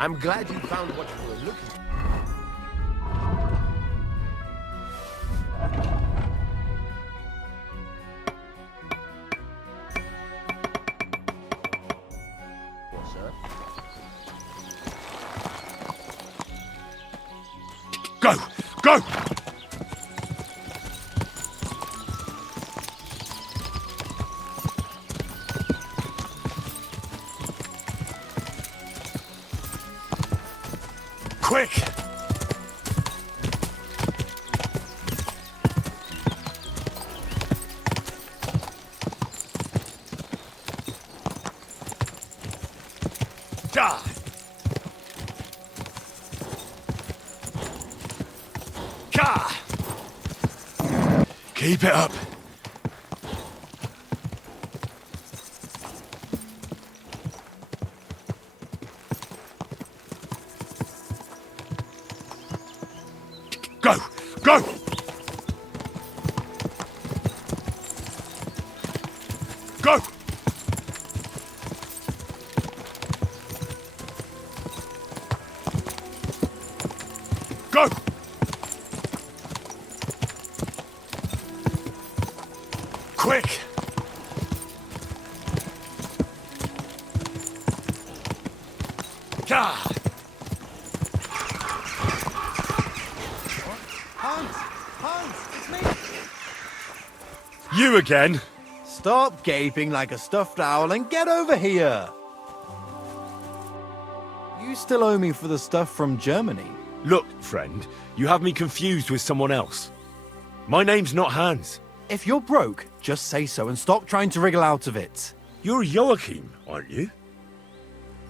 I'm glad you found what you were looking for. Sir? Go! Go! Quick! Die! Ka! Keep it up. Go! Go! Go! Go! Quick! Ka! Hans, it's me! You again? Stop gaping like a stuffed owl and get over here! You still owe me for the stuff from Germany. Look, friend, you have me confused with someone else. My name's not Hans. If you're broke, just say so and stop trying to wriggle out of it. You're Joachim, aren't you?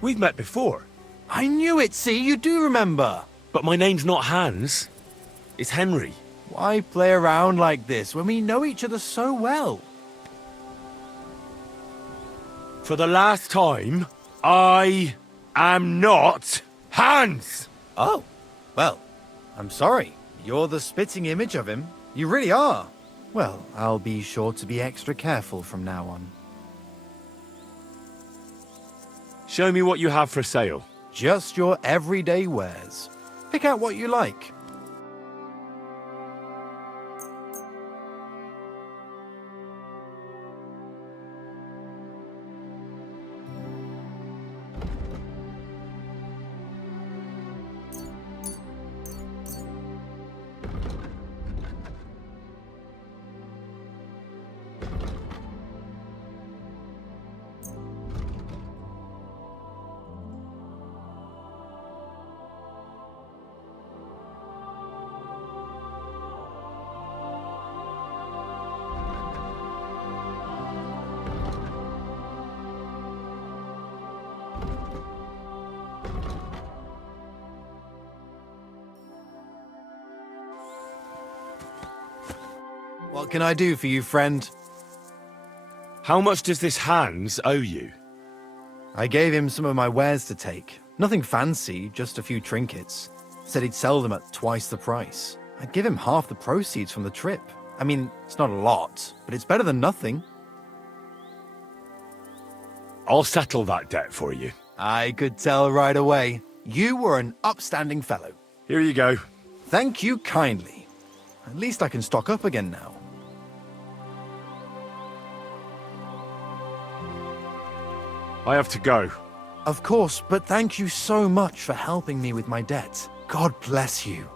We've met before. I knew it, see, you do remember. But my name's not Hans. It's Henry. Why play around like this when we know each other so well? For the last time, I am not Hans! Oh, well, I'm sorry. You're the spitting image of him. You really are. Well, I'll be sure to be extra careful from now on. Show me what you have for sale. Just your everyday wares. Pick out what you like. What can I do for you, friend? How much does this Hans owe you? I gave him some of my wares to take. Nothing fancy, just a few trinkets. Said he'd sell them at twice the price. I'd give him half the proceeds from the trip. I mean, it's not a lot, but it's better than nothing. I'll settle that debt for you. I could tell right away. You were an upstanding fellow. Here you go. Thank you kindly. At least I can stock up again now. I have to go. Of course, but thank you so much for helping me with my debt. God bless you.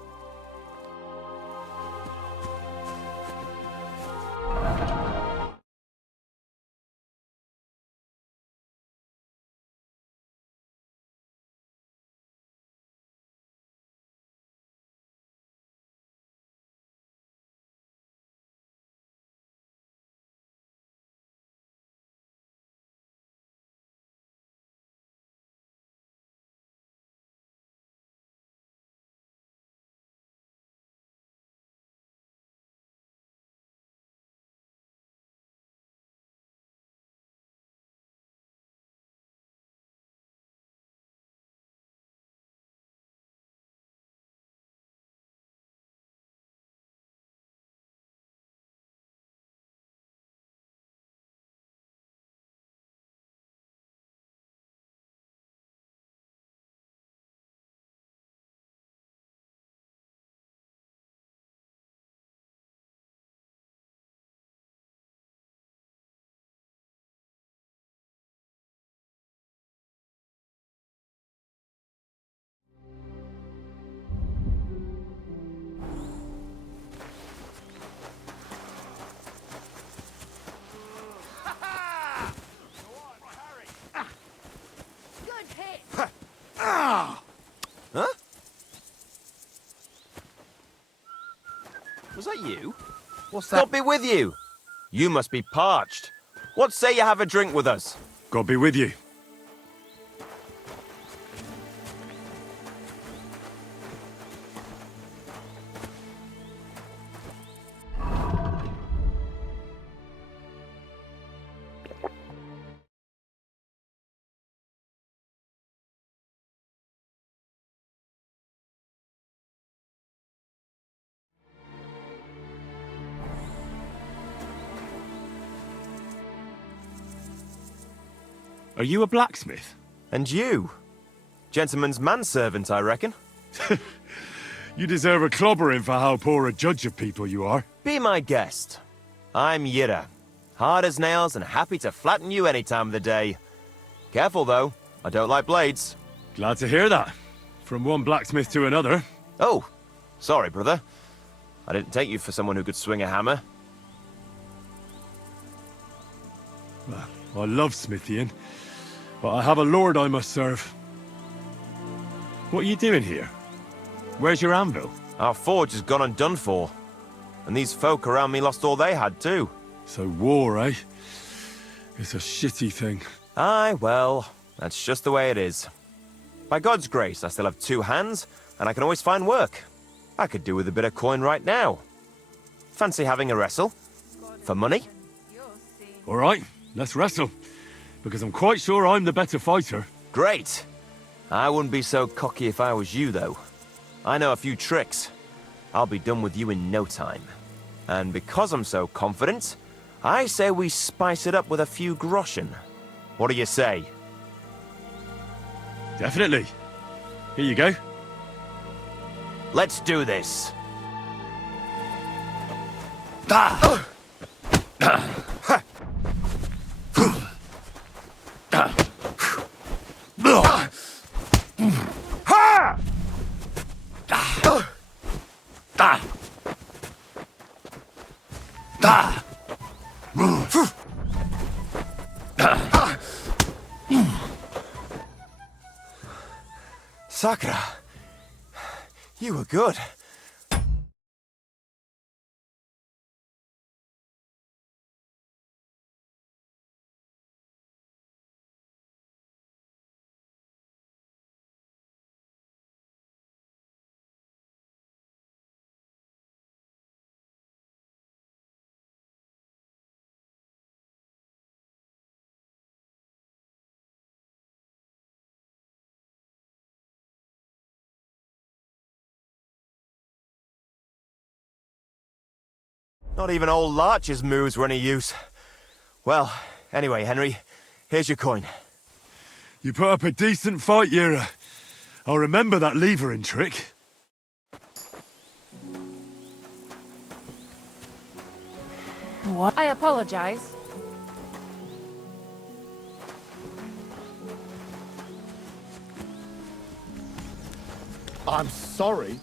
you? What's that? God be with you. You must be parched. What say you have a drink with us? God be with you. Are you a blacksmith? And you? Gentleman's manservant, I reckon. You deserve a clobbering for how poor a judge of people you are. Be my guest. I'm Yira. Hard as nails and happy to flatten you any time of the day. Careful, though. I don't like blades. Glad to hear that. From one blacksmith to another. Oh, sorry, brother. I didn't take you for someone who could swing a hammer. I love smithying, but I have a lord I must serve. What are you doing here? Where's your anvil? Our forge has gone undone for. And these folk around me lost all they had, too. So war, eh? It's a shitty thing. Aye, well, that's just the way it is. By God's grace, I still have 2 hands, and I can always find work. I could do with a bit of coin right now. Fancy having a wrestle? For money? All right, let's wrestle. Because I'm quite sure I'm the better fighter. Great! I wouldn't be so cocky if I was you, though. I know a few tricks. I'll be done with you in no time. And because I'm so confident, I say we spice it up with a few groschen. What do you say? Definitely. Here you go. Let's do this. Sakura, you were good. Not even old Larcher's moves were any use. Well, anyway, Henry, here's your coin. You put up a decent fight, Yira. I'll remember that levering trick. What? I apologize. I'm sorry.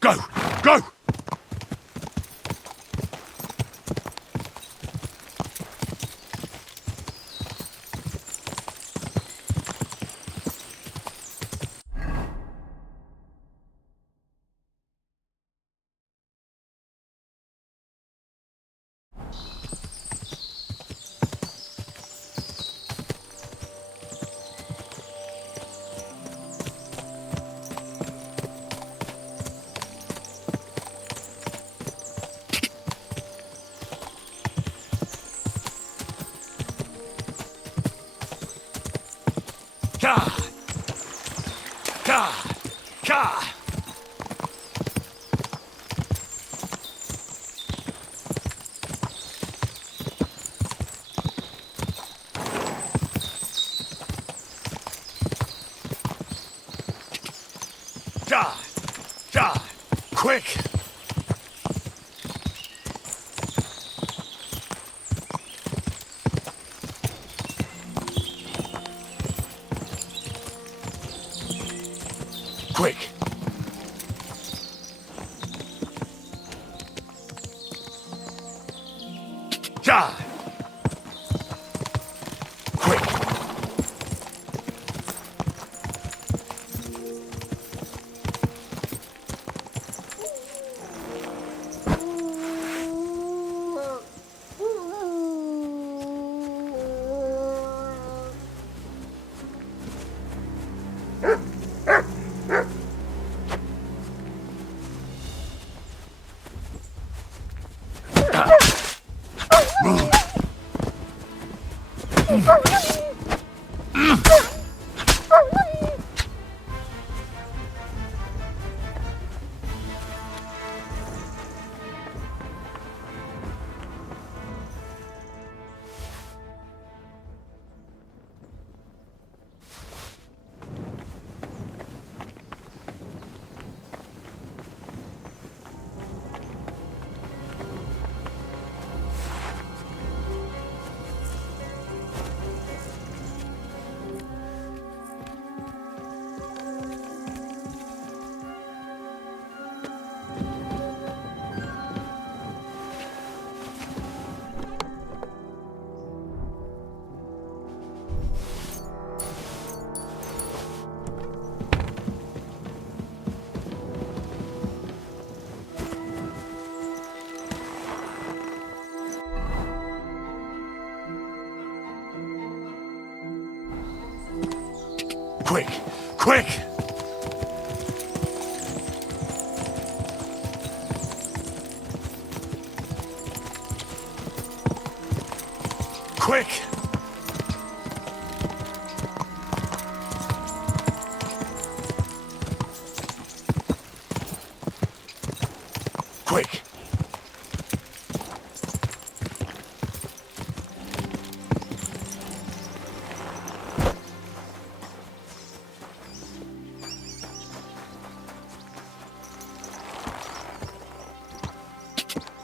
Go! Go! Ka! Ka! Ka! Ka! Ka! Quick! Quick! Die! Quick! Quick! Quick! Quick! Quick!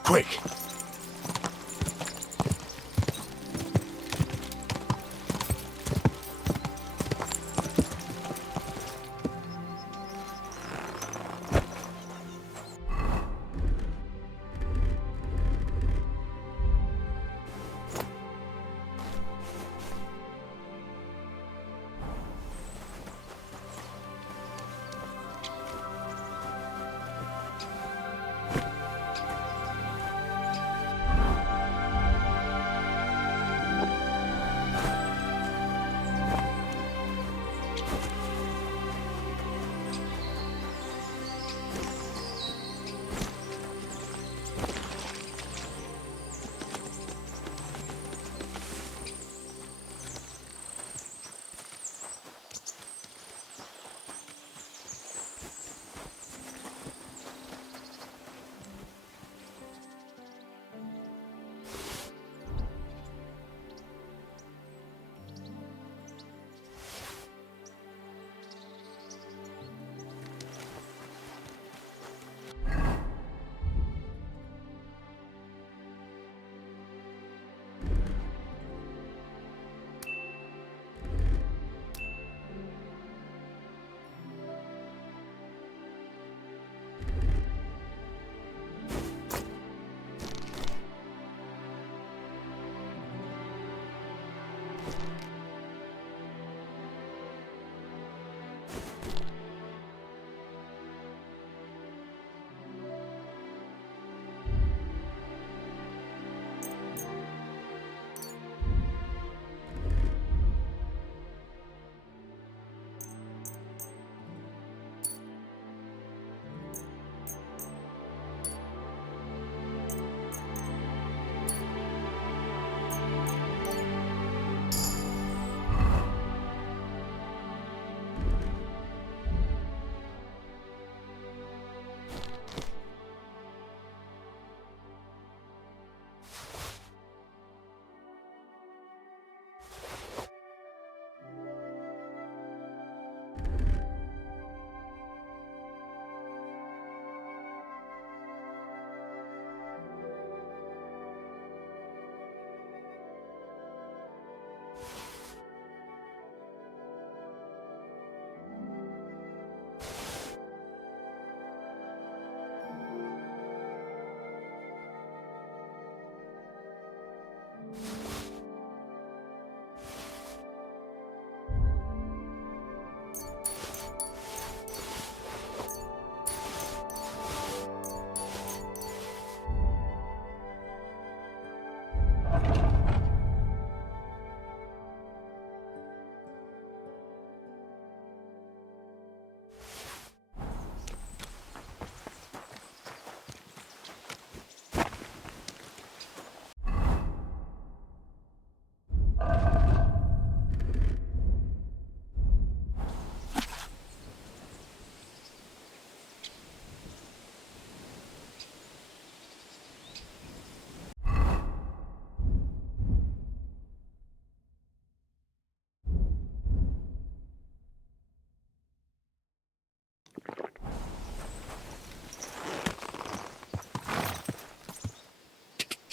Quick!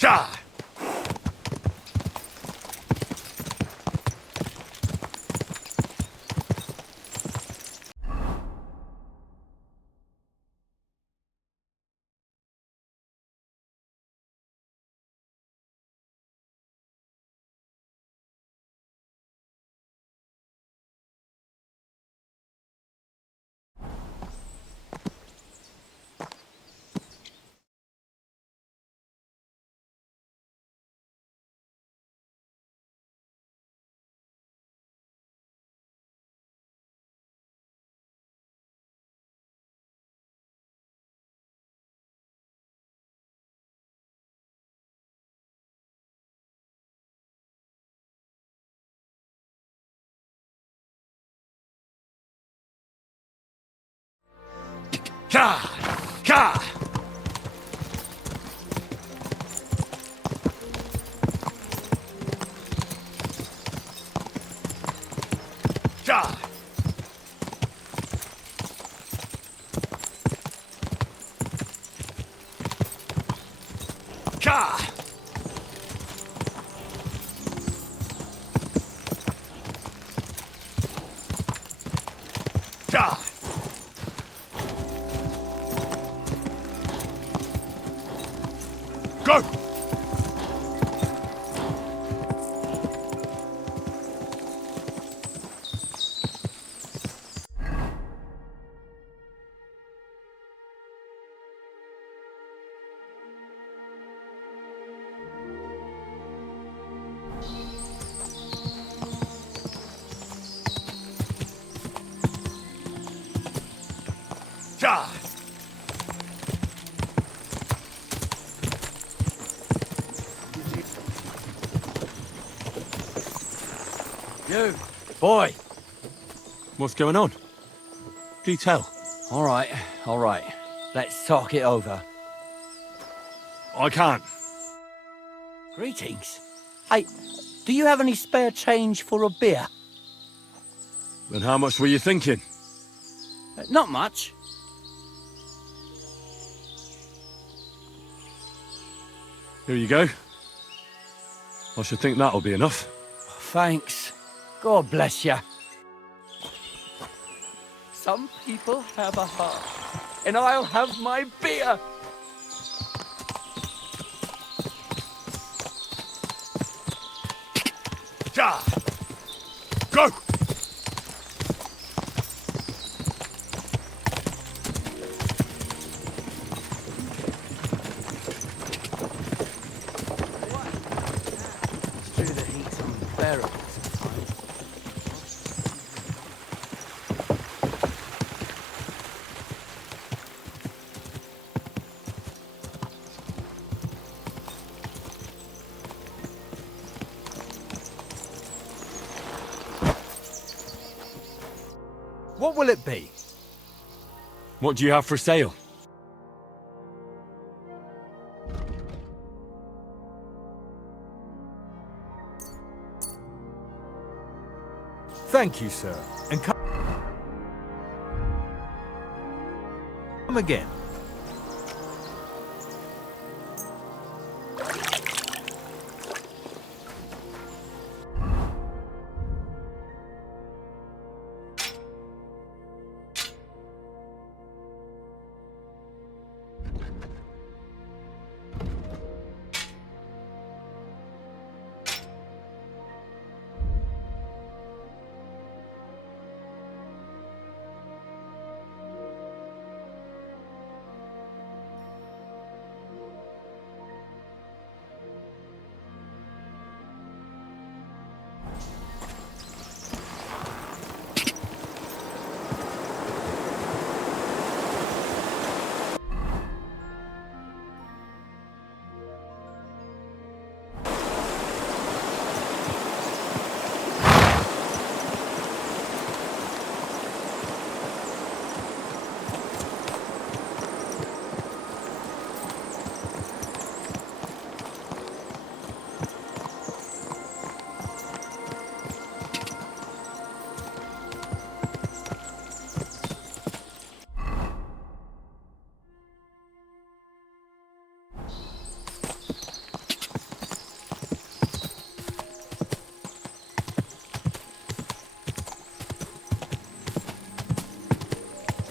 Ja! Ja! Ja! Ja! Ja! Ja! Go! Ja! You, boy. What's going on? Do tell. All right. Let's talk it over. I can't. Greetings. Hey, do you have any spare change for a beer? Then how much were you thinking? Not much. Here you go. I should think that'll be enough. Thanks. God bless you. Some people have a heart, and I'll have my beer. Ja! Go! It's true the heat's unbearable sometimes. What will it be? What do you have for sale? Thank you, sir. And come again.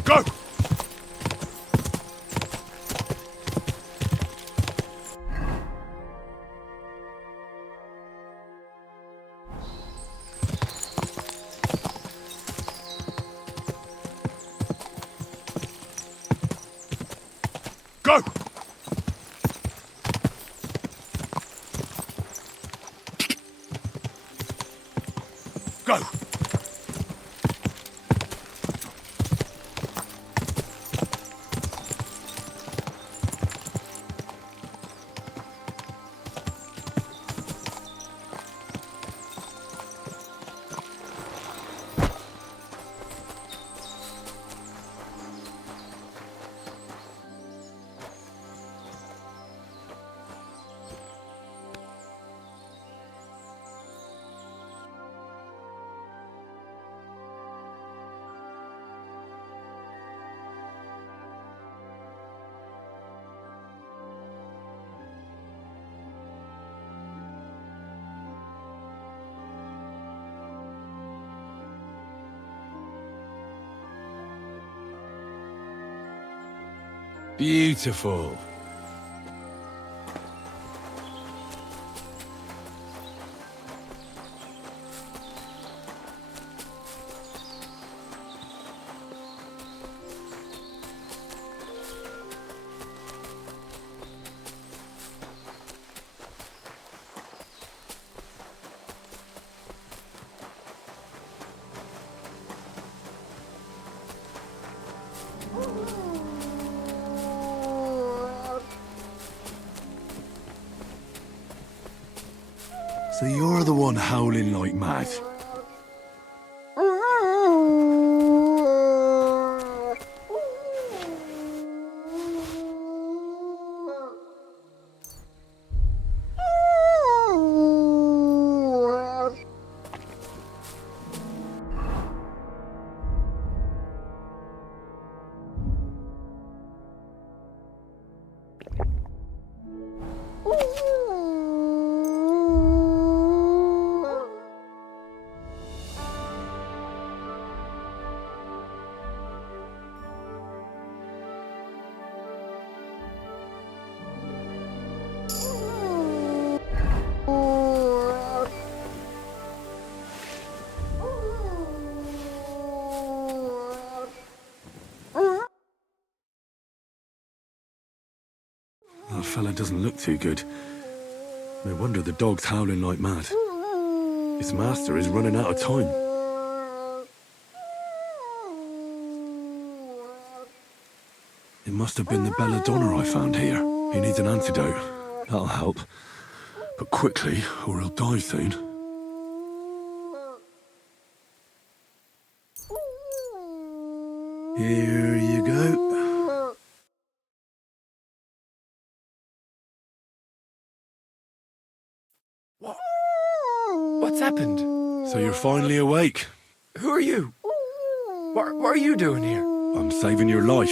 Go! Go! Go! Beautiful. So you're the one howling like mad. That fella doesn't look too good. No wonder the dog's howling like mad. His master is running out of time. It must have been the belladonna I found here. He needs an antidote. That'll help. But quickly, or he'll die soon. Here you go. What's happened? So you're finally awake. Who are you? What are you doing here? I'm saving your life.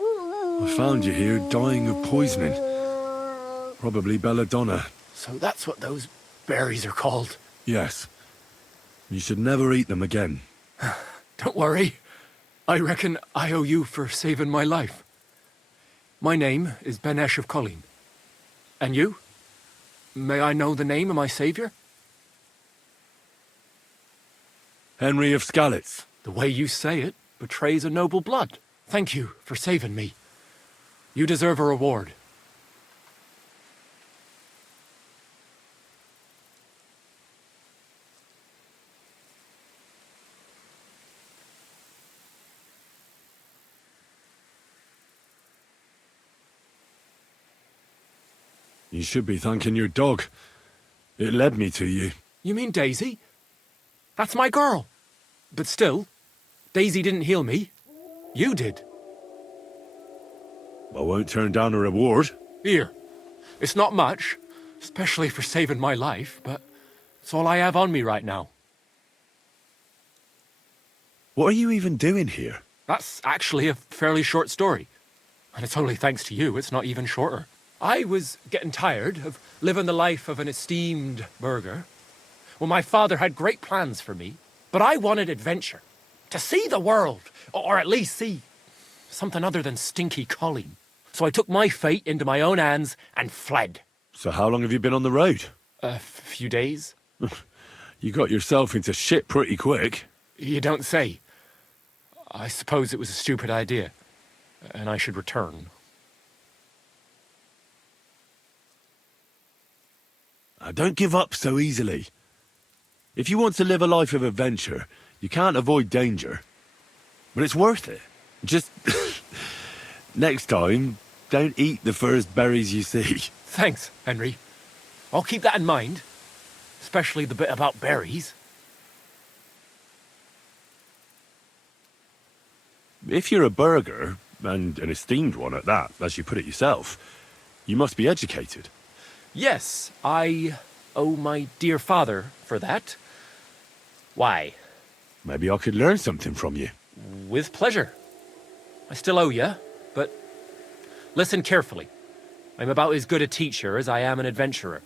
I found you here dying of poisoning. Probably belladonna. So that's what those berries are called. Yes. You should never eat them again. Don't worry. I reckon I owe you for saving my life. My name is Benesh of Colleen. And you? May I know the name of my savior? Henry of Skalitz. The way you say it betrays a noble blood. Thank you for saving me. You deserve a reward. You should be thanking your dog. It led me to you. You mean Daisy? That's my girl. But still, Daisy didn't heal me. You did. I won't turn down a reward. Here. It's not much, especially for saving my life, but it's all I have on me right now. What are you even doing here? That's actually a fairly short story. And it's only thanks to you, it's not even shorter. I was getting tired of living the life of an esteemed burgher. Well, my father had great plans for me, but I wanted adventure. to see the world, or at least see something other than stinky Colleen. So I took my fate into my own hands and fled. So how long have you been on the road? A few days? You got yourself into shit pretty quick. You don't say. I suppose it was a stupid idea, and I should return. Now, don't give up so easily. If you want to live a life of adventure, you can't avoid danger. But it's worth it. Just... next time, don't eat the first berries you see. Thanks, Henry. I'll keep that in mind, especially the bit about berries. If you're a burgher, and an esteemed one at that, as you put it yourself, you must be educated. Yes, I owe my dear father for that. Why? Maybe I could learn something from you. With pleasure. I still owe you, but listen carefully. I'm about as good a teacher as I am an adventurer.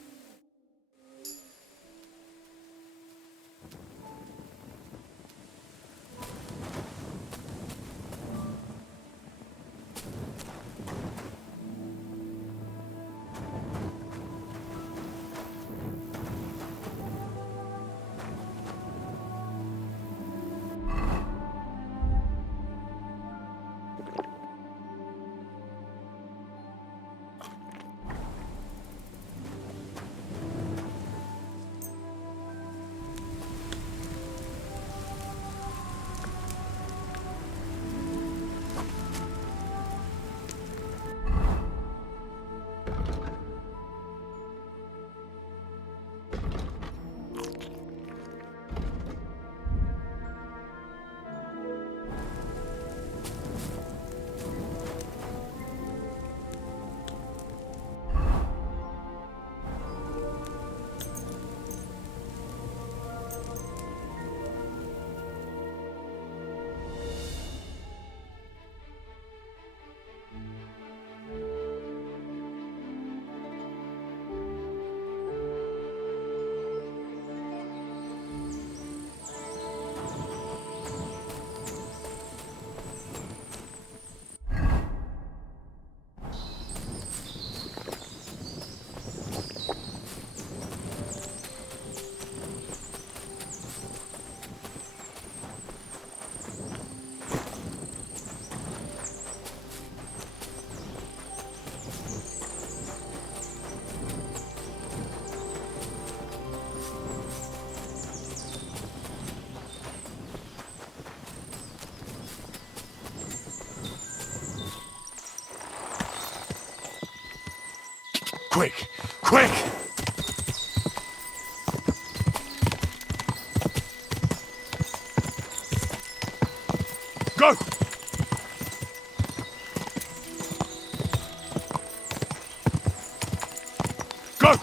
Quick! Quick! Go! Go!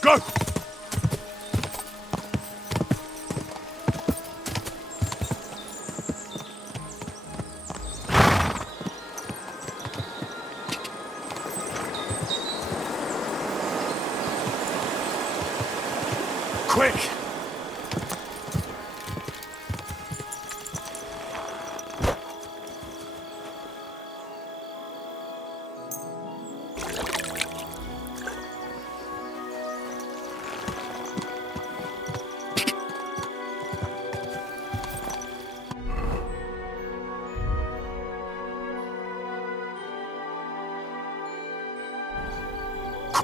Go! Quick!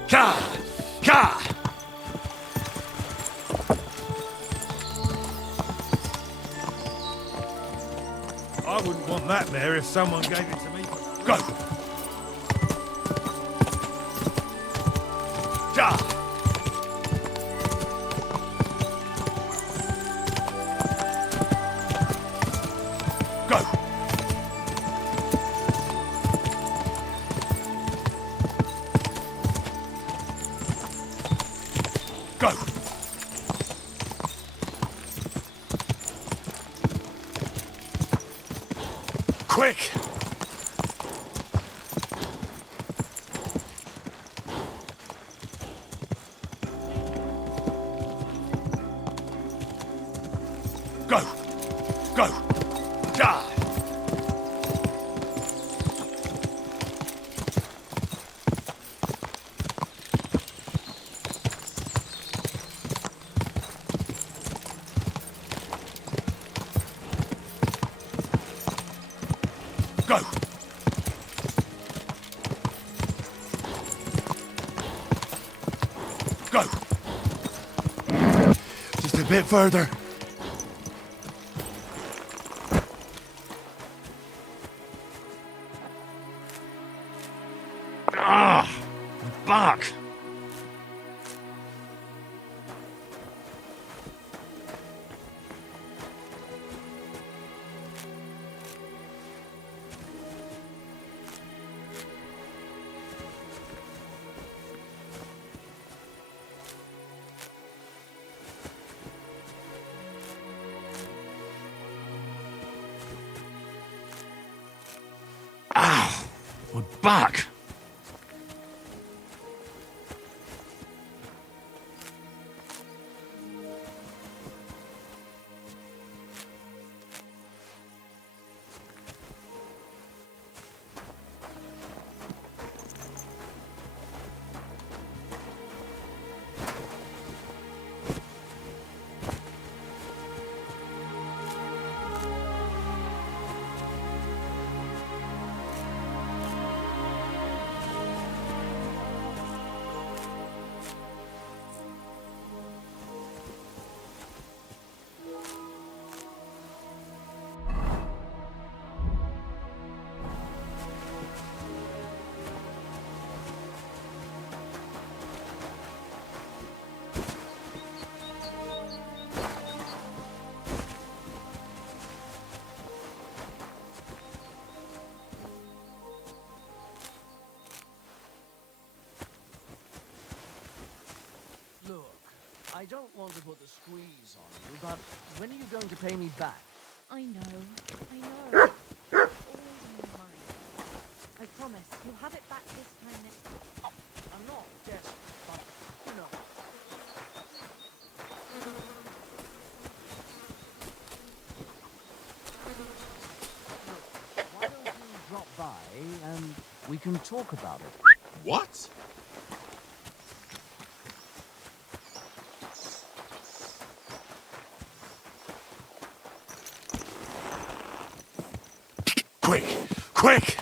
Ka! Ka! I wouldn't want that there if someone gave it to me. Go! Ja! Quick! Go! Go! Die! Go! Go! Just a bit further. Ah! Back! Ah! We're back! Look, I don't want to put the squeeze on you, but when are you going to pay me back? I know. Always in your mind. I promise, you'll have it back this time next week. I'm not desperate, but, you know. Look, why don't you drop by and we can talk about it? What? Quick! Quick!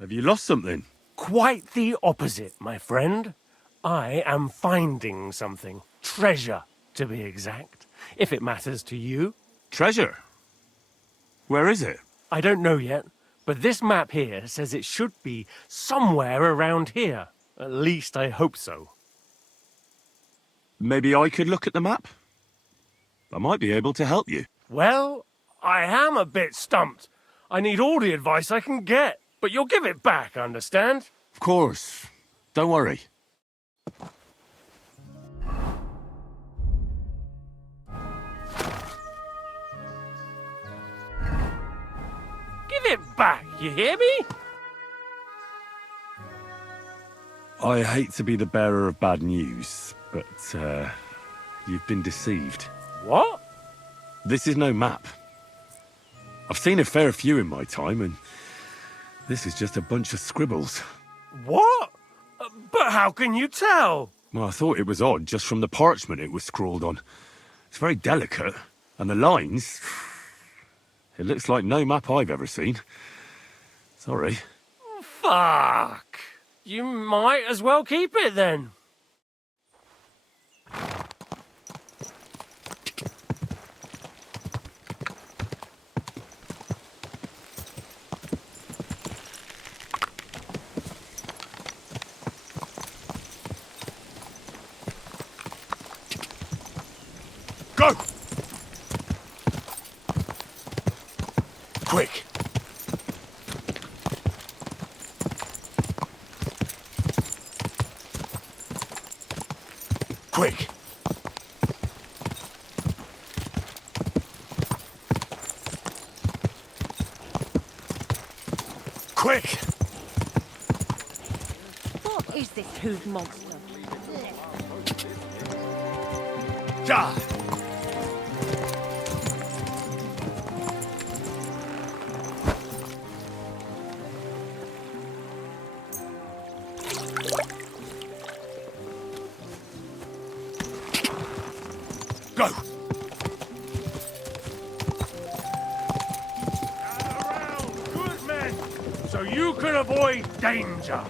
Have you lost something? Quite the opposite, my friend. I am finding something. Treasure, to be exact, if it matters to you. Treasure? Where is it? I don't know yet, but this map here says it should be somewhere around here. At least I hope so. Maybe I could look at the map? I might be able to help you. Well, I am a bit stumped. I need all the advice I can get, but you'll give it back, understand? Of course. Don't worry. Give it back, you hear me? I hate to be the bearer of bad news, but, you've been deceived. What? This is no map. I've seen a fair few in my time, and this is just a bunch of scribbles. What? But how can you tell? Well, I thought it was odd just from the parchment it was scrawled on. It's very delicate, and the lines... It looks like no map I've ever seen. Sorry. Fuck. You might as well keep it then. Quick! Quick! Quick! What is this hood monster? Die! Go! Good men, so you can avoid danger.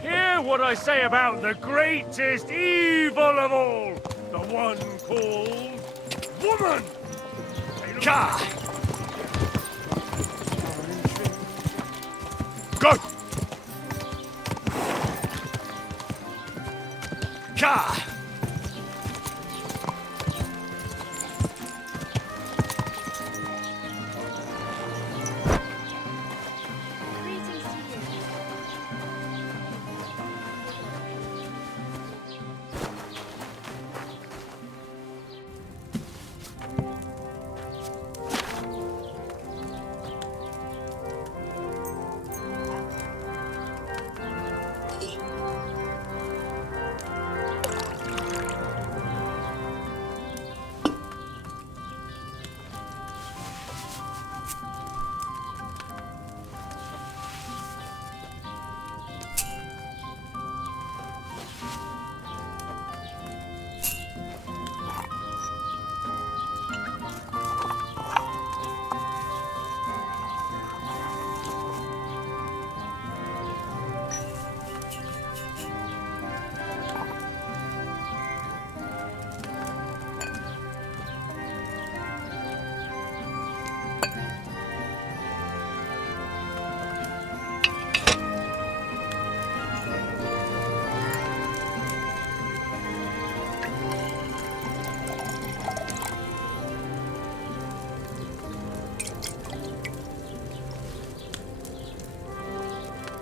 Hear what I say about the greatest evil of all, the one called woman. Ka! Go! Ka! Greetings to you.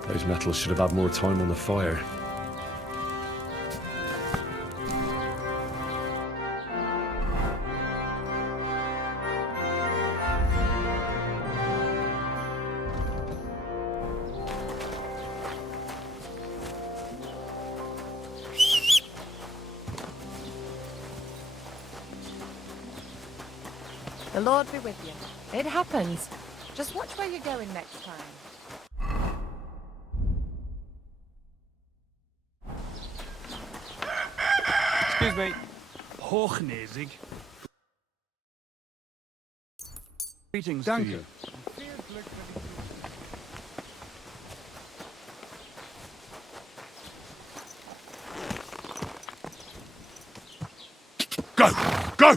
Those metals should have had more time on the fire. The Lord be with you. It happens. Just watch where you're going next time. Excuse me. Hochnäsig. Greetings to you. Go! Go!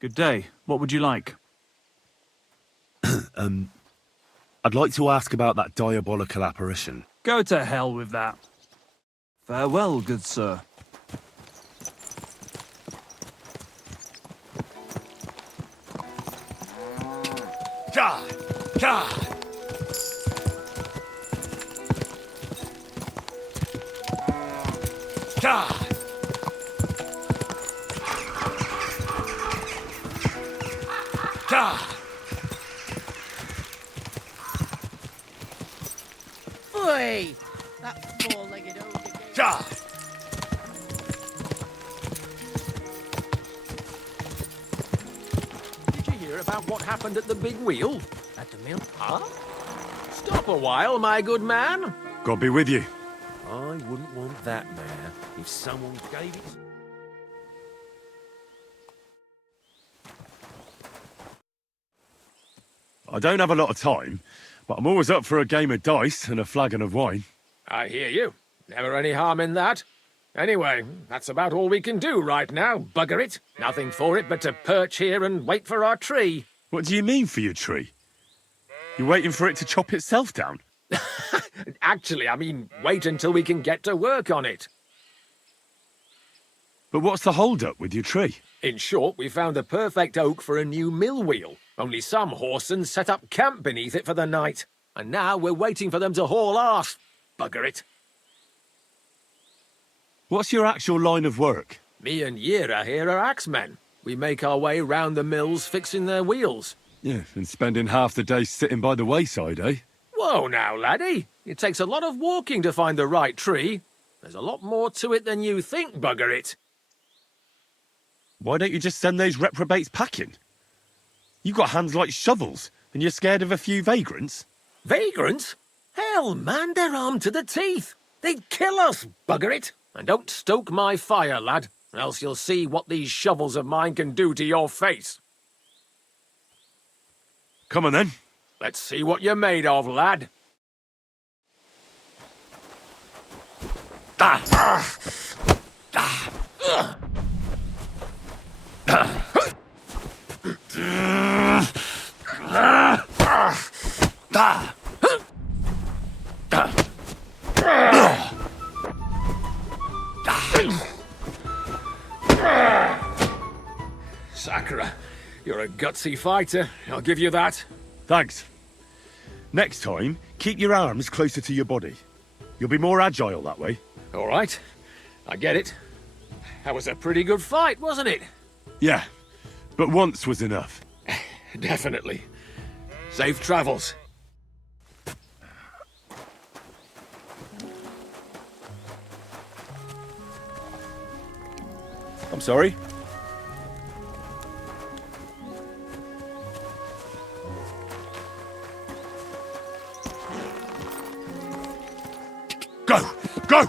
Good day. What would you like? I'd like to ask about that diabolical apparition. Go to hell with that. Farewell, good sir. Ka! Ka! Ka! Ka! Oi! That four-legged ogre gave Ka! Did you hear about what happened at the big wheel? At the mill? Huh? Stop a while, my good man. God be with you. I wouldn't want that, man, if someone gave it. I don't have a lot of time, but I'm always up for a game of dice and a flagon of wine. I hear you. Never any harm in that. Anyway, that's about all we can do right now, bugger it. Nothing for it but to perch here and wait for our tree. What do you mean for your tree? You're waiting for it to chop itself down? Actually, I mean, wait until we can get to work on it. But what's the hold-up with your tree? In short, we found the perfect oak for a new mill wheel. Only some horsens set up camp beneath it for the night. And now we're waiting for them to haul arse. Bugger it. What's your actual line of work? Me and Yira here are axemen. We make our way round the mills fixing their wheels. Yeah, and spending half the day sitting by the wayside, eh? Whoa now, laddie. It takes a lot of walking to find the right tree. There's a lot more to it than you think, bugger it. Why don't you just send those reprobates packing? You got hands like shovels, and you're scared of a few vagrants? Vagrants? Hell, man, they're armed to the teeth. They'd kill us, bugger it. And don't stoke my fire, lad, or else you'll see what these shovels of mine can do to your face. Come on, then. Let's see what you're made of, lad. Sakura, you're a gutsy fighter, I'll give you that. Thanks. Next time, keep your arms closer to your body. You'll be more agile that way. All right, I get it. That was a pretty good fight, wasn't it? Yeah, but once was enough. Definitely. Safe travels. I'm sorry? Go! Go!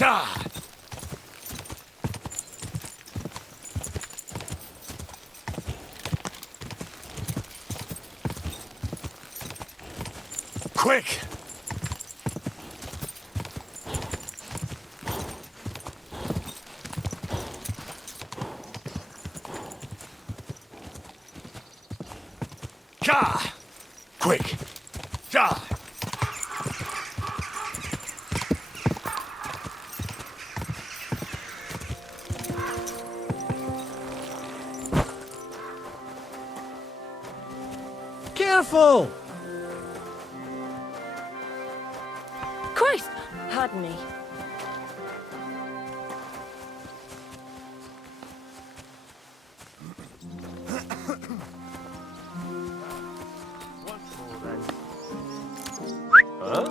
Ah! Quick! Ka! Quick! Ka! Careful! Christ! Pardon me. Huh?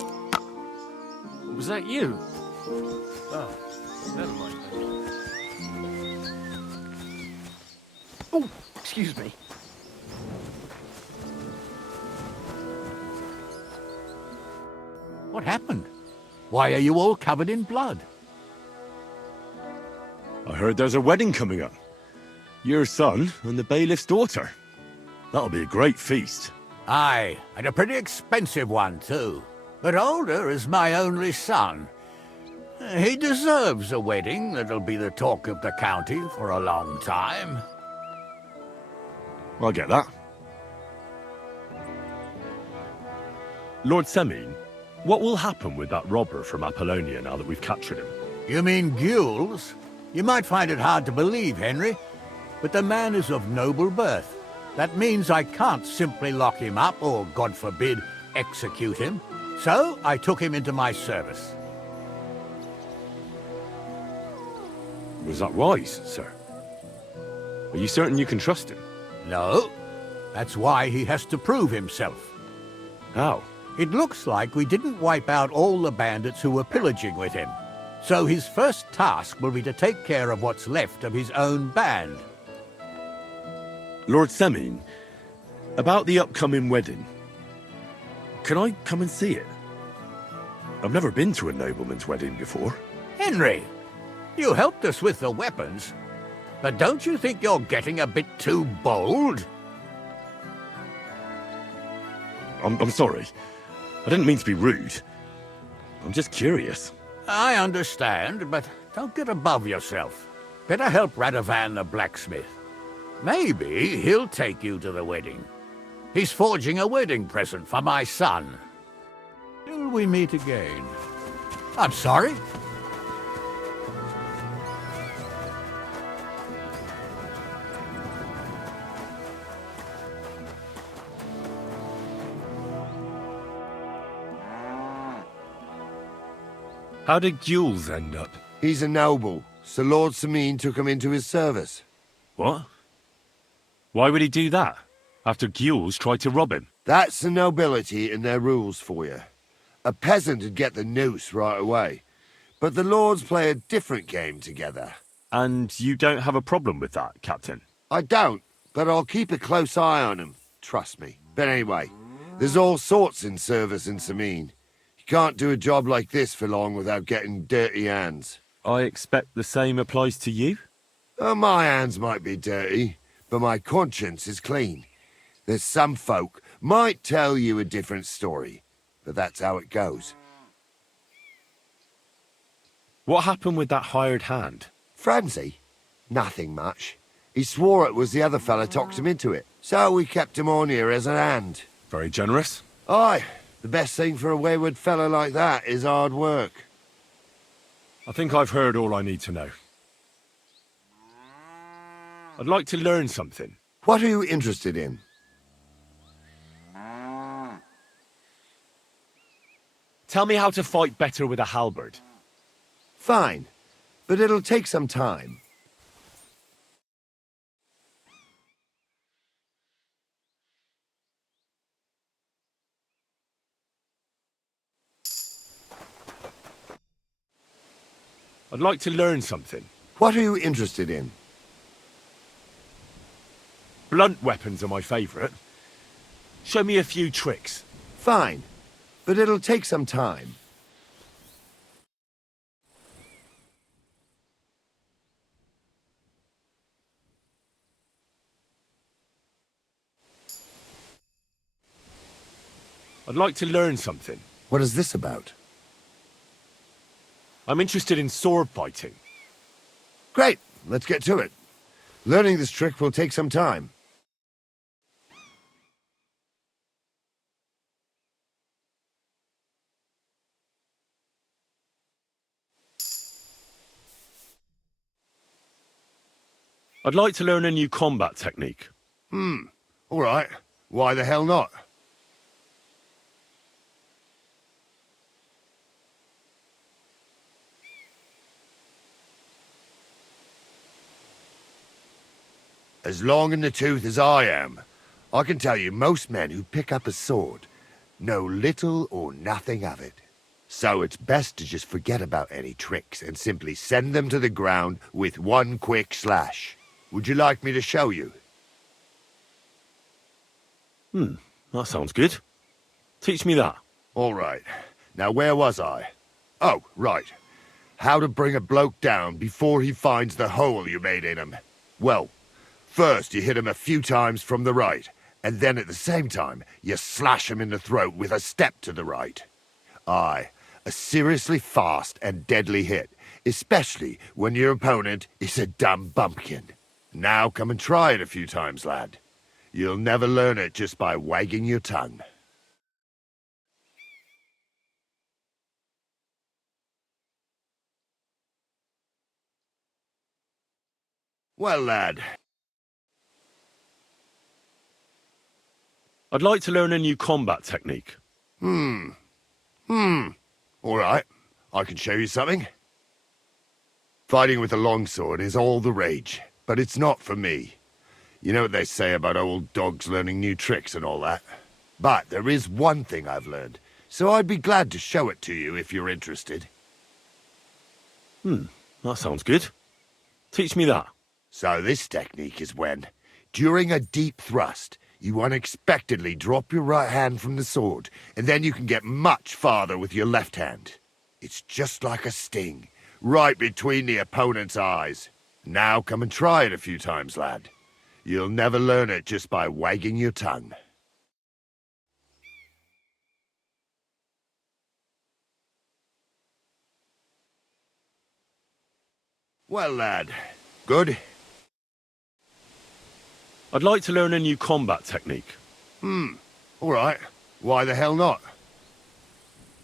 Was that you? Oh, never mind. Oh, excuse me. What happened? Why are you all covered in blood? I heard there's a wedding coming up. Your son and the bailiff's daughter. That'll be a great feast. Aye, and a pretty expensive one, too. But older is my only son. He deserves a wedding that'll be the talk of the county for a long time. I'll get that. Lord Semine, what will happen with that robber from Apollonia now that we've captured him? You mean Gules? You might find it hard to believe, Henry, but the man is of noble birth. That means I can't simply lock him up or, God forbid, execute him. So I took him into my service. Was that wise, sir? Are you certain you can trust him? No. That's why he has to prove himself. How? It looks like we didn't wipe out all the bandits who were pillaging with him. So his first task will be to take care of what's left of his own band. Lord Semine, about the upcoming wedding. Can I come and see it? I've never been to a nobleman's wedding before. Henry, you helped us with the weapons, but don't you think you're getting a bit too bold? I'm sorry. I didn't mean to be rude. I'm just curious. I understand, but don't get above yourself. Better help Radovan the blacksmith. Maybe he'll take you to the wedding. He's forging a wedding present for my son. Till we meet again. I'm sorry? How did Gules end up? He's a noble, so Lord Sameen took him into his service. What? Why would he do that? After Gules tried to rob him? That's the nobility and their rules for you. A peasant would get the noose right away, but the lords play a different game together. And you don't have a problem with that, Captain? I don't, but I'll keep a close eye on him, trust me. But anyway, there's all sorts in service in Sameen. You can't do a job like this for long without getting dirty hands. I expect the same applies to you? My hands might be dirty, but my conscience is clean. There's some folk might tell you a different story, but that's how it goes. What happened with that hired hand? Francie? Nothing much. He swore it was the other fella talked him into it, so we kept him on here as a hand. Very generous. Aye, the best thing for a wayward fella like that is hard work. I think I've heard all I need to know. I'd like to learn something. What are you interested in? Tell me how to fight better with a halberd. Fine, but it'll take some time. I'd like to learn something. What are you interested in? Blunt weapons are my favourite. Show me a few tricks. Fine, but it'll take some time. I'd like to learn something. What is this about? I'm interested in sword fighting. Great, let's get to it. Learning this trick will take some time. I'd like to learn a new combat technique. All right. Why the hell not? As long in the tooth as I am, I can tell you most men who pick up a sword know little or nothing of it. So it's best to just forget about any tricks and simply send them to the ground with one quick slash. Would you like me to show you? That sounds good. Teach me that. All right. Now, where was I? Oh, right. How to bring a bloke down before he finds the hole you made in him. Well, first you hit him a few times from the right, and then at the same time, you slash him in the throat with a step to the right. Aye, a seriously fast and deadly hit, especially when your opponent is a dumb bumpkin. Now come and try it a few times, lad. You'll never learn it just by wagging your tongue. Well, lad. I'd like to learn a new combat technique. All right. I can show you something. Fighting with a longsword is all the rage, but it's not for me. You know what they say about old dogs learning new tricks and all that? But there is one thing I've learned, so I'd be glad to show it to you if you're interested. That sounds good. Teach me that. So this technique is when, during a deep thrust, You unexpectedly drop your right hand from the sword, and then you can get much farther with your left hand. It's just like a sting, right between the opponent's eyes. Now come and try it a few times, lad. You'll never learn it just by wagging your tongue. Well, lad, good? I'd like to learn a new combat technique. All right. Why the hell not?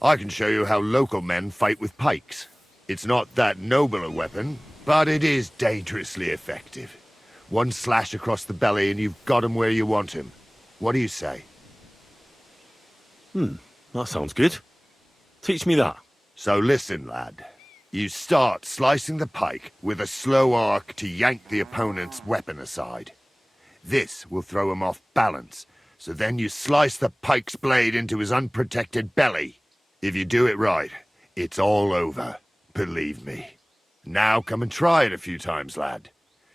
I can show you how local men fight with pikes. It's not that noble a weapon, but it is dangerously effective. One slash across the belly and you've got him where you want him. What do you say? That sounds good. Teach me that. So listen, lad. You start slicing the pike with a slow arc to yank the opponent's weapon aside. This will throw him off balance, so then you slice the pike's blade into his unprotected belly. If you do it right, it's all over, believe me. Now come and try it a few times, lad.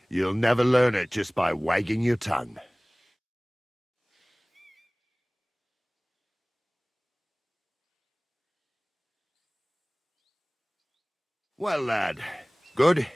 You'll never learn it just by wagging your tongue. Well, lad, good?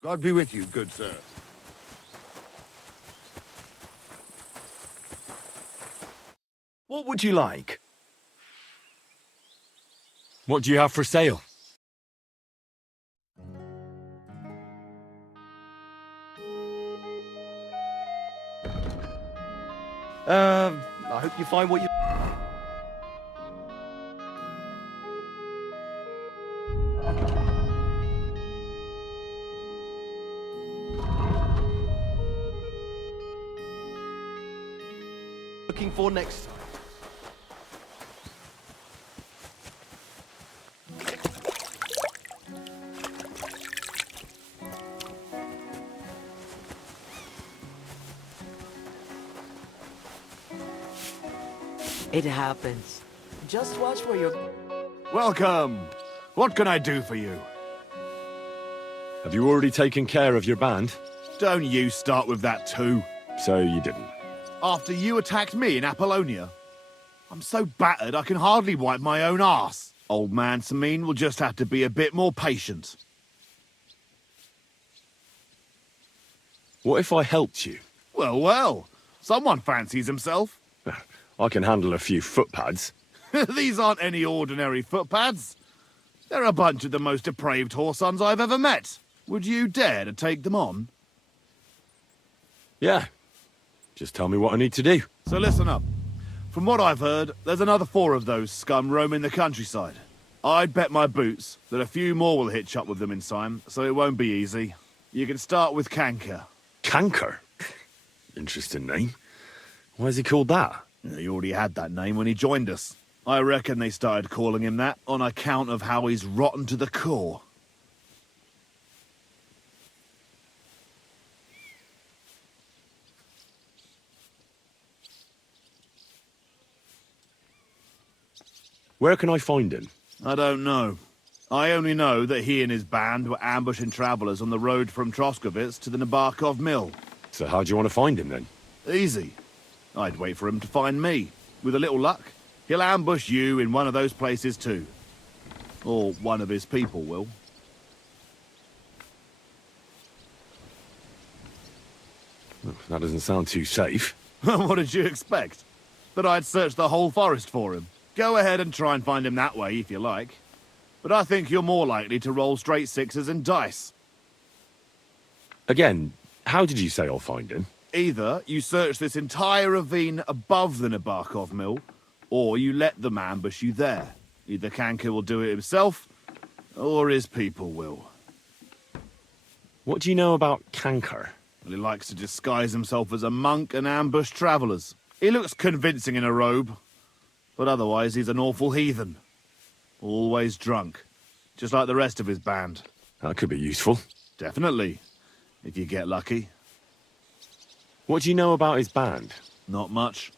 God be with you, good sir. What would you like? What do you have for sale? I hope you find what you... looking for next time. It happens. Just watch where you're... Welcome! What can I do for you? Have you already taken care of your band? Don't you start with that too. So you didn't. After you attacked me in Apollonia? I'm so battered I can hardly wipe my own arse. Old man Samin will just have to be a bit more patient. What if I helped you? Well, well. Someone fancies himself. I can handle a few footpads. These aren't any ordinary footpads. They're a bunch of the most depraved whoresons I've ever met. Would you dare to take them on? Yeah. Just tell me what I need to do. So listen up. From what I've heard, there's another 4 of those scum roaming the countryside. I'd bet my boots that a few more will hitch up with them in time, so it won't be easy. You can start with Canker. Canker? Interesting name. Why is he called that? He already had that name when he joined us. I reckon they started calling him that on account of how he's rotten to the core. Where can I find him? I don't know. I only know that he and his band were ambushing travelers on the road from Troskovitz to the Nabarkov mill. So how do you want to find him then? Easy. I'd wait for him to find me. With a little luck, he'll ambush you in one of those places too. Or one of his people will. That doesn't sound too safe. What did you expect? That I'd search the whole forest for him? Go ahead and try and find him that way if you like. But I think you're more likely to roll straight sixes and dice. Again, how did you say I'll find him? Either you search this entire ravine above the Nabarkov mill, or you let them ambush you there. Either Canker will do it himself, or his people will. What do you know about Canker? Well, he likes to disguise himself as a monk and ambush travelers. He looks convincing in a robe, but otherwise he's an awful heathen. Always drunk, just like the rest of his band. That could be useful. Definitely, if you get lucky. What do you know about his band? Not much.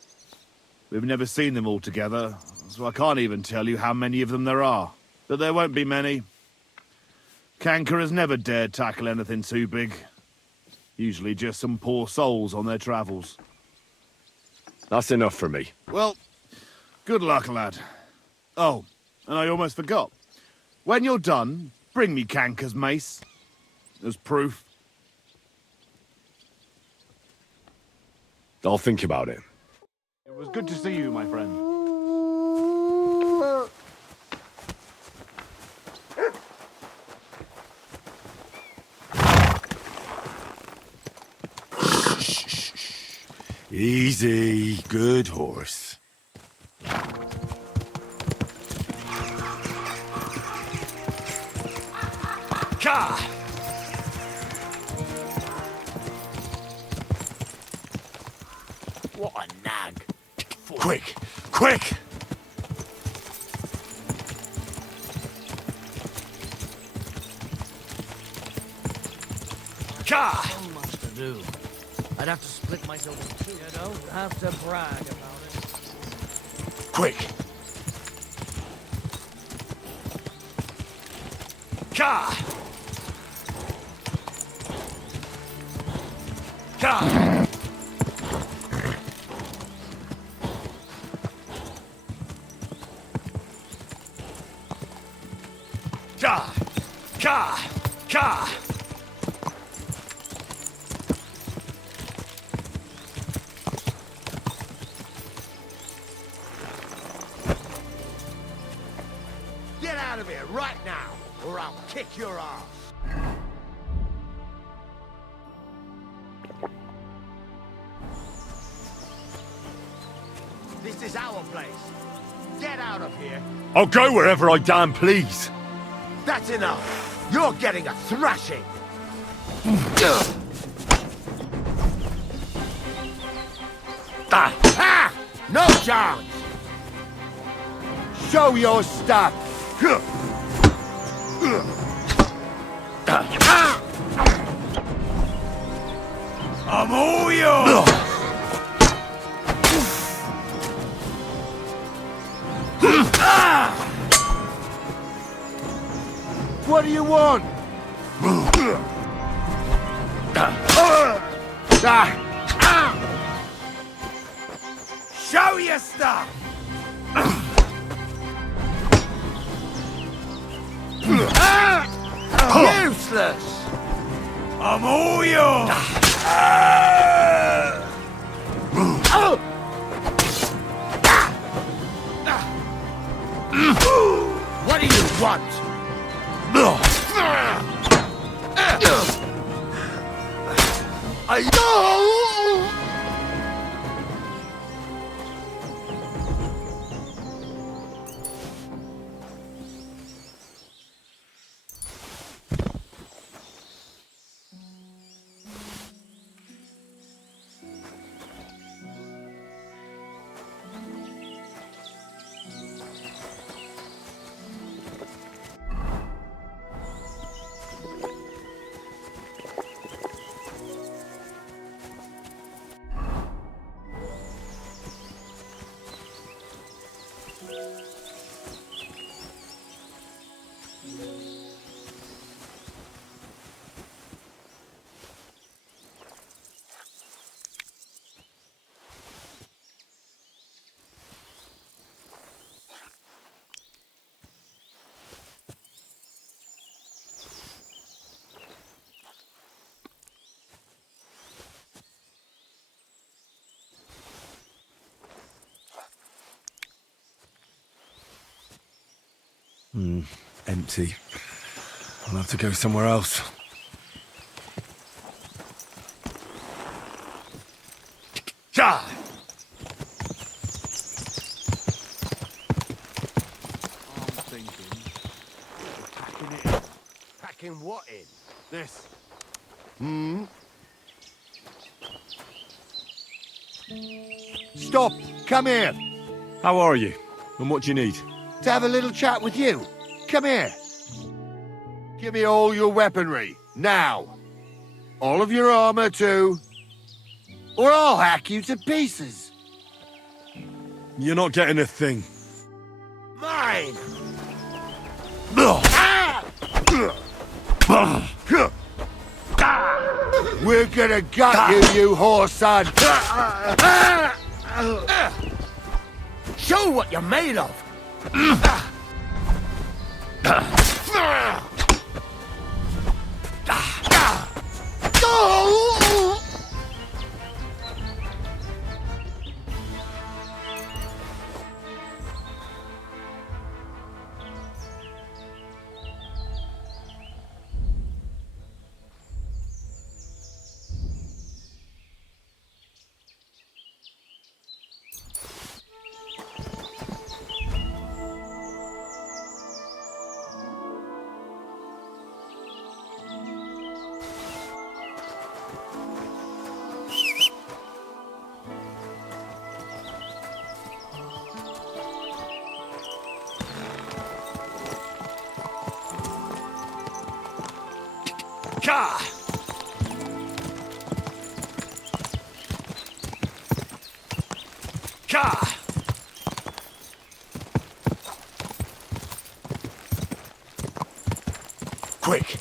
We've never seen them all together, so I can't even tell you how many of them there are. But there won't be many. Canker has never dared tackle anything too big. Usually just some poor souls on their travels. That's enough for me. Well, good luck, lad. Oh, and I almost forgot. When you're done, bring me Canker's mace. As proof. I'll think about it. It was good to see you, my friend. Easy, good horse. Ka! What a nag. Quick, quick! Ka! So much to do. I'd have to split myself in two. You don't have to brag about it. Quick! Ka! Ka! Ka! Ka! Ka! Get out of here right now, or I'll kick your ass. This is our place. Get out of here. I'll go wherever I damn please. That's enough. You're getting a thrashing. Ah! No chance. Show your stuff. I'm all yours! What do you want? Show your stuff! Useless! I'm all yours! What do you want? Empty. I'll have to go somewhere else. Ja! I'm thinking. Packing it in. Packing what in? This. Stop! Come here! How are you? And what do you need? To have a little chat with you. Come here. Give me all your weaponry, now. All of your armor, too. Or I'll hack you to pieces. You're not getting a thing. Mine! We're gonna gut you, you whore son! Show what you're made of! Ka! Ka! Quick!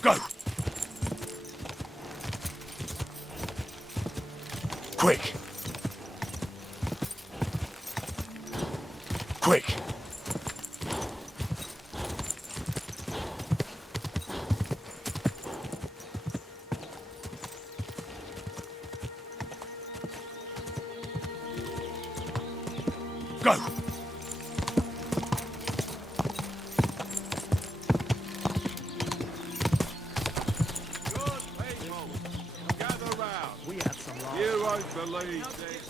Go! Quick! Quick! Go! We had some last. You won't believe this.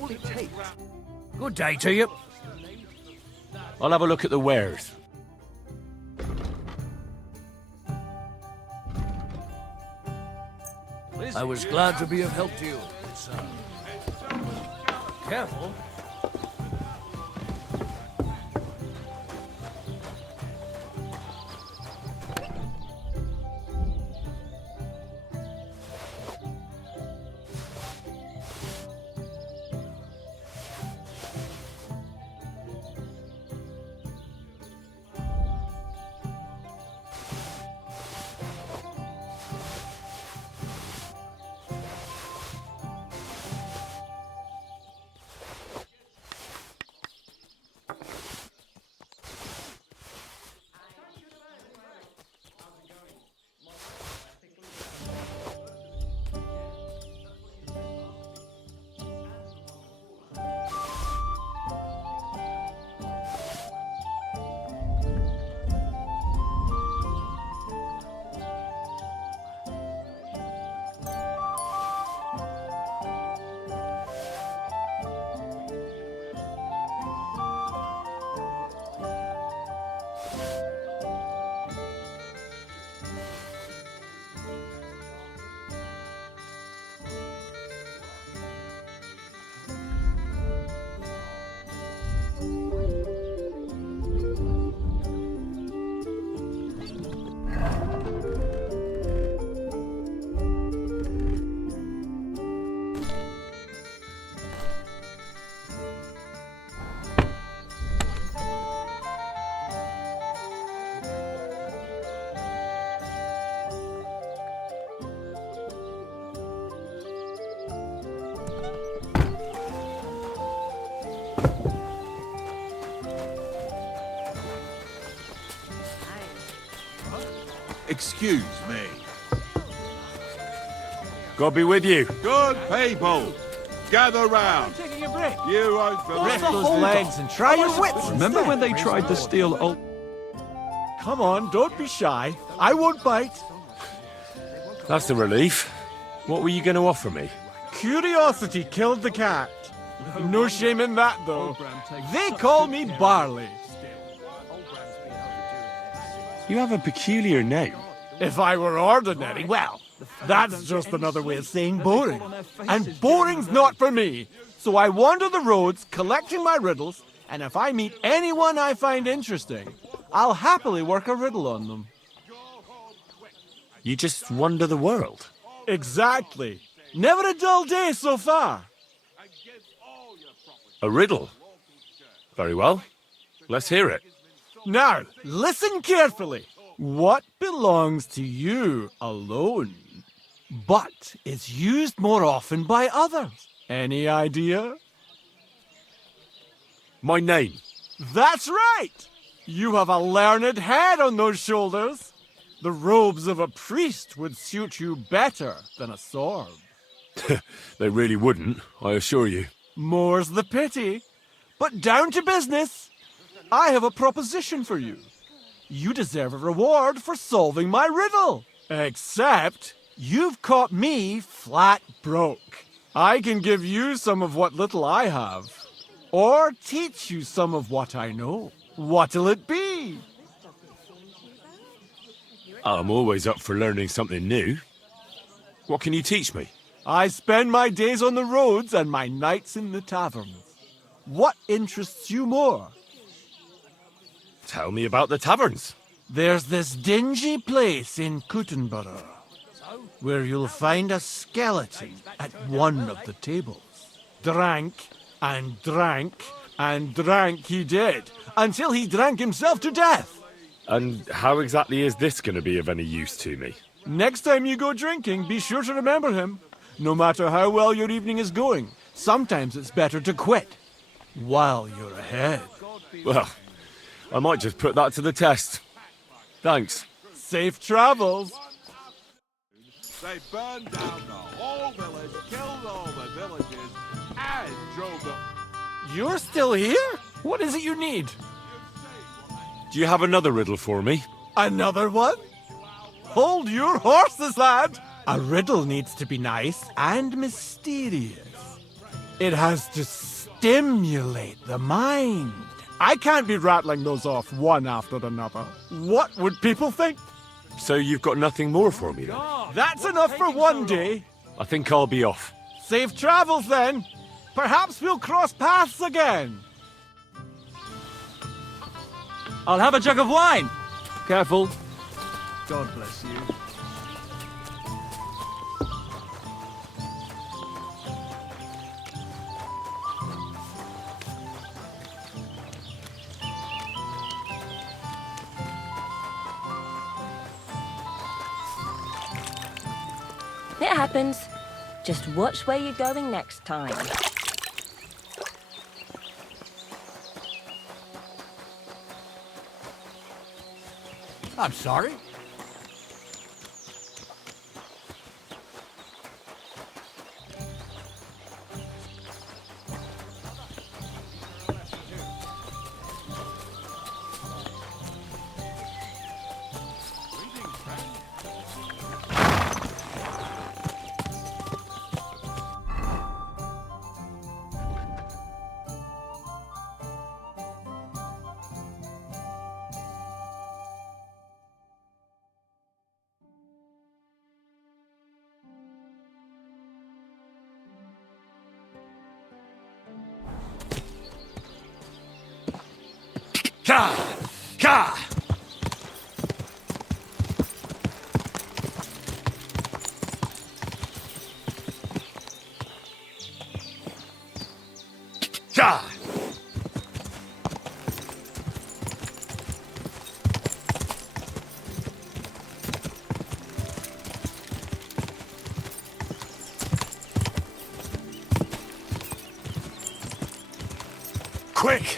All it takes. Good day to you. I'll have a look at the wares. I was glad to be of help to you. Careful. Excuse me. God be with you. Good people, gather round. Taking a break. You won't believe Lift those legs and try your wits. Remember when they tried to steal old... Come on, don't be shy. I won't bite. That's a relief. What were you going to offer me? Curiosity killed the cat. No shame in that, though. They call me Barley. You have a peculiar name. If I were ordinary, well, that's just another way of saying boring. And boring's not for me. So I wander the roads collecting my riddles, and if I meet anyone I find interesting, I'll happily work a riddle on them. You just wander the world. Exactly. Never a dull day so far. A riddle? Very well. Let's hear it. Now, listen carefully. What belongs to you alone, but is used more often by others? Any idea? My name. That's right! You have a learned head on those shoulders. The robes of a priest would suit you better than a sword. They really wouldn't, I assure you. More's the pity. But down to business. I have a proposition for you. You deserve a reward for solving my riddle. Except, you've caught me flat broke. I can give you some of what little I have. Or teach you some of what I know. What'll it be? I'm always up for learning something new. What can you teach me? I spend my days on the roads and my nights in the taverns. What interests you more? Tell me about the taverns. There's this dingy place in Kuttenborough where you'll find a skeleton at one of the tables. Drank and drank and drank he did, until he drank himself to death. And how exactly is this going to be of any use to me? Next time you go drinking, be sure to remember him. No matter how well your evening is going, sometimes it's better to quit while you're ahead. Well, I might just put that to the test. Thanks. Safe travels. They burned down the whole village, killed all the villagers, and drove them. You're still here? What is it you need? Do you have another riddle for me? Another one? Hold your horses, lad! A riddle needs to be nice and mysterious. It has to stimulate the mind. I can't be rattling those off one after another. What would people think? So you've got nothing more for me then? That's enough for one day. I think I'll be off. Safe travels then. Perhaps we'll cross paths again. I'll have a jug of wine. Careful. God bless you. It happens. Just watch where you're going next time. I'm sorry. Ka! Ka! Ka! Quick!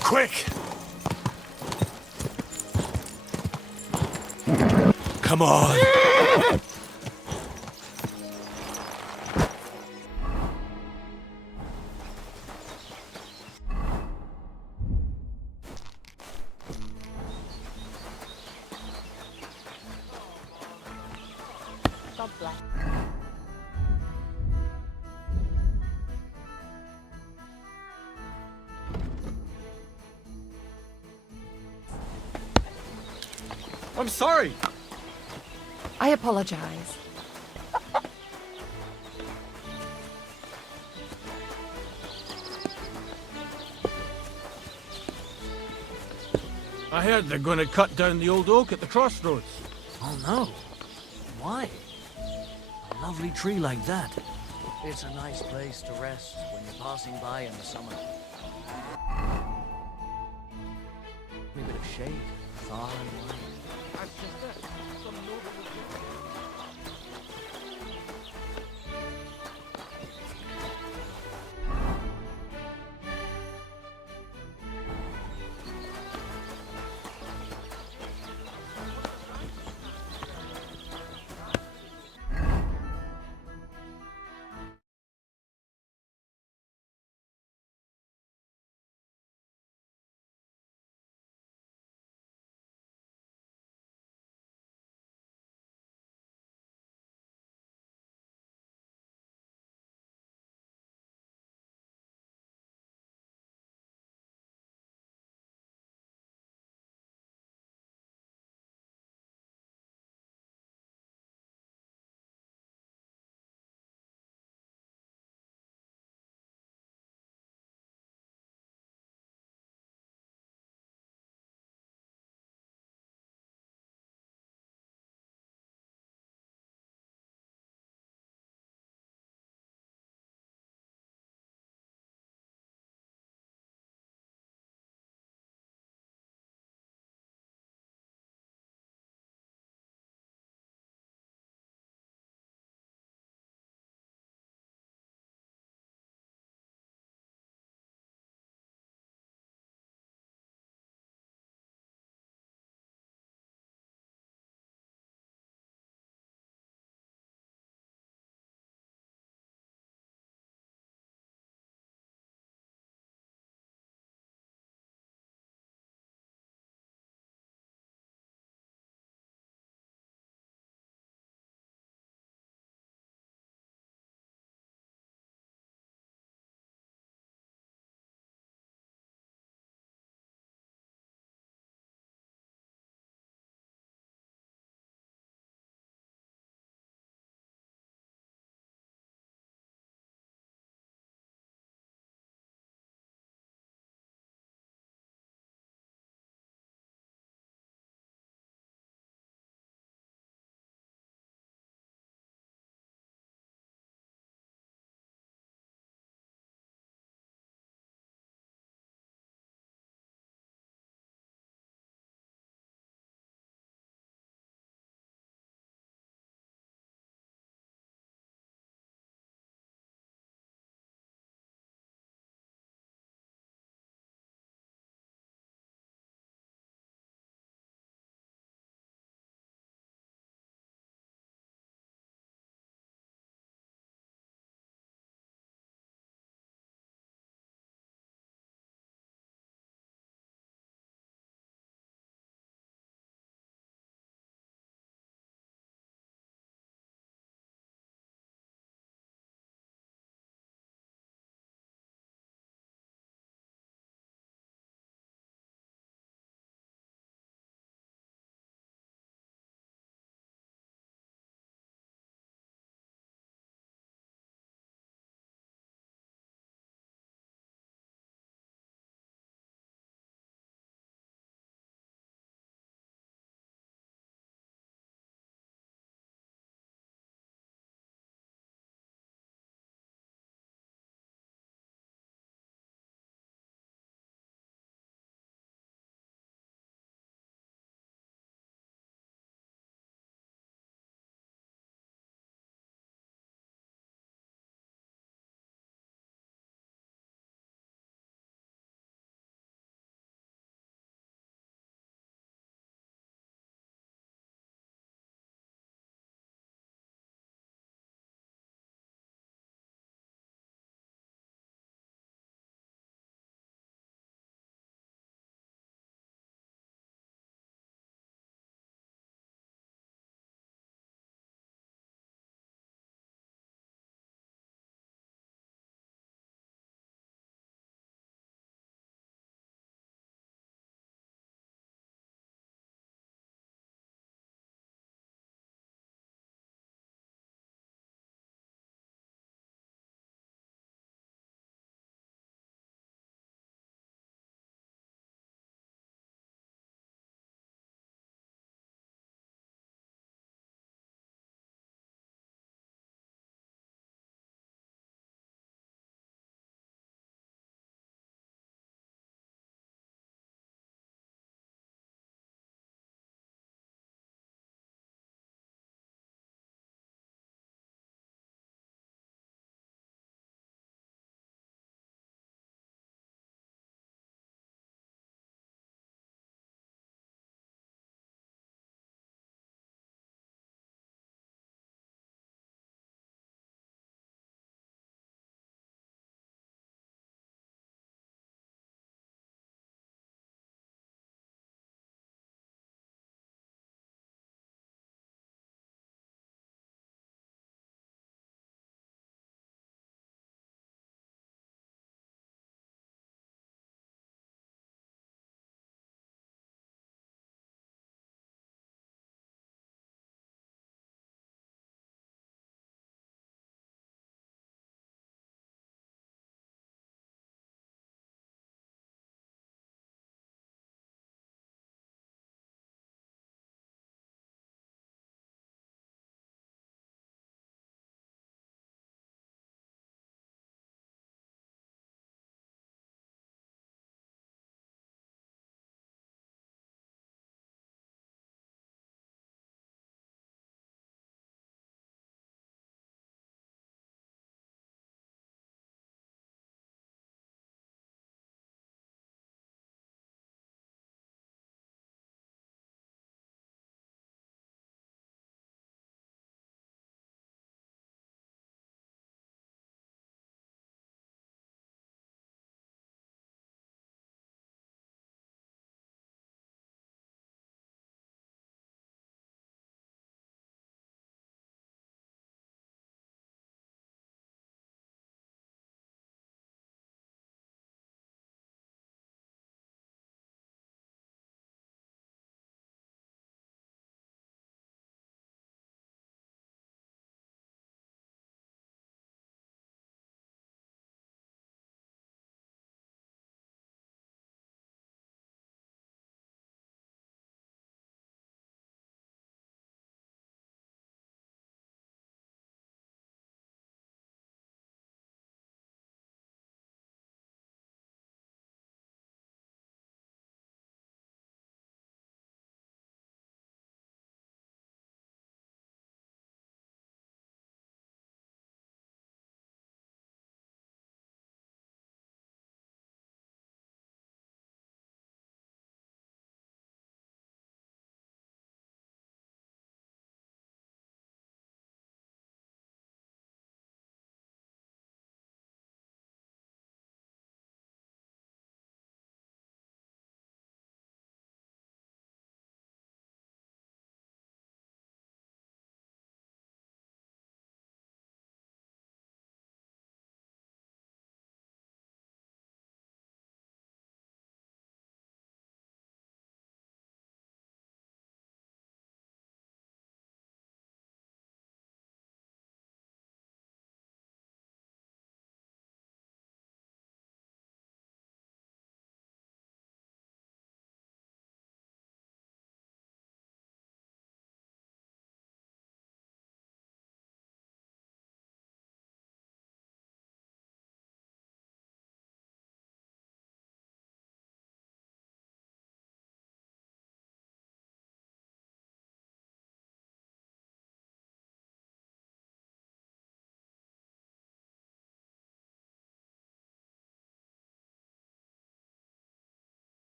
Quick! Come on! God bless. I'm sorry. I apologize. I heard they're going to cut down the old oak at the crossroads. Oh no. Why? A lovely tree like that. It's a nice place to rest when you're passing by in the summer. A bit of shade, far and wide. That's just it. Some noble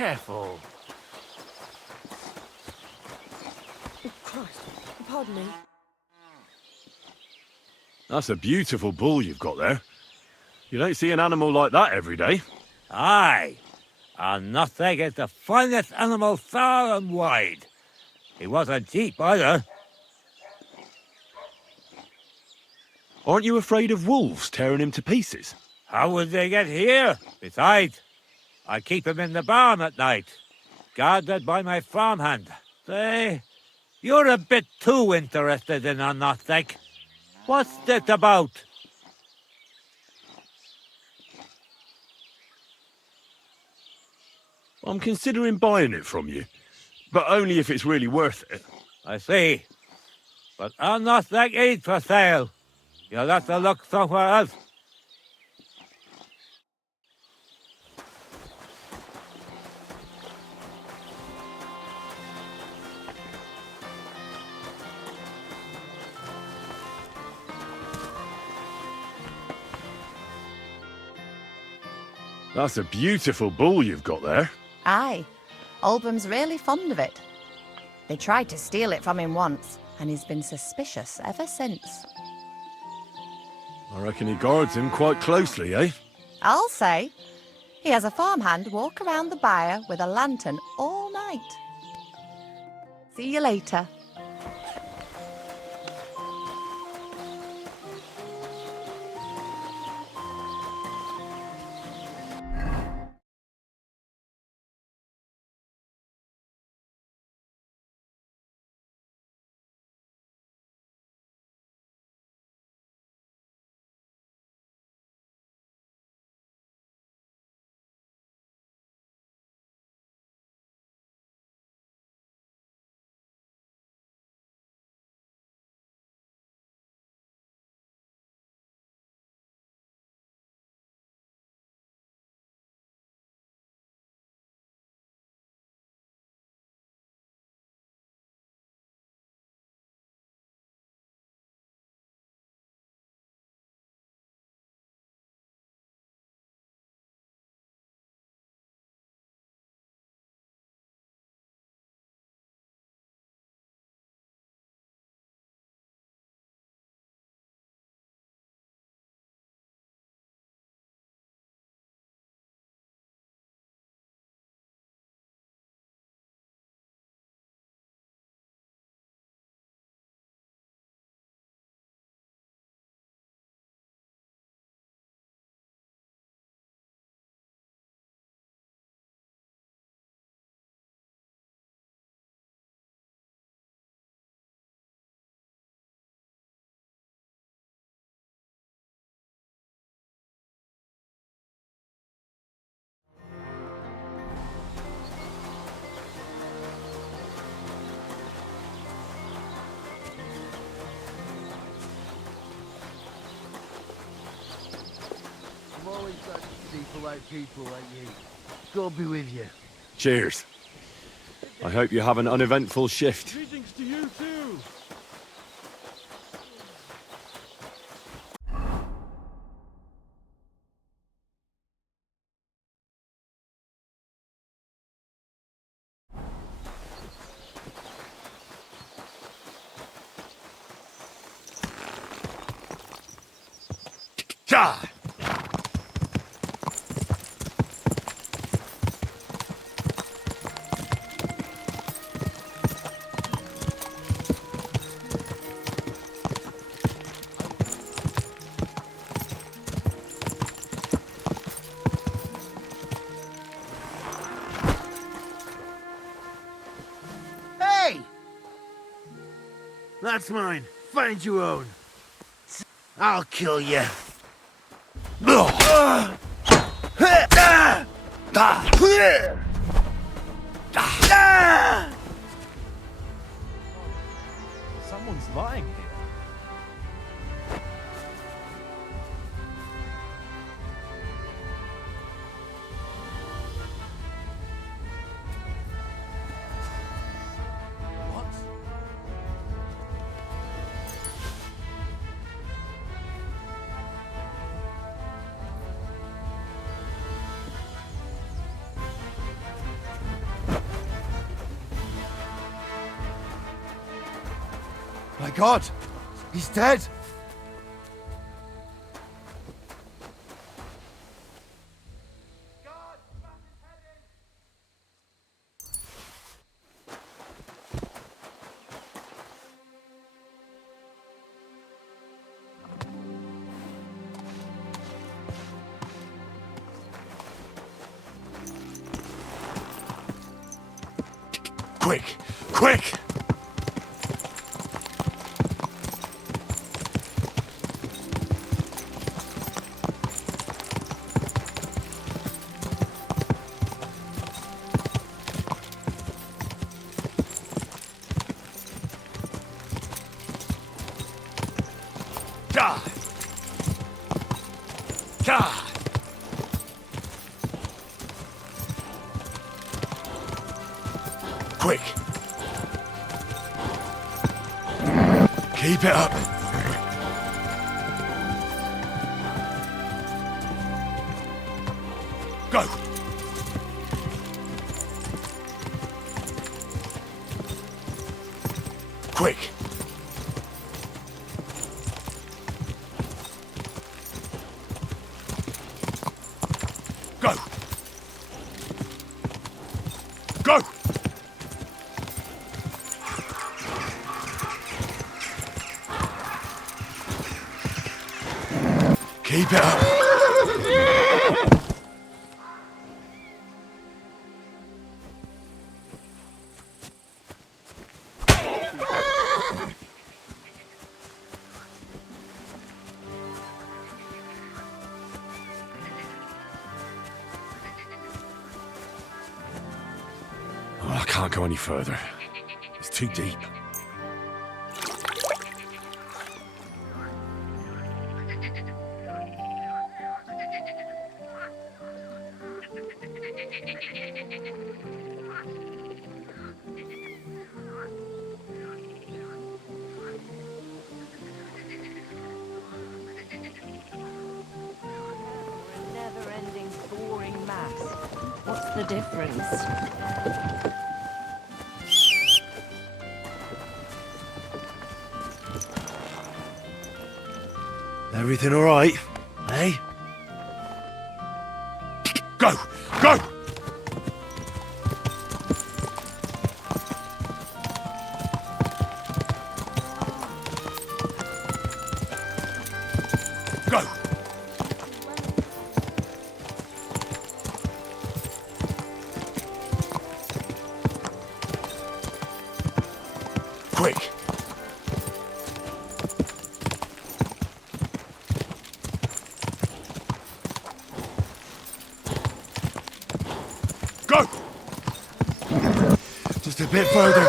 Careful. Oh, Christ. Pardon me. That's a beautiful bull you've got there. You don't see an animal like that every day. Aye, and nothing is the finest animal far and wide. He wasn't cheap either. Aren't you afraid of wolves tearing him to pieces? How would they get here? Besides, I keep him in the barn at night, guarded by my farmhand. Say, you're a bit too interested in a nothing. What's this about? I'm considering buying it from you, but only if it's really worth it. I see. But a nothing ain't for sale. You'll have to look somewhere else. That's a beautiful bull you've got there. Aye. Oldham's really fond of it. They tried to steal it from him once, and he's been suspicious ever since. I reckon he guards him quite closely, eh? I'll say. He has a farmhand walk around the byre with a lantern all night. See you later. I've always tried to see polite people like you. God be with you. Cheers. I hope you have an uneventful shift. Greetings to you too. Hey! That's mine. Find your own. I'll kill you. Someone's lying here. My God! He's dead! Quick! Quick! God! God! Quick! Keep it up! Go! Quick! Go! Go! Keep it up! Oh, I can't go any further. It's too deep. Never-ending, boring mass. What's the difference? Everything all right? Hey? Go! Go! Go! Quick! Go! Just a bit further.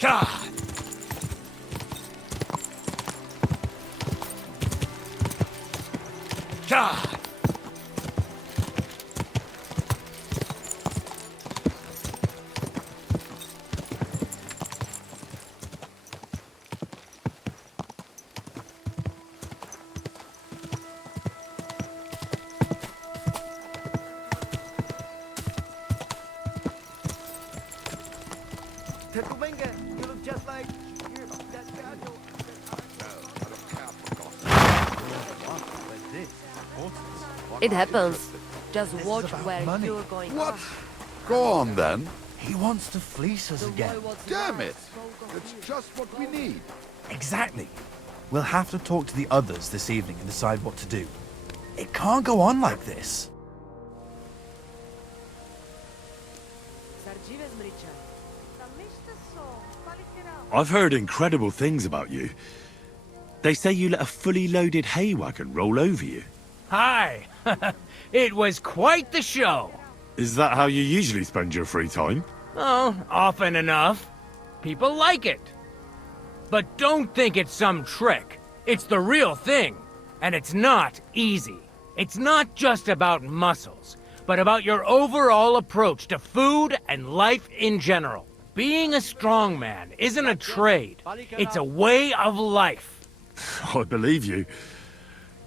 God! God! You look just like that guy. It happens. Just This is watch about where money. you're going. What? Go on, then. He wants to fleece us again. Damn it! It's just what we need. Exactly. We'll have to talk to the others this evening and decide what to do. It can't go on like this. I've heard incredible things about you. They say you let a fully loaded hay wagon roll over you. Hi! It was quite the show. Is that how you usually spend your free time? Oh, often enough. People like it. But don't think it's some trick. It's the real thing. And it's not easy. It's not just about muscles, but about your overall approach to food and life in general. Being a strongman isn't a trade, it's a way of life. I believe you.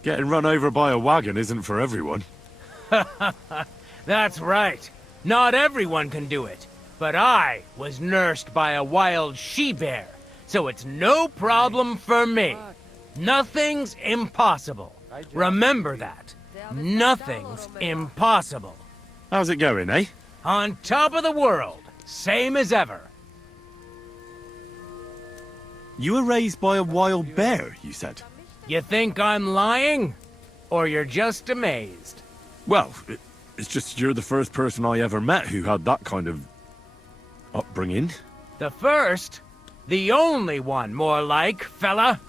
Getting run over by a wagon isn't for everyone. That's right. Not everyone can do it. But I was nursed by a wild she-bear, so it's no problem for me. Nothing's impossible. Remember that. Nothing's impossible. How's it going, eh? On top of the world, same as ever. You were raised by a wild bear, you said? You think I'm lying? Or you're just amazed? Well, it's just you're the first person I ever met who had that kind of upbringing. The first? The only one, more like, fella.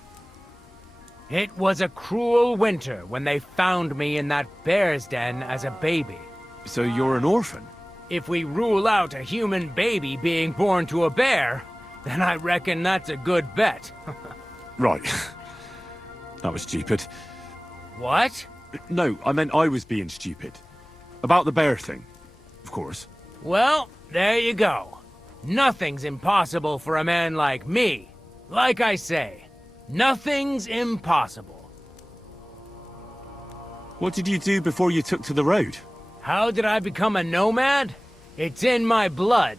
It was a cruel winter when they found me in that bear's den as a baby. So you're an orphan? If we rule out a human baby being born to a bear, then I reckon that's a good bet. Right. That was stupid. What? No, I meant I was being stupid. About the bear thing, of course. Well, there you go. Nothing's impossible for a man like me. Like I say, nothing's impossible. What did you do before you took to the road? How did I become a nomad? It's in my blood.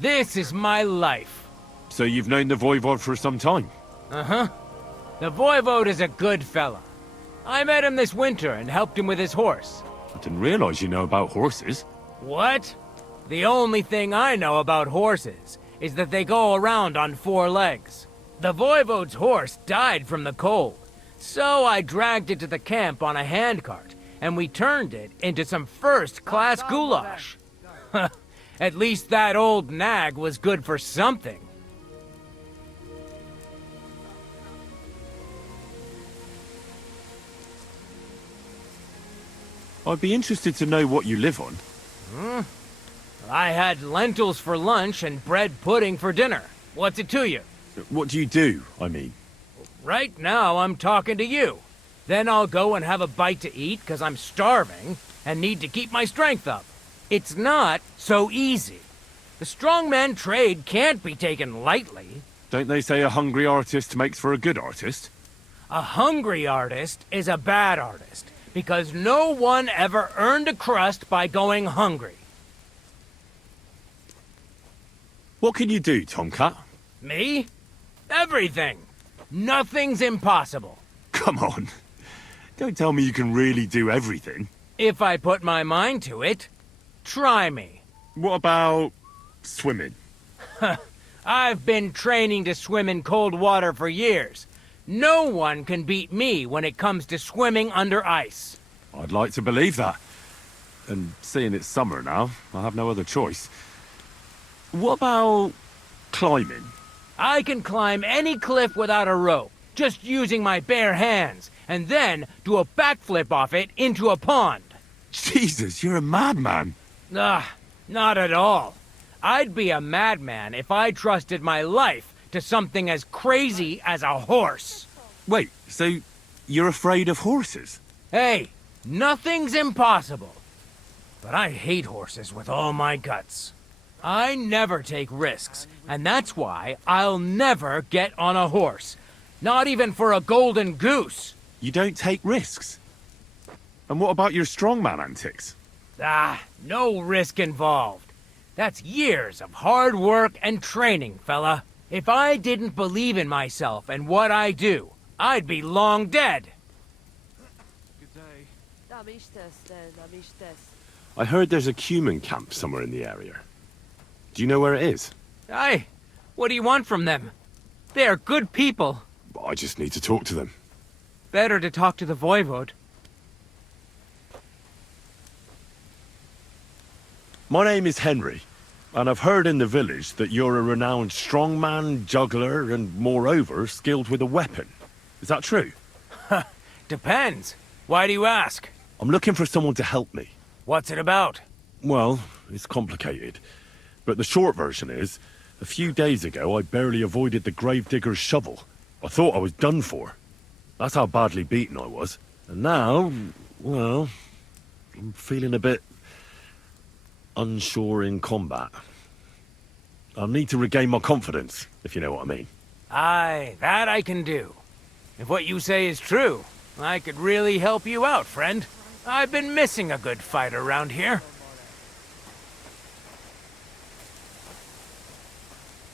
This is my life. So you've known the Voivod for some time? Uh-huh. The Voivod is a good fella. I met him this winter and helped him with his horse. I didn't realize you know about horses. What? The only thing I know about horses is that they go around on 4 legs. The Voivod's horse died from the cold, so I dragged it to the camp on a handcart, and we turned it into some first-class goulash. At least that old nag was good for something. I'd be interested to know what you live on. I had lentils for lunch and bread pudding for dinner. What's it to you? What do you do, I mean? Right now, I'm talking to you. Then I'll go and have a bite to eat, because I'm starving, and need to keep my strength up. It's not so easy. The strongman trade can't be taken lightly. Don't they say a hungry artist makes for a good artist? A hungry artist is a bad artist, because no one ever earned a crust by going hungry. What can you do, Tomcat? Me? Everything. Nothing's impossible. Come on. Don't tell me you can really do everything. If I put my mind to it, try me. What about swimming? I've been training to swim in cold water for years. No one can beat me when it comes to swimming under ice. I'd like to believe that. And seeing it's summer now, I have no other choice. What about climbing? I can climb any cliff without a rope, just using my bare hands, and then do a backflip off it into a pond. Jesus, you're a madman. Not at all. I'd be a madman if I trusted my life to something as crazy as a horse. Wait, so you're afraid of horses? Hey, nothing's impossible. But I hate horses with all my guts. I never take risks, and that's why I'll never get on a horse. Not even for a golden goose. You don't take risks? And what about your strongman antics? No risk involved. That's years of hard work and training, fella. If I didn't believe in myself and what I do, I'd be long dead. Good day. I heard there's a Cuman camp somewhere in the area. Do you know where it is? Aye. What do you want from them? They are good people. I just need to talk to them. Better to talk to the Voivod. My name is Henry, and I've heard in the village that you're a renowned strongman, juggler, and moreover, skilled with a weapon. Is that true? Depends. Why do you ask? I'm looking for someone to help me. What's it about? Well, it's complicated. But the short version is, a few days ago I barely avoided the gravedigger's shovel. I thought I was done for. That's how badly beaten I was. And now, Well, I'm feeling a bit unsure in combat. I'll need to regain my confidence, if you know what I mean. Aye, that I can do. If what you say is true, I could really help you out, friend. I've been missing a good fighter around here.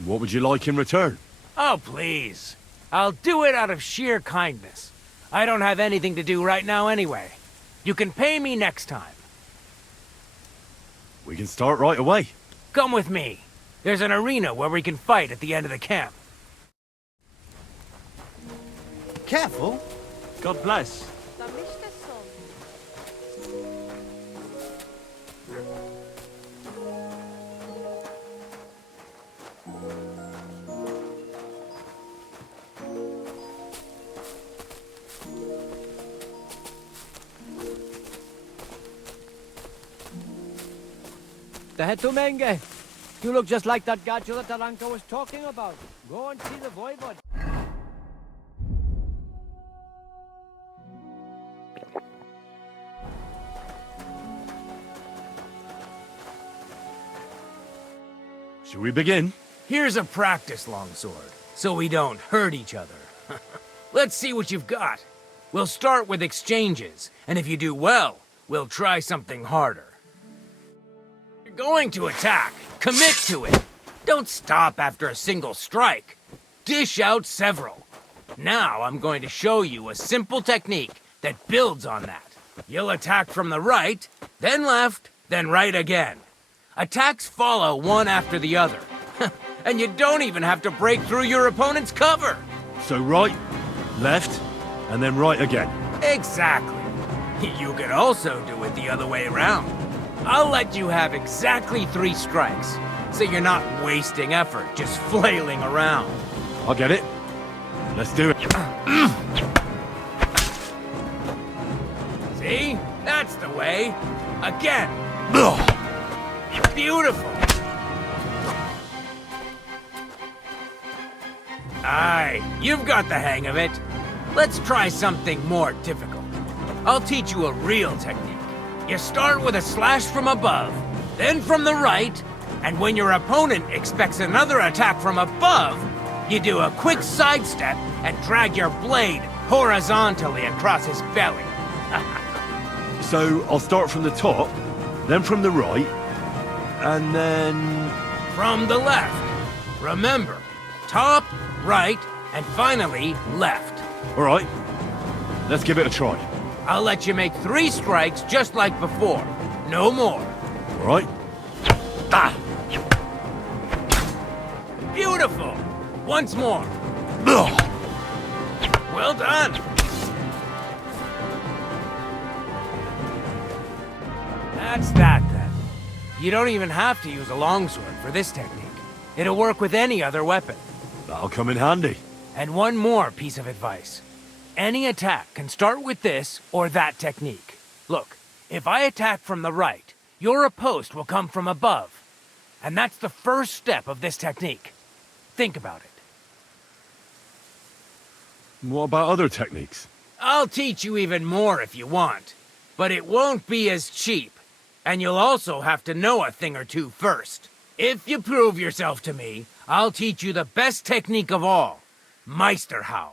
What would you like in return? Oh, please. I'll do it out of sheer kindness. I don't have anything to do right now anyway. You can pay me next time. We can start right away. Come with me. There's an arena where we can fight at the end of the camp. Careful. God bless. The Hetumenge. You look just like that gadget that Taranka was talking about. Go and see the voivod. Should we begin? Here's a practice longsword, so we don't hurt each other. Let's see what you've got. We'll start with exchanges, and if you do well, we'll try something harder. You're going to attack. Commit to it. Don't stop after a single strike. Dish out several. Now I'm going to show you a simple technique that builds on that. You'll attack from the right, then left, then right again. Attacks follow one after the other. And you don't even have to break through your opponent's cover. So right, left, and then right again. Exactly. You can also do it the other way around. I'll let you have exactly 3 strikes, so you're not wasting effort just flailing around. I'll get it. Let's do it. See? That's the way. Again. Beautiful. Aye, you've got the hang of it. Let's try something more difficult. I'll teach you a real technique. You start with a slash from above, then from the right, and when your opponent expects another attack from above, you do a quick sidestep and drag your blade horizontally across his belly. So I'll start from the top, then from the right, and then... From the left. Remember, top, right, and finally, left. All right, let's give it a try. I'll let you make 3 strikes just like before. No more. All right. Ah! Beautiful. Once more. Well done. That's that then. You don't even have to use a longsword for this technique. It'll work with any other weapon. That'll come in handy. And one more piece of advice. Any attack can start with this or that technique. Look, if I attack from the right, your riposte will come from above. And that's the first step of this technique. Think about it. What about other techniques? I'll teach you even more if you want. But it won't be as cheap. And you'll also have to know a thing or two first. If you prove yourself to me, I'll teach you the best technique of all. Meisterhau.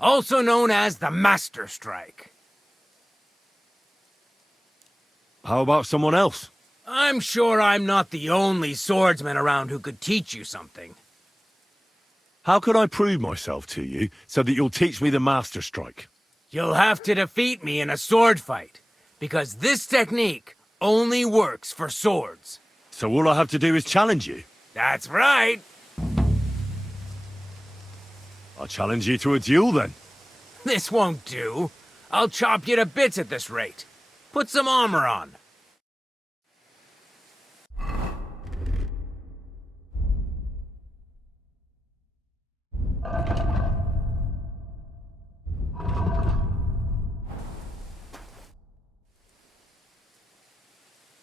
Also known as the Master Strike. How about someone else? I'm sure I'm not the only swordsman around who could teach you something. How could I prove myself to you so that you'll teach me the Master Strike? You'll have to defeat me in a sword fight, because this technique only works for swords. So all I have to do is challenge you? That's right. I'll challenge you to a duel then. This won't do. I'll chop you to bits at this rate. Put some armor on.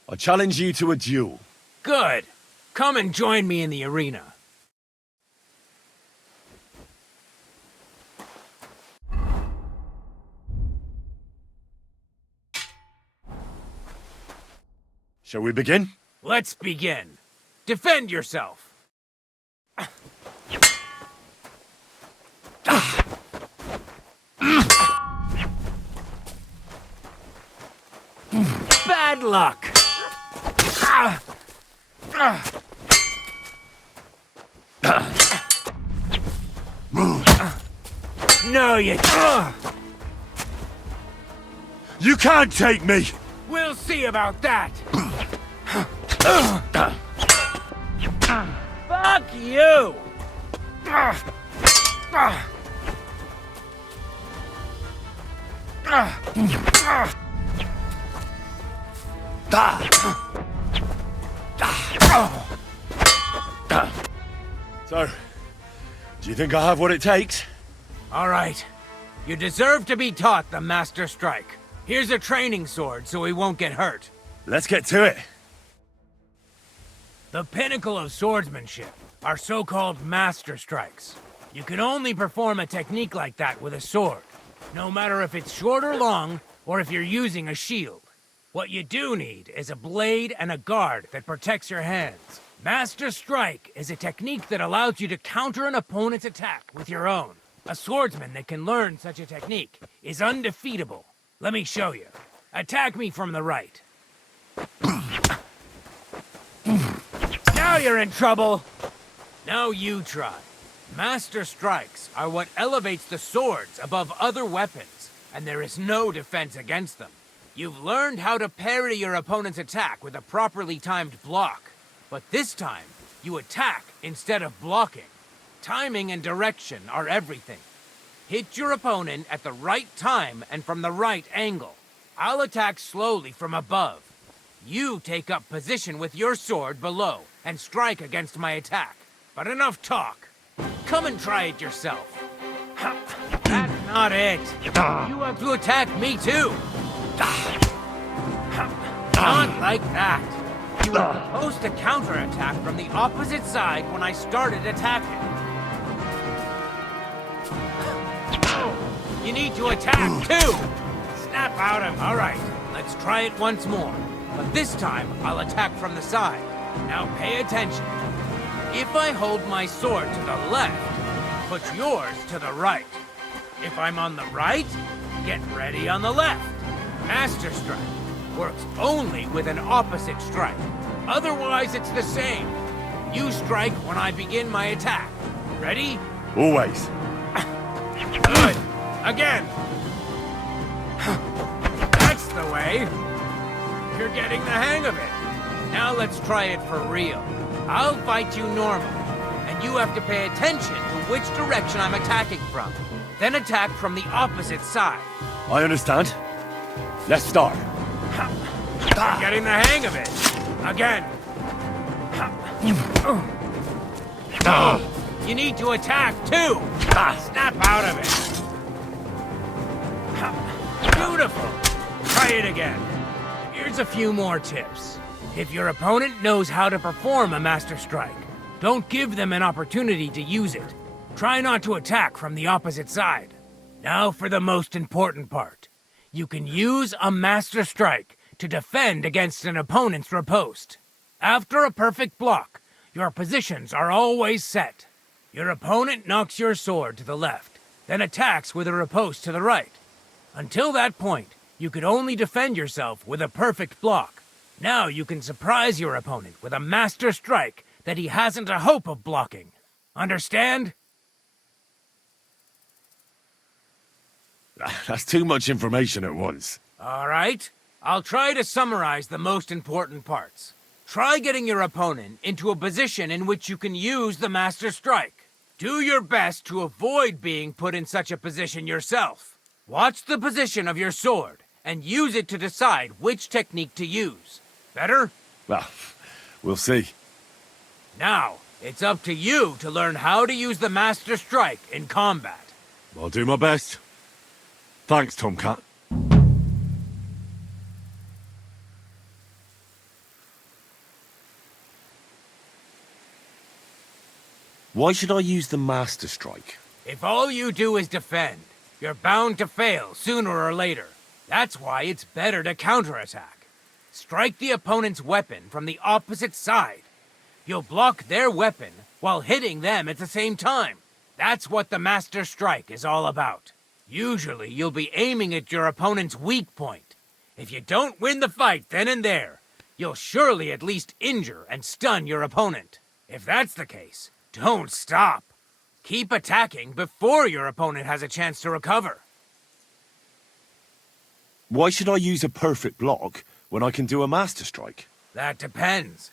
I challenge you to a duel. Good. Come and join me in the arena. Shall we begin? Let's begin. Defend yourself. Bad luck. No, you. You can't take me! We'll see about that. Fuck you! So, do you think I have what it takes? All right. You deserve to be taught the Master Strike. Here's a training sword so he won't get hurt. Let's get to it. The pinnacle of swordsmanship are so-called Master Strikes. You can only perform a technique like that with a sword, no matter if it's short or long, or if you're using a shield. What you do need is a blade and a guard that protects your hands. Master Strike is a technique that allows you to counter an opponent's attack with your own. A swordsman that can learn such a technique is undefeatable. Let me show you. Attack me from the right. Now you're in trouble! Now you try. Master Strikes are what elevates the swords above other weapons, and there is no defense against them. You've learned how to parry your opponent's attack with a properly timed block. But this time, you attack instead of blocking. Timing and direction are everything. Hit your opponent at the right time and from the right angle. I'll attack slowly from above. You take up position with your sword below and strike against my attack. But enough talk. Come and try it yourself. That's not it. You have to attack me too. Not like that. You were supposed to counterattack from the opposite side when I started attacking. You need to attack too. Snap out of. All right, let's try it once more. But this time, I'll attack from the side. Now pay attention. If I hold my sword to the left, put yours to the right. If I'm on the right, get ready on the left. Master Strike works only with an opposite strike. Otherwise, it's the same. You strike when I begin my attack. Ready? Always. Good. Again. That's the way. You're getting the hang of it. Now let's try it for real. I'll fight you normal, and you have to pay attention to which direction I'm attacking from. Then attack from the opposite side. I understand. Let's start. You're getting the hang of it. Again. You need to attack too. Snap out of it. Beautiful. Try it again. Here's a few more tips. If your opponent knows how to perform a Master Strike, don't give them an opportunity to use it. Try not to attack from the opposite side. Now for the most important part. You can use a Master Strike to defend against an opponent's riposte. After a perfect block, your positions are always set. Your opponent knocks your sword to the left, then attacks with a riposte to the right. Until that point, you could only defend yourself with a perfect block. Now you can surprise your opponent with a Master Strike that he hasn't a hope of blocking. Understand? That's too much information at once. All right. I'll try to summarize the most important parts. Try getting your opponent into a position in which you can use the Master Strike. Do your best to avoid being put in such a position yourself. Watch the position of your sword and use it to decide which technique to use. Better? Well, we'll see. Now, it's up to you to learn how to use the Master Strike in combat. I'll do my best. Thanks, Tomcat. Why should I use the Master Strike? If all you do is defend, you're bound to fail sooner or later. That's why it's better to counterattack. strike the opponent's weapon from the opposite side. You'll block their weapon while hitting them at the same time. That's what the Master Strike is all about. Usually, you'll be aiming at your opponent's weak point. If you don't win the fight then and there, you'll surely at least injure and stun your opponent. If that's the case, don't stop. Keep attacking before your opponent has a chance to recover. Why should I use a perfect block when I can do a Master Strike? That depends.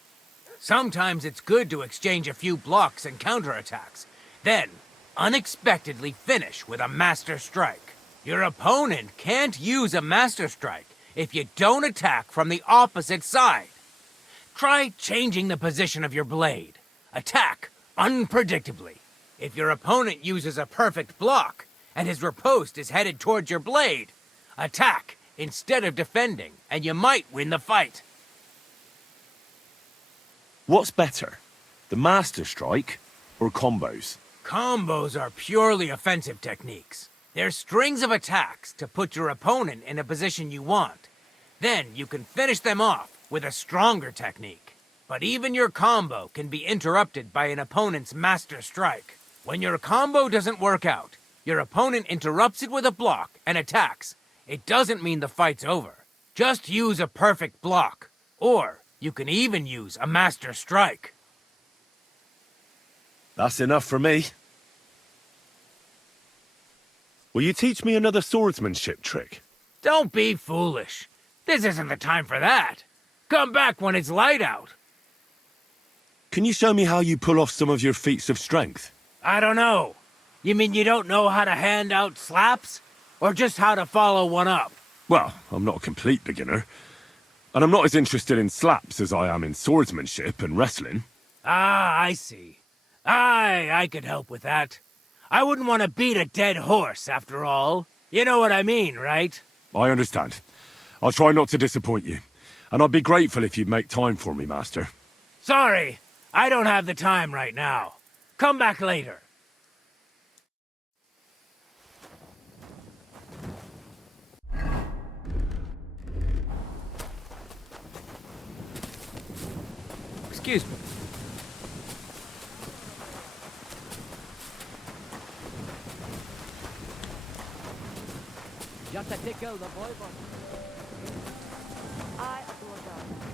Sometimes it's good to exchange a few blocks and counterattacks, then unexpectedly finish with a Master Strike. Your opponent can't use a Master Strike if you don't attack from the opposite side. Try changing the position of your blade. Attack unpredictably. If your opponent uses a perfect block and his riposte is headed towards your blade, attack instead of defending, and you might win the fight. What's better, the Master Strike or combos? Combos are purely offensive techniques. They're strings of attacks to put your opponent in a position you want. Then you can finish them off with a stronger technique. But even your combo can be interrupted by an opponent's Master Strike. When your combo doesn't work out, your opponent interrupts it with a block and attacks. It doesn't mean the fight's over. Just use a perfect block. Or you can even use a Master Strike. That's enough for me. Will you teach me another swordsmanship trick? Don't be foolish. This isn't the time for that. Come back when it's light out. Can you show me how you pull off some of your feats of strength? I don't know. You mean you don't know how to hand out slaps? Or just how to follow one up? Well, I'm not a complete beginner. And I'm not as interested in slaps as I am in swordsmanship and wrestling. Ah, I see. I could help with that. I wouldn't want to beat a dead horse, after all. You know what I mean, right? I understand. I'll try not to disappoint you. And I'd be grateful if you'd make time for me, Master. Sorry, I don't have the time right now. Come back later. Excuse me. Just a tickle, the boy. I apologize.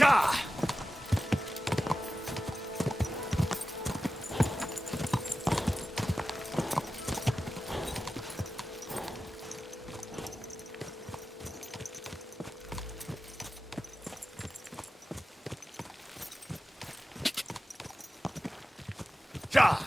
Ka! Ja!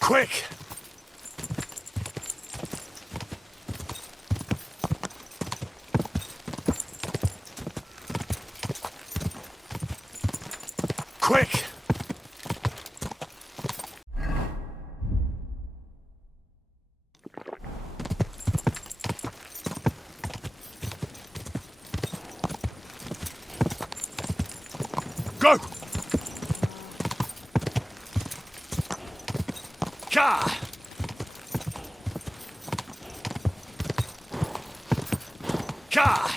Quick! Quick! Go! Ka! Ka!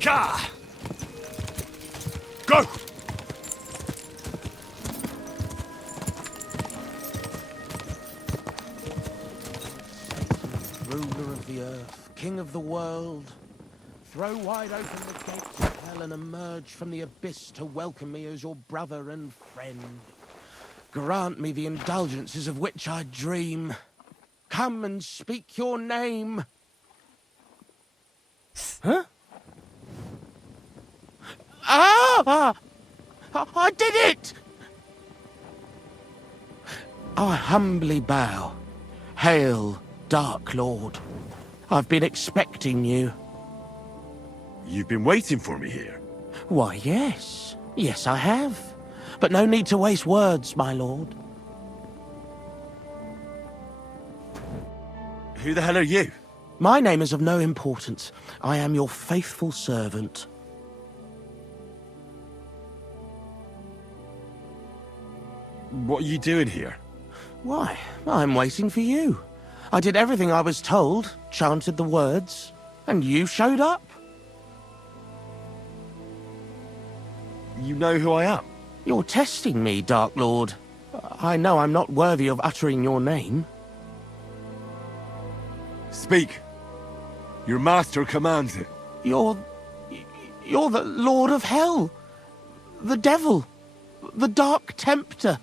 Ka! Go! Ruler of the earth, king of the world, throw wide open the gates of hell and emerge from the abyss to welcome me as your brother and friend. Grant me the indulgences of which I dream. Come and speak your name. Huh? Ah! I did it! I humbly bow. Hail, Dark Lord. I've been expecting you. You've been waiting for me here? Why, yes. Yes, I have. But no need to waste words, my lord. Who the hell are you? My name is of no importance. I am your faithful servant. What are you doing here? Why, I'm waiting for you. I did everything I was told, chanted the words, and you showed up. You know who I am? You're testing me, Dark Lord. I know I'm not worthy of uttering your name. Speak. Your master commands it. You're the Lord of Hell. The Devil. The Dark Tempter.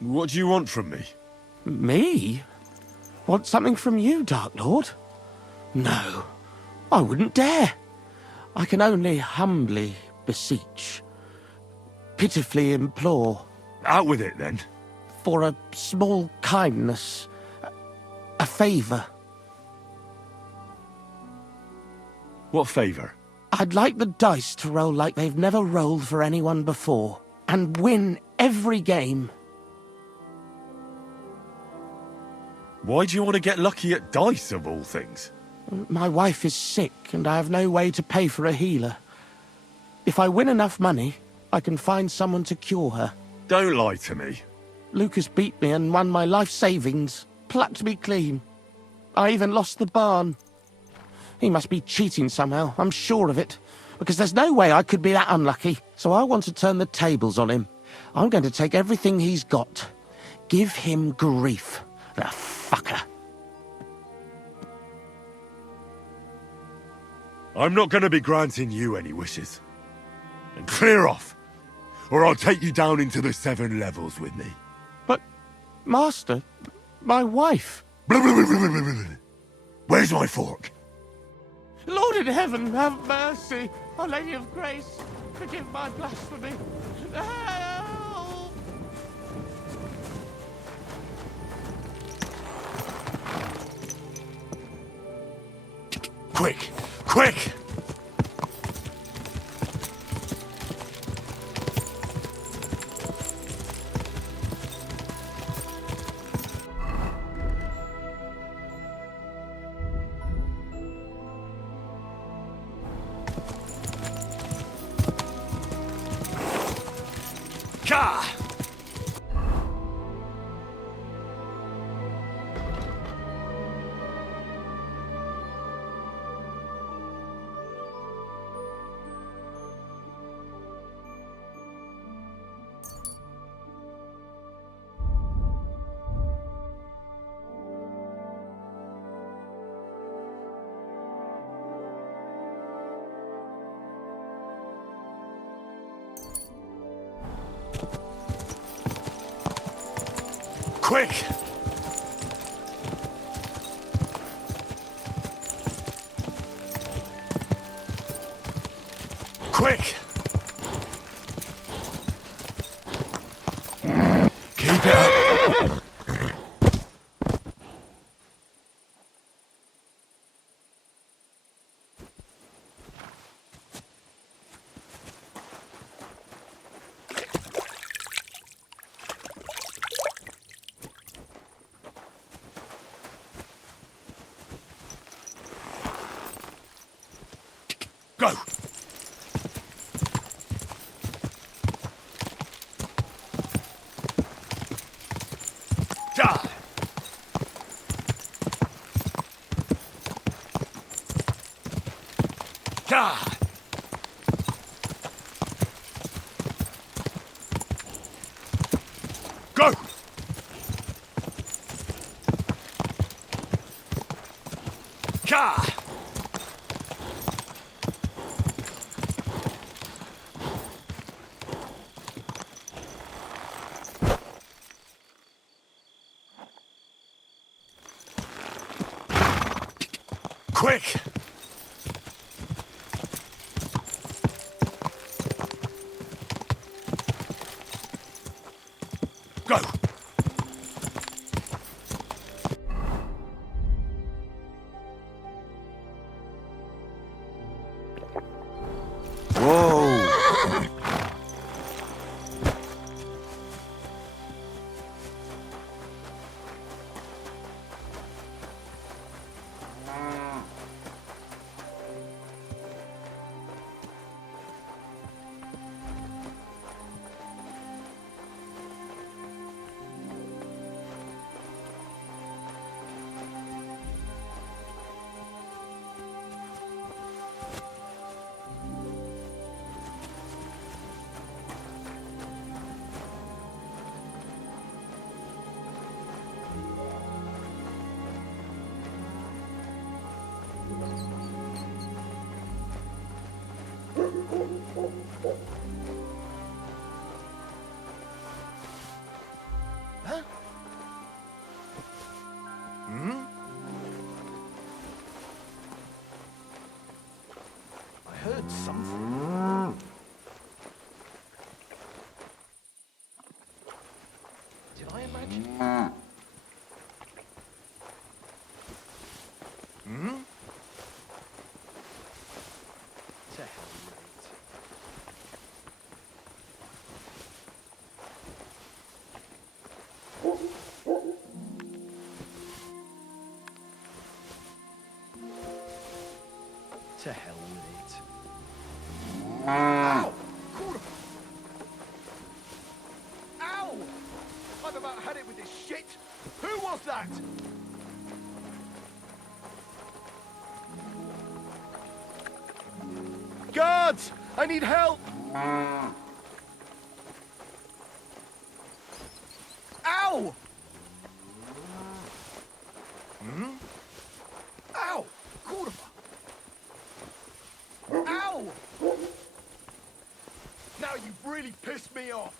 What do you want from me? Me? Want something from you, Dark Lord? No, I wouldn't dare. I can only humbly beseech, pitifully implore. Out with it, then. For a small kindness, a favour. What favour? I'd like the dice to roll like they've never rolled for anyone before, and win every game. Why do you want to get lucky at dice, of all things? My wife is sick, and I have no way to pay for a healer. If I win enough money, I can find someone to cure her. Don't lie to me. Lucas beat me and won my life savings, plucked me clean. I even lost the barn. He must be cheating somehow, I'm sure of it, because there's no way I could be that unlucky. So I want to turn the tables on him. I'm going to take everything he's got. Give him grief, the fucker. I'm not going to be granting you any wishes. And clear off, or I'll take you down into the 7 levels with me. But, Master, my wife... Where's my fork? Lord in heaven, have mercy. Our Lady of Grace, forgive my blasphemy. Help! Quick! Quick! Gah! Quick! Quick! Keep it up! Go! Die! Die! Go! Die! Quick! Go! Whoa! Huh? Hmm? I heard something. Did I imagine? Hmm? To hell with it. To hell with it. Ow! Quarter. Ow! I've about had it with this shit. Who was that? Guards! I need help! Ow! Hmm? Ow! Quarter. Ow! Now you've really pissed me off.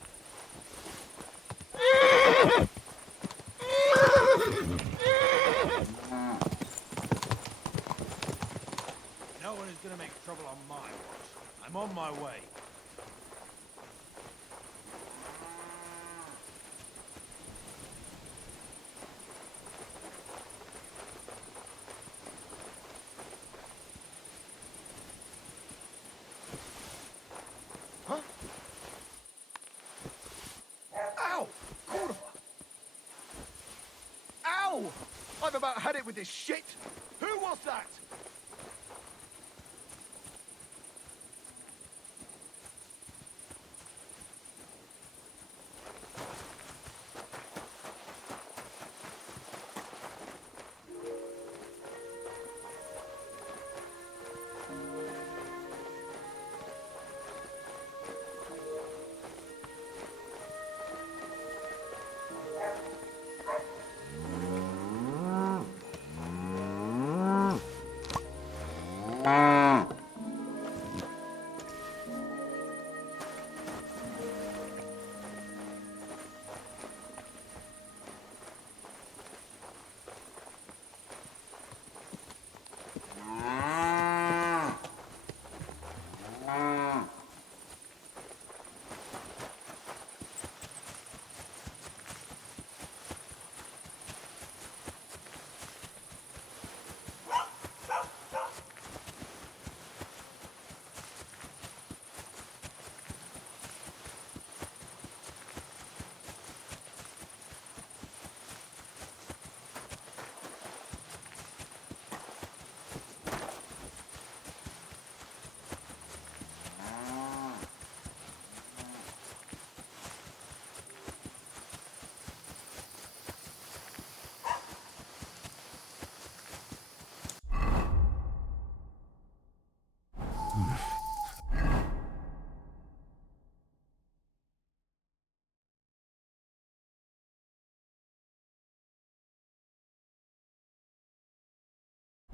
No one is gonna make trouble on my watch. I'm on my way. Huh? Ow! Quarter. Ow! I've about had it with this shit. Who was that?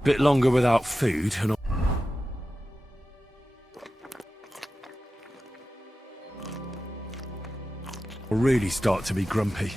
Bit longer without food and I'll really start to be grumpy.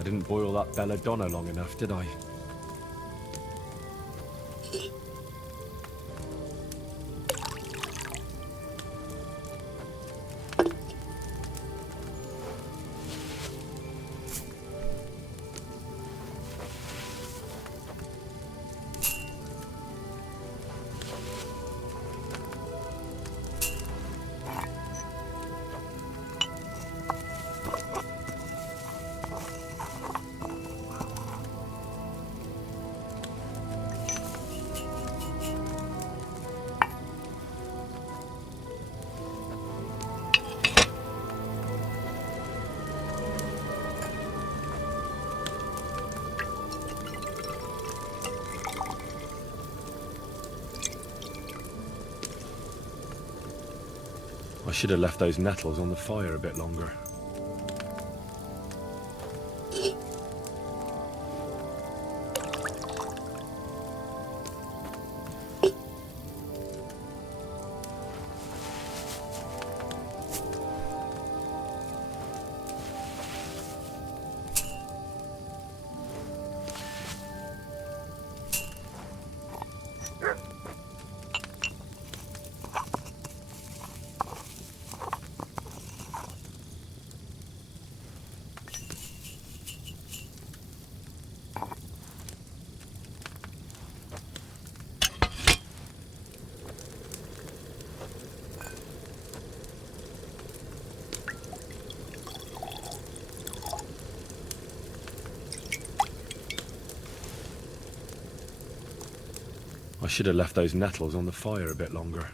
I didn't boil that belladonna long enough, did I? I should have left those nettles on the fire a bit longer. I should have left those nettles on the fire a bit longer.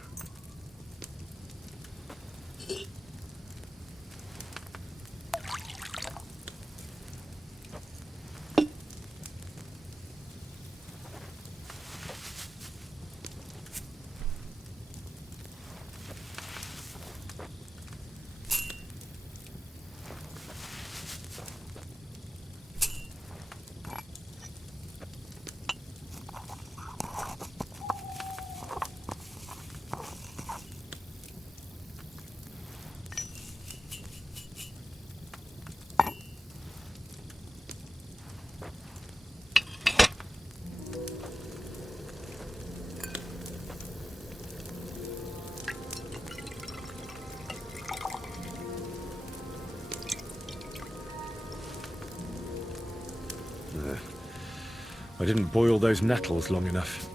I didn't boil those nettles long enough.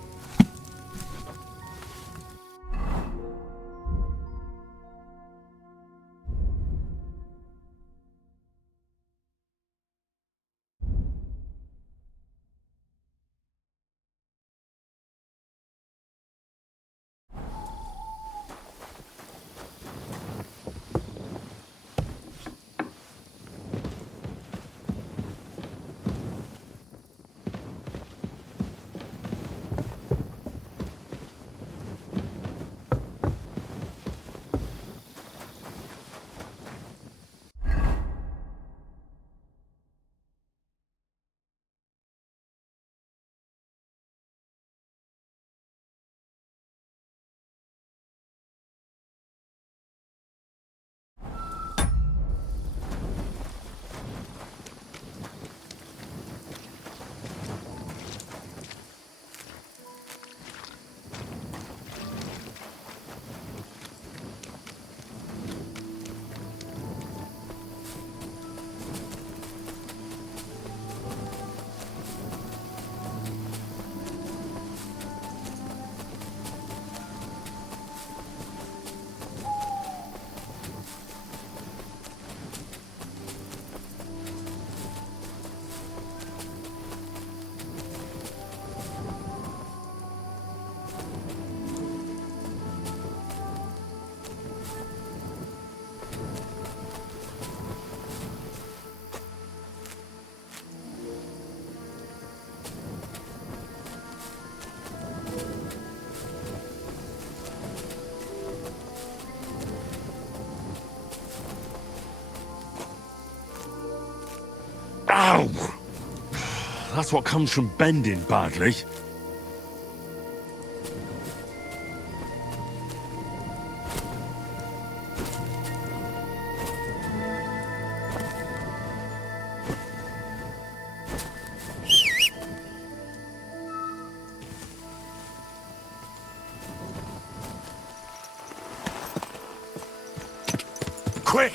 Ow! That's what comes from bending badly. Quick!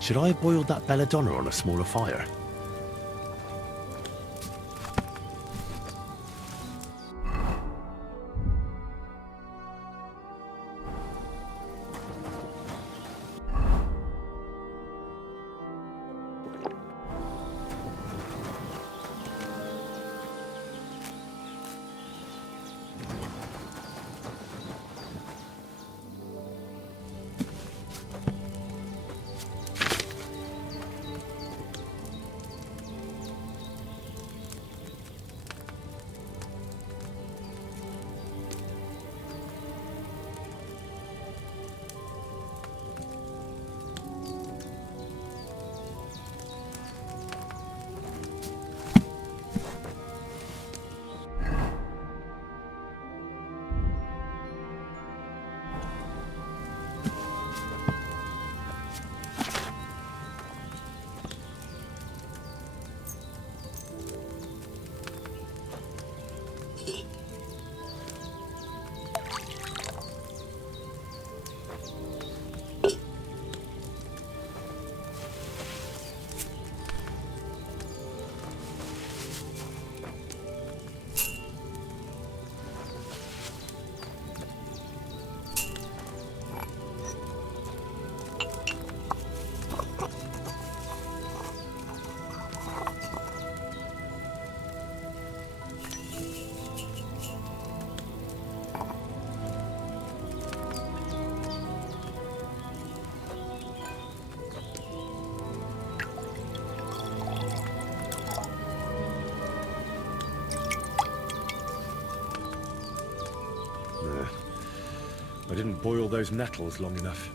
Should I have boiled that belladonna on a smaller fire? I didn't boil those nettles long enough.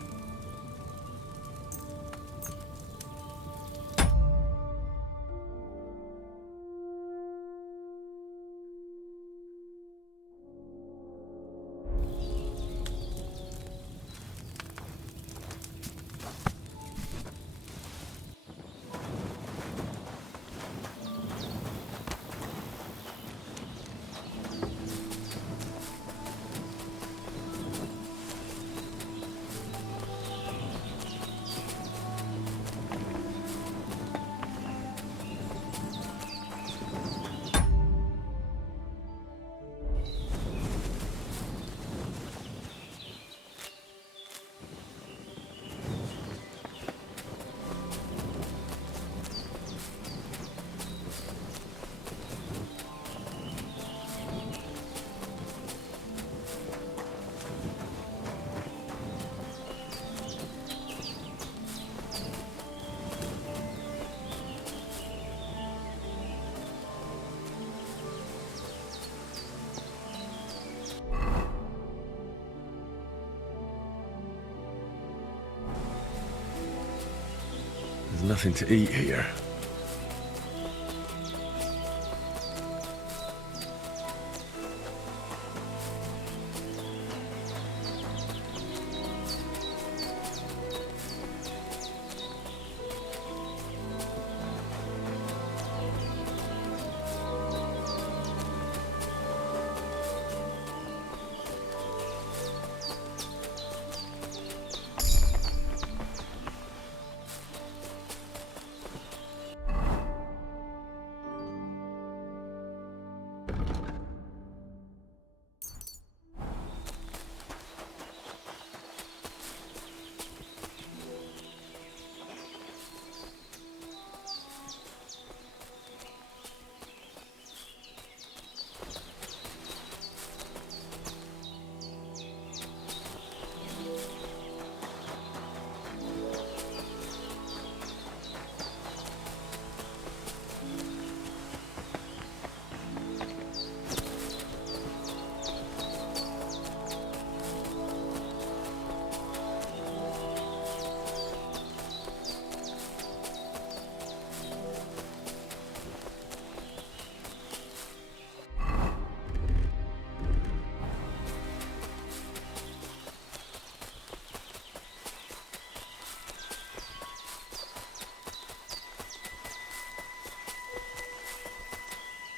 There's nothing to eat here.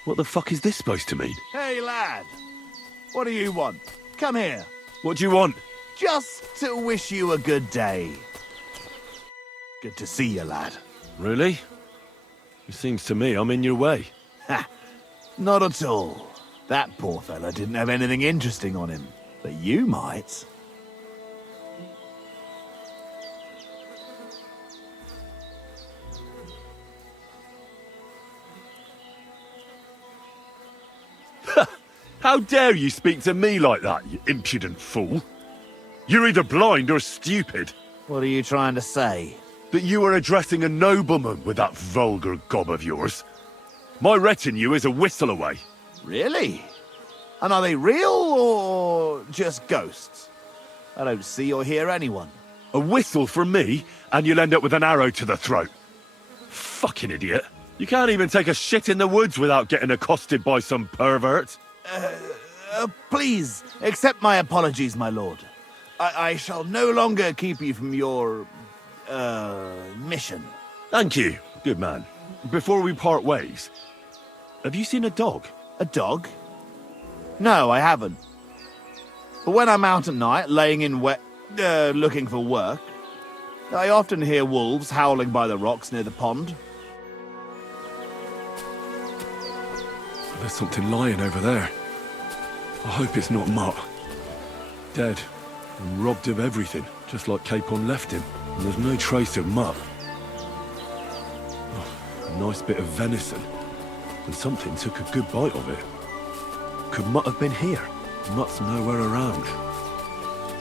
What the fuck is this supposed to mean? Hey, lad. What do you want? Come here. What do you want? Just to wish you a good day. Good to see you, lad. Really? It seems to me I'm in your way. Ha! Not at all. That poor fella didn't have anything interesting on him. But you might. How dare you speak to me like that, you impudent fool? You're either blind or stupid. What are you trying to say? That you are addressing a nobleman with that vulgar gob of yours. My retinue is a whistle away. Really? And are they real or just ghosts? I don't see or hear anyone. A whistle from me, and you'll end up with an arrow to the throat. Fucking idiot. You can't even take a shit in the woods without getting accosted by some pervert. Please, accept my apologies, my lord. I shall no longer keep you from your, mission. Thank you, good man. Before we part ways, have you seen a dog? A dog? No, I haven't. But when I'm out at night, laying in looking for work, I often hear wolves howling by the rocks near the pond. There's something lying over there. I hope it's not Mutt. Dead and robbed of everything, just like Capon left him. And there's no trace of Mutt. Oh, a nice bit of venison. And something took a good bite of it. Could Mutt have been here? Mutt's nowhere around.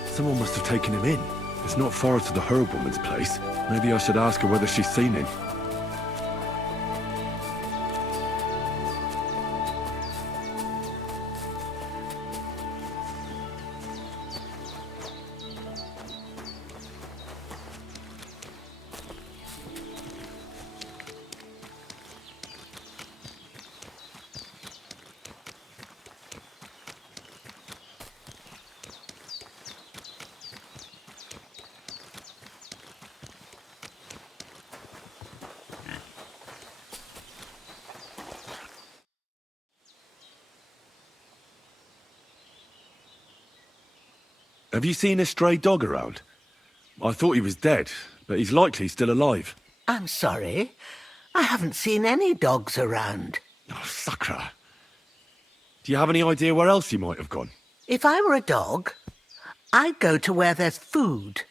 Someone must have taken him in. It's not far to the herb woman's place. Maybe I should ask her whether she's seen him. Have you seen a stray dog around? I thought he was dead, but he's likely still alive. I'm sorry. I haven't seen any dogs around. Oh, Sakra. Do you have any idea where else he might have gone? If I were a dog, I'd go to where there's food.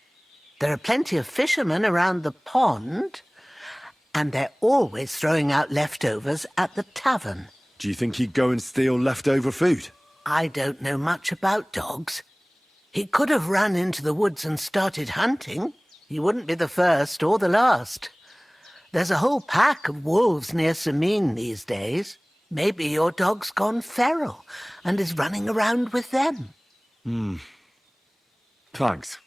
There are plenty of fishermen around the pond, and they're always throwing out leftovers at the tavern. Do you think he'd go and steal leftover food? I don't know much about dogs. He could have run into the woods and started hunting. He wouldn't be the first or the last. There's a whole pack of wolves near Samine these days. Maybe your dog's gone feral and is running around with them. Thanks.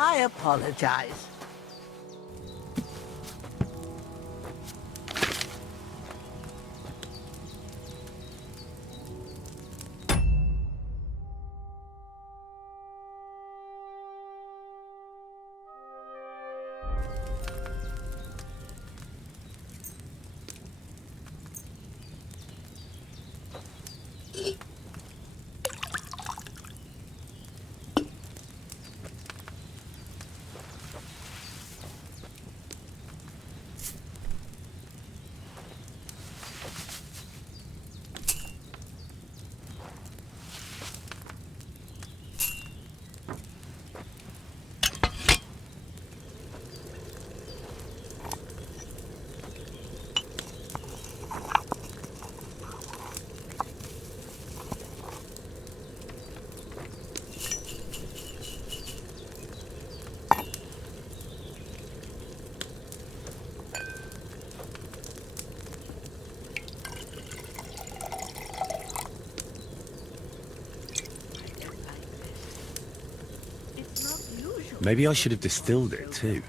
I apologize. Maybe I should have distilled it too.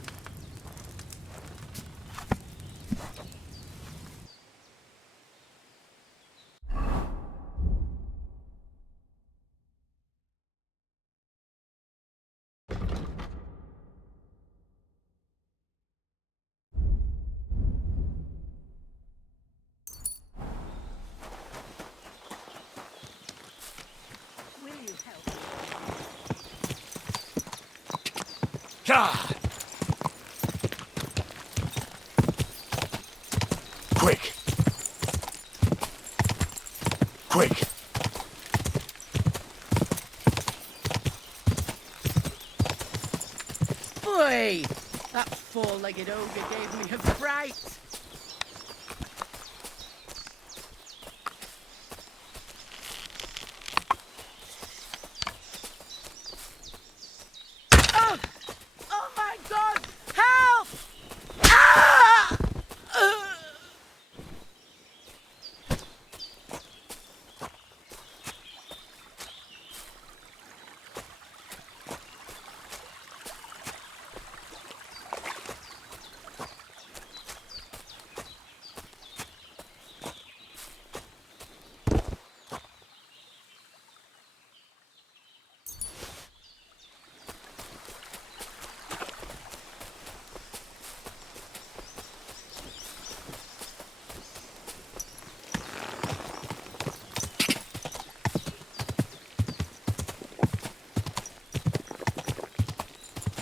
God! Quick! Quick! Boy! That four-legged ogre gave me a fright! Oh! Oh my God! Help! Ah!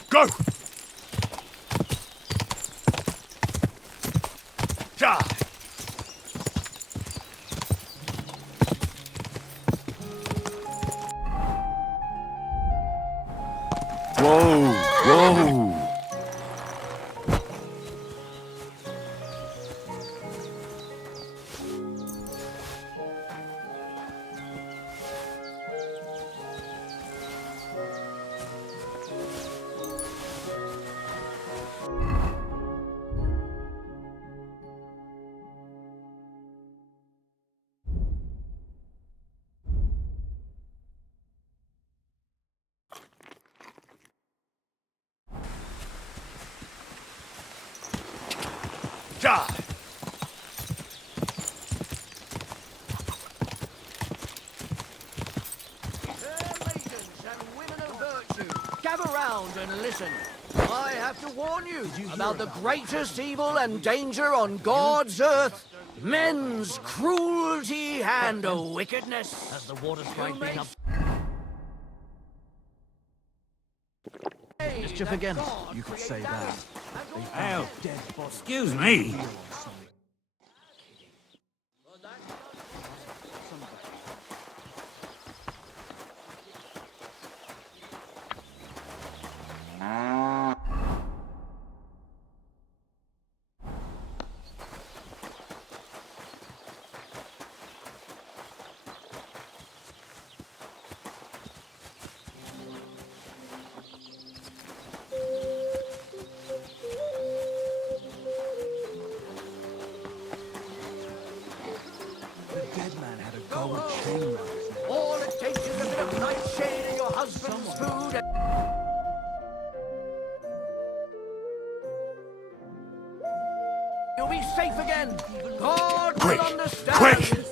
Go! Ja! Whoa! Whoa! Ja! Gather round and listen. I have to warn you about the greatest evil and danger on God's earth. Men's cruelty and wickedness. As the water strike big up. Mischief again. You could say that. Ow, dead body. Excuse me. You'll be safe again. God Quick, will understand. quick!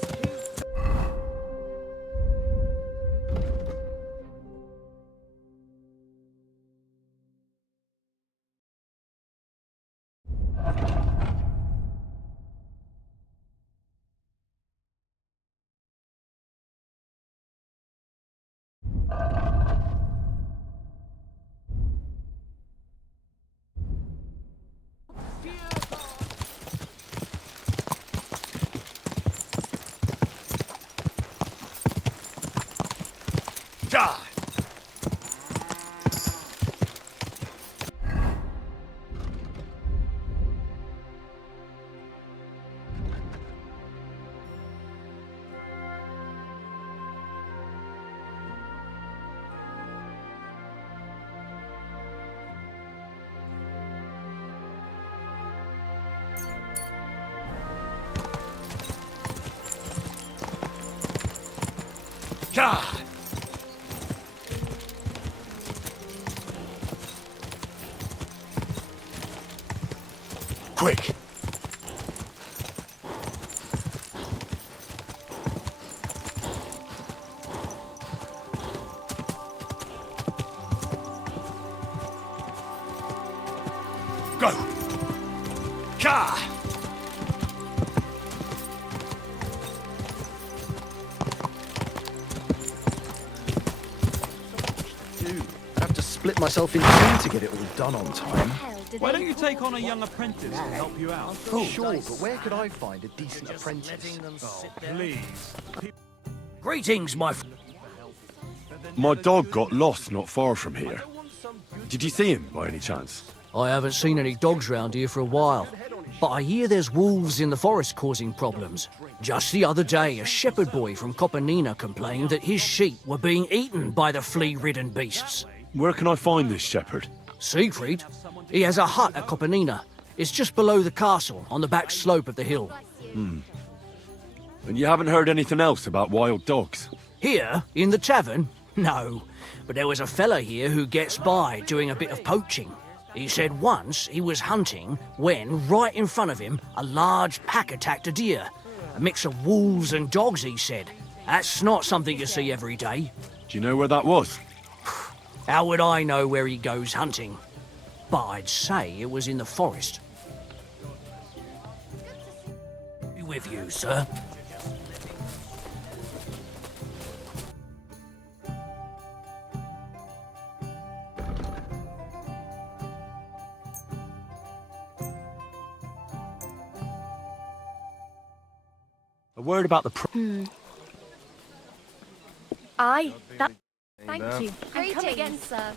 Die. God! Quick! Go! Car! I have to split myself in two to get it all done on time. Why don't you take on a young apprentice to help you out? Sure, but where could I find a decent apprentice? Please. Greetings, my My dog got lost not far from here. Did you see him by any chance? I haven't seen any dogs round here for a while, but I hear there's wolves in the forest causing problems. Just the other day, a shepherd boy from Copenina complained that his sheep were being eaten by the flea-ridden beasts. Where can I find this shepherd? Siegfried? He has a hut at Copenina. It's just below the castle, on the back slope of the hill. And you haven't heard anything else about wild dogs? Here, in the tavern? No. But there was a fella here who gets by doing a bit of poaching. He said once he was hunting when, right in front of him, a large pack attacked a deer. A mix of wolves and dogs, he said. That's not something you see every day. Do you know where that was? How would I know where he goes hunting? But I'd say it was in the forest. Be with you, sir. A word about the Aye, that... Thank there. you. And come again, sir.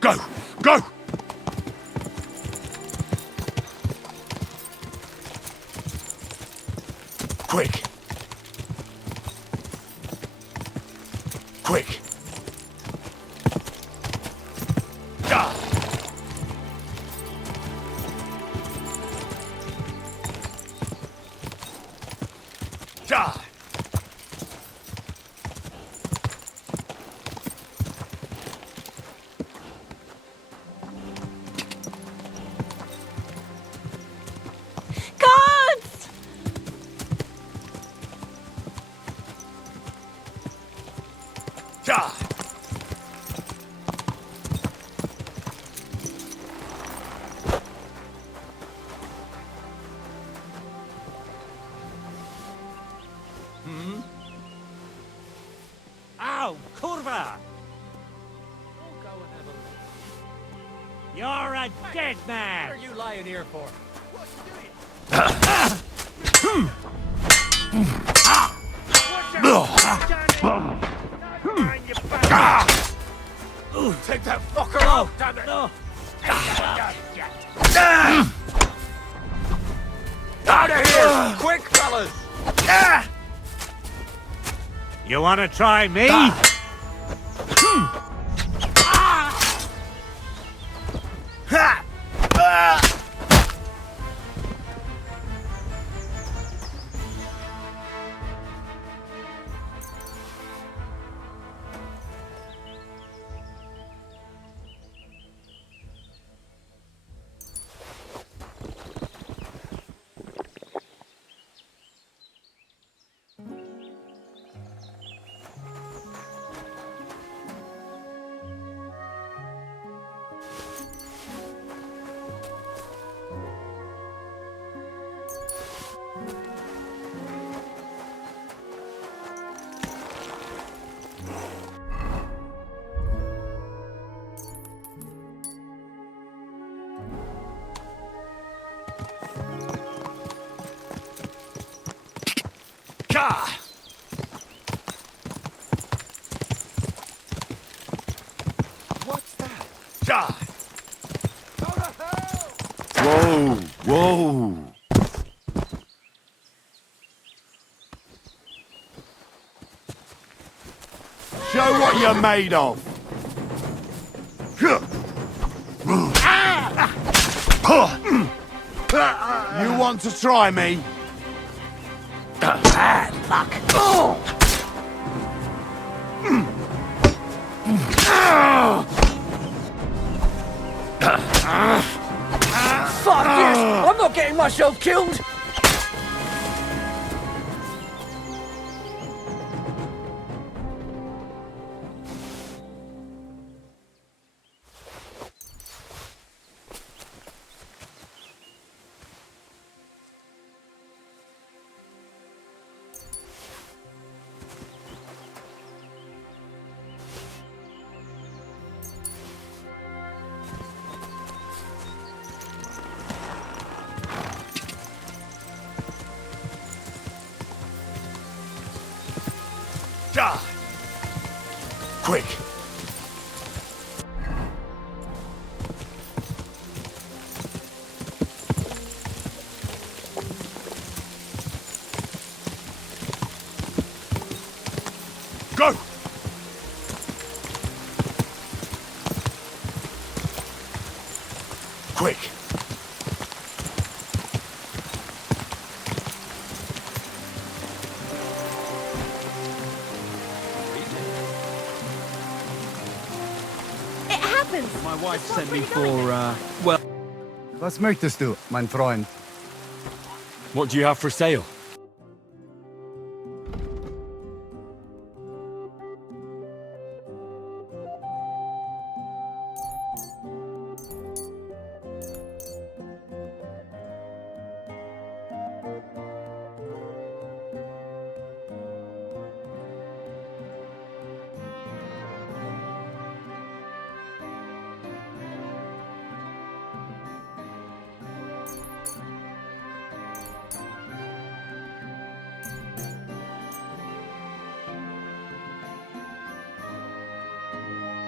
Go! Go! Quick! Quick! Ah! Ah! Guards! Ah! Ow! Kurva! You're a dead man! What are you lying here for? Take that fucker out, damn it! No! Out of here! Quick, fellas! You wanna try me? What's that? Whoa! Whoa! Show what you're made of! You want to try me? Bad luck. Fuck this! I'm not getting myself killed! Quick! Go! Quick! It happens! My wife That's sent me what's really for, well... Was möchtest du, mein Freund? What do you have for sale?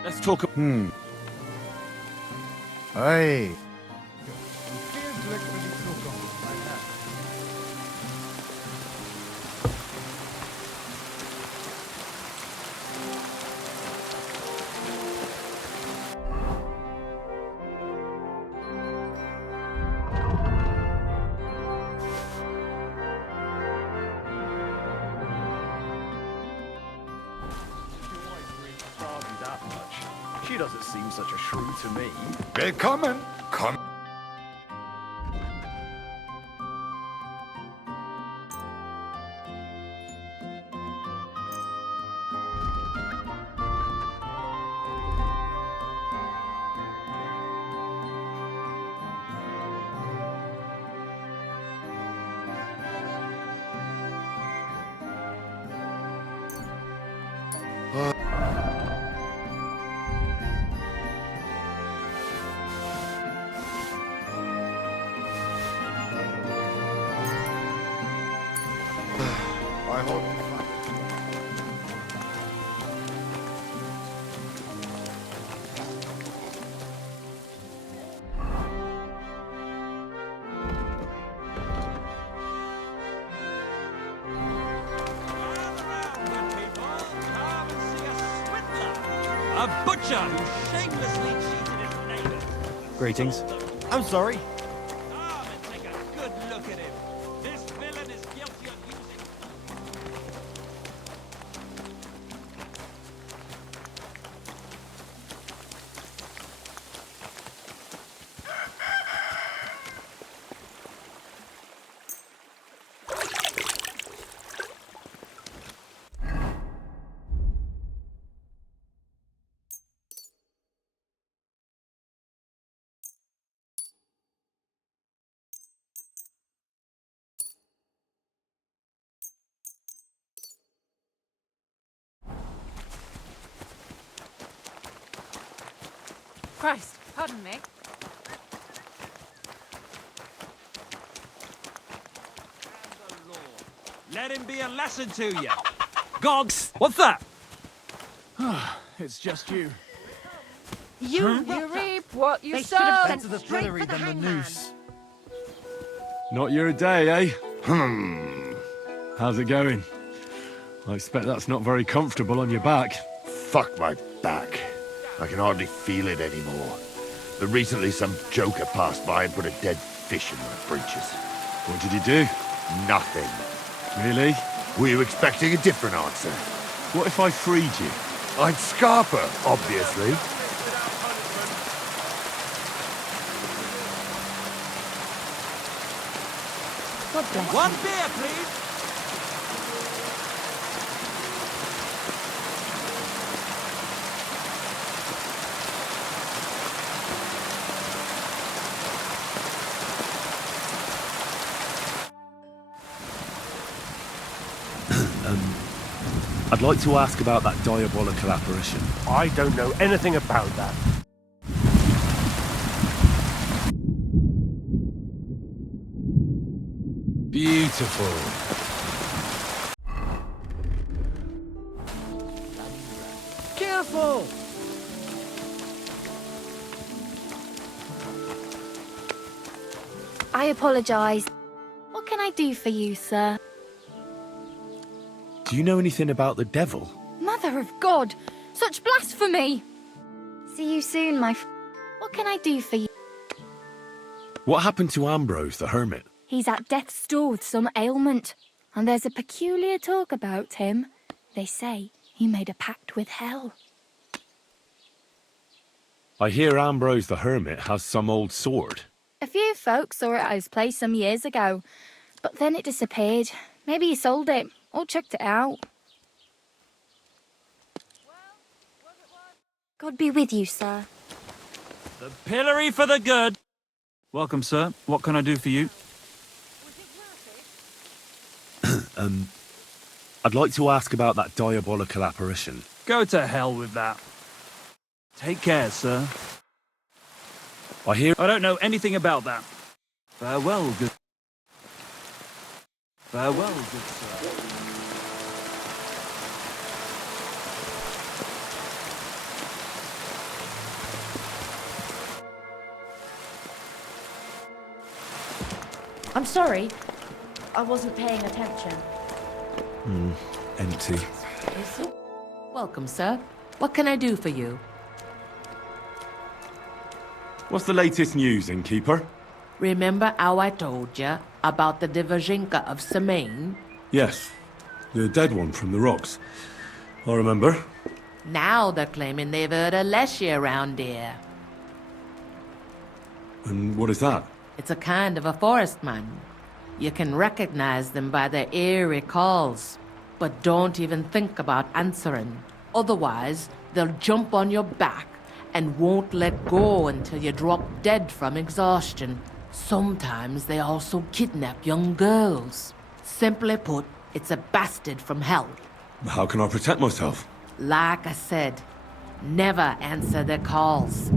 Let's talk. Hey. That much. She doesn't seem such a shrew to me. Willkommen. Komm. I hope you find A butcher who shamelessly cheated his neighbor. Greetings. I'm sorry. Come and take a good look at him. This villain is guilty of using... Christ, pardon me. Let him be a lesson to you. Gogs! What's that? It's just you. You reap what you sow. Better the pillory than the noose. Not your day, eh? How's it going? I expect that's not very comfortable on your back. Fuck my back. I can hardly feel it anymore. But recently some joker passed by and put a dead fish in my breeches. What did he do? Nothing. Really? Were you expecting a different answer? What if I freed you? I'd scarp her, obviously. God bless One you. beer, please. I'd like to ask about that diabolical apparition. I don't know anything about that. Beautiful. Careful! I apologise. What can I do for you, sir? Do you know anything about the devil? Mother of God! Such blasphemy! See you soon, What can I do for you? What happened to Ambrose the hermit? He's at death's door with some ailment, and there's a peculiar talk about him. They say he made a pact with hell. I hear Ambrose the hermit has some old sword. A few folks saw it at his place some years ago, but then it disappeared. Maybe he sold it, or chucked it out. God be with you, sir. The pillory for the good. Welcome, sir. What can I do for you? I'd like to ask about that diabolical apparition. Go to hell with that. Take care, sir. I don't know anything about that. Farewell, good... Farewell, good sir. I'm sorry. I wasn't paying attention. Empty. Welcome, sir. What can I do for you? What's the latest news, innkeeper? Remember how I told you about the Divazhinka of Semaine? Yes. The dead one from the rocks. I remember. Now they're claiming they've heard a leshy around here. And what is that? It's a kind of a forest man. You can recognize them by their eerie calls, but don't even think about answering. Otherwise, they'll jump on your back and won't let go until you drop dead from exhaustion. Sometimes they also kidnap young girls. Simply put, it's a bastard from hell. How can I protect myself? Like I said, never answer their calls.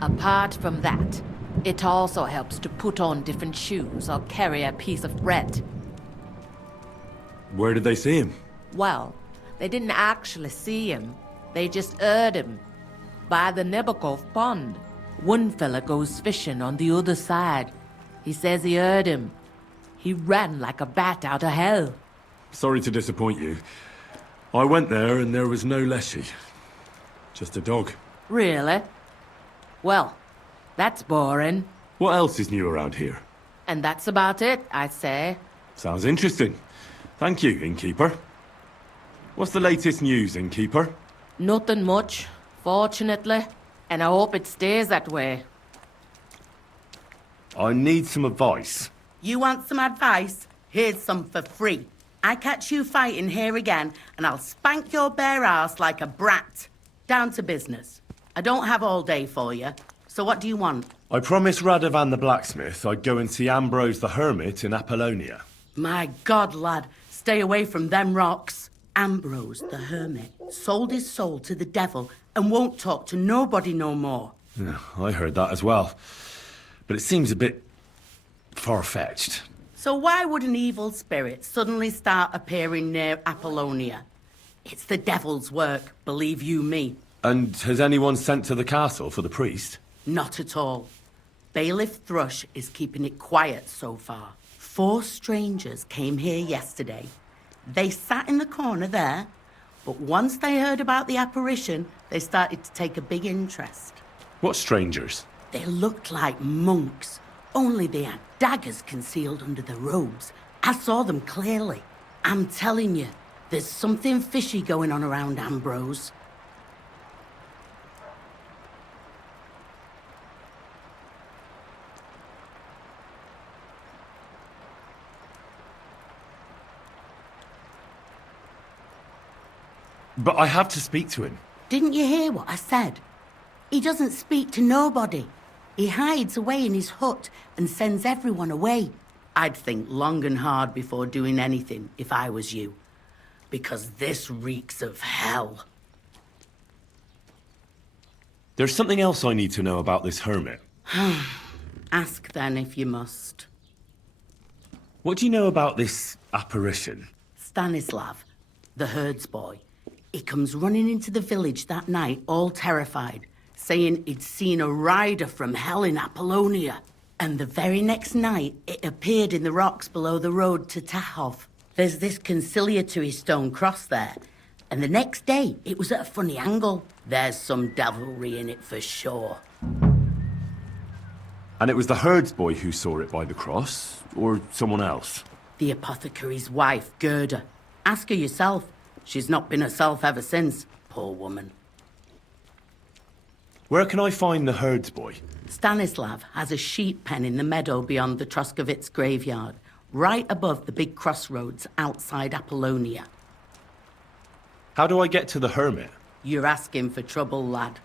Apart from that, it also helps to put on different shoes or carry a piece of bread. Where did they see him? Well, they didn't actually see him. They just heard him. By the Nebukov pond. One fella goes fishing on the other side. He says he heard him. He ran like a bat out of hell. Sorry to disappoint you. I went there and there was no leshy. Just a dog. Really? Well, that's boring. What else is new around here? And that's about it, I'd say. Sounds interesting. Thank you, innkeeper. What's the latest news, innkeeper? Nothing much, fortunately. And I hope it stays that way. I need some advice. You want some advice? Here's some for free. I catch you fighting here again, and I'll spank your bare ass like a brat. Down to business. I don't have all day for you, so what do you want? I promised Radovan the blacksmith I'd go and see Ambrose the hermit in Apollonia. My God, lad, stay away from them rocks. Ambrose the hermit sold his soul to the devil and won't talk to nobody no more. Yeah, I heard that as well. But it seems a bit far-fetched. So why would an evil spirit suddenly start appearing near Apollonia? It's the devil's work, believe you me. And has anyone sent to the castle for the priest? Not at all. Bailiff Thrush is keeping it quiet so far. 4 strangers came here yesterday. They sat in the corner there, but once they heard about the apparition, they started to take a big interest. What strangers? They looked like monks, only they had daggers concealed under their robes. I saw them clearly. I'm telling you, there's something fishy going on around Ambrose. But I have to speak to him. Didn't you hear what I said? He doesn't speak to nobody. He hides away in his hut and sends everyone away. I'd think long and hard before doing anything if I was you. Because this reeks of hell. There's something else I need to know about this hermit. Ask then if you must. What do you know about this apparition? Stanislav, the herds boy. He comes running into the village that night, all terrified, saying he'd seen a rider from hell in Apollonia. And the very next night, it appeared in the rocks below the road to Tahov. There's this conciliatory stone cross there. And the next day, it was at a funny angle. There's some devilry in it for sure. And it was the herds boy who saw it by the cross, or someone else? The apothecary's wife, Gerda. Ask her yourself. She's not been herself ever since, poor woman. Where can I find the herds boy? Stanislav has a sheep pen in the meadow beyond the Troskovitz graveyard, right above the big crossroads outside Apollonia. How do I get to the hermit? You're asking for trouble, lad.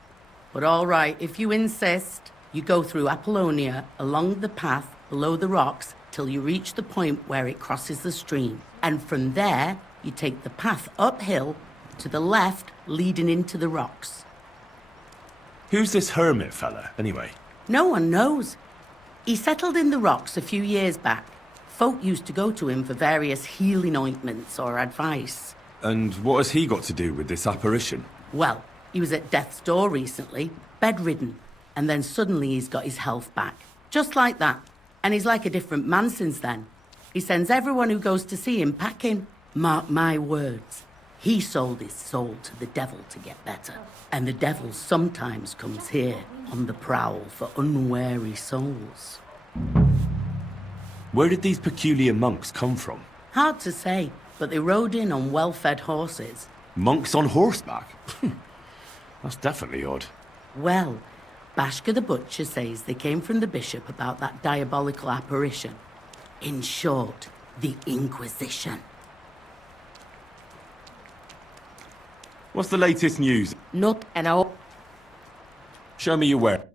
But all right, if you insist, you go through Apollonia, along the path below the rocks, till you reach the point where it crosses the stream. And from there, you take the path uphill to the left, leading into the rocks. Who's this hermit fella, anyway? No one knows. He settled in the rocks a few years back. Folk used to go to him for various healing ointments or advice. And what has he got to do with this apparition? Well, he was at death's door recently, bedridden, and then suddenly he's got his health back. Just like that. And he's like a different man since then. He sends everyone who goes to see him packing. Mark my words. He sold his soul to the devil to get better. And the devil sometimes comes here on the prowl for unwary souls. Where did these peculiar monks come from? Hard to say, but they rode in on well-fed horses. Monks on horseback? That's definitely odd. Well, Bashka the Butcher says they came from the bishop about that diabolical apparition. In short, the Inquisition. What's the latest news? Not an hour. Show me your where.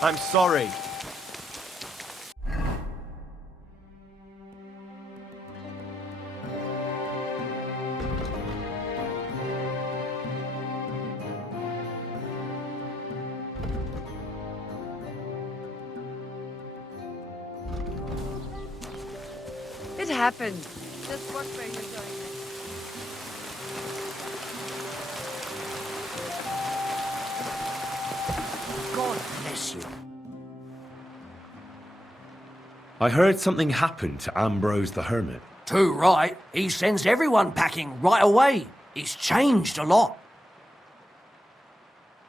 I'm sorry. It happens. Just watch where you're going. God bless you. I heard something happened to Ambrose the Hermit. Too right. He sends everyone packing right away. He's changed a lot.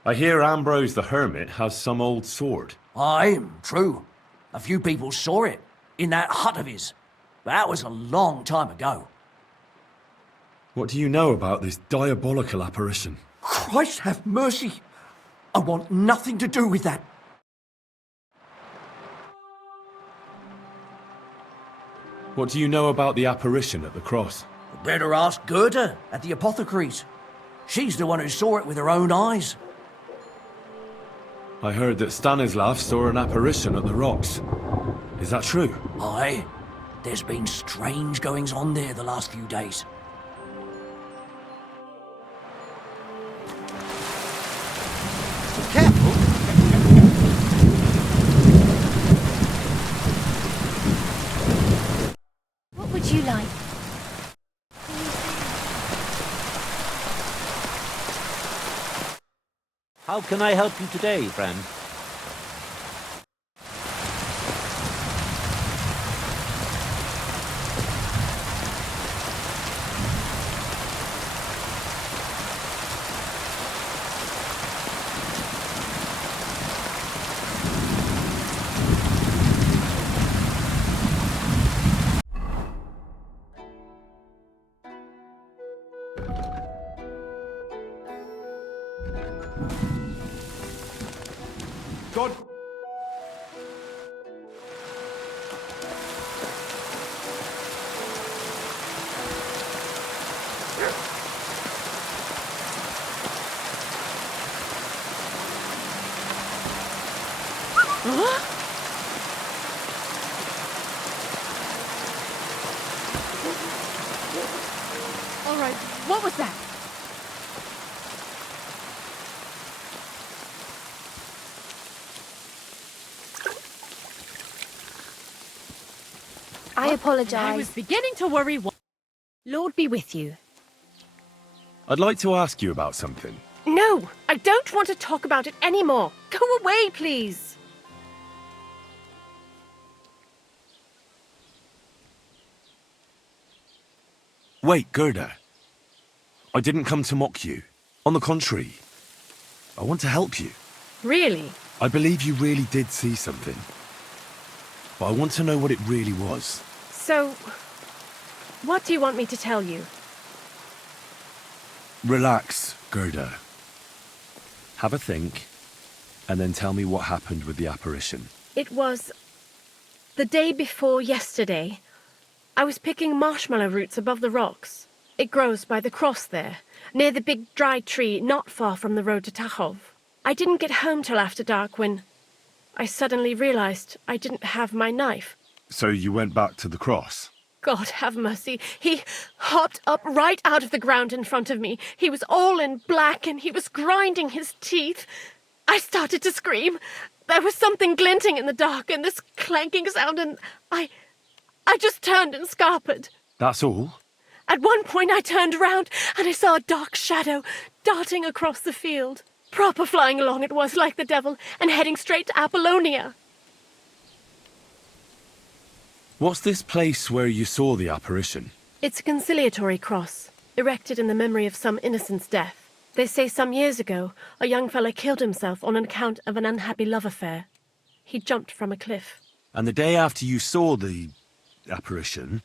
I hear Ambrose the Hermit has some old sword. Aye, true. A few people saw it in that hut of his. But that was a long time ago. What do you know about this diabolical apparition? Christ have mercy. I want nothing to do with that. What do you know about the apparition at the cross? Better ask Gerda at the apothecary's. She's the one who saw it with her own eyes. I heard that Stanislav saw an apparition at the rocks. Is that true? Aye. There's been strange goings on there the last few days. Careful! What would you like? How can I help you today, friend? God. All right, what was that? I apologize. I was beginning to worry. Lord be with you. I'd like to ask you about something. No, I don't want to talk about it anymore. Go away, please. Wait, Gerda. I didn't come to mock you. On the contrary, I want to help you. Really? I believe you really did see something. But I want to know what it really was. So, what do you want me to tell you? Relax, Gerda. Have a think, and then tell me what happened with the apparition. It was the day before yesterday. I was picking marshmallow roots above the rocks. It grows by the cross there, near the big dry tree not far from the road to Tachov. I didn't get home till after dark when I suddenly realized I didn't have my knife. So you went back to the cross? God have mercy. He hopped up right out of the ground in front of me. He was all in black and he was grinding his teeth. I started to scream, There was something glinting in the dark and this clanking sound, and I just turned and scarpered. That's all? At one point I turned around and I saw a dark shadow darting across the field. Proper flying along it was, like the devil, and heading straight to Apollonia. What's this place where you saw the apparition? It's a conciliatory cross, erected in the memory of some innocent's death. They say some years ago, a young fellow killed himself on account of an unhappy love affair. He jumped from a cliff. And the day after you saw the apparition,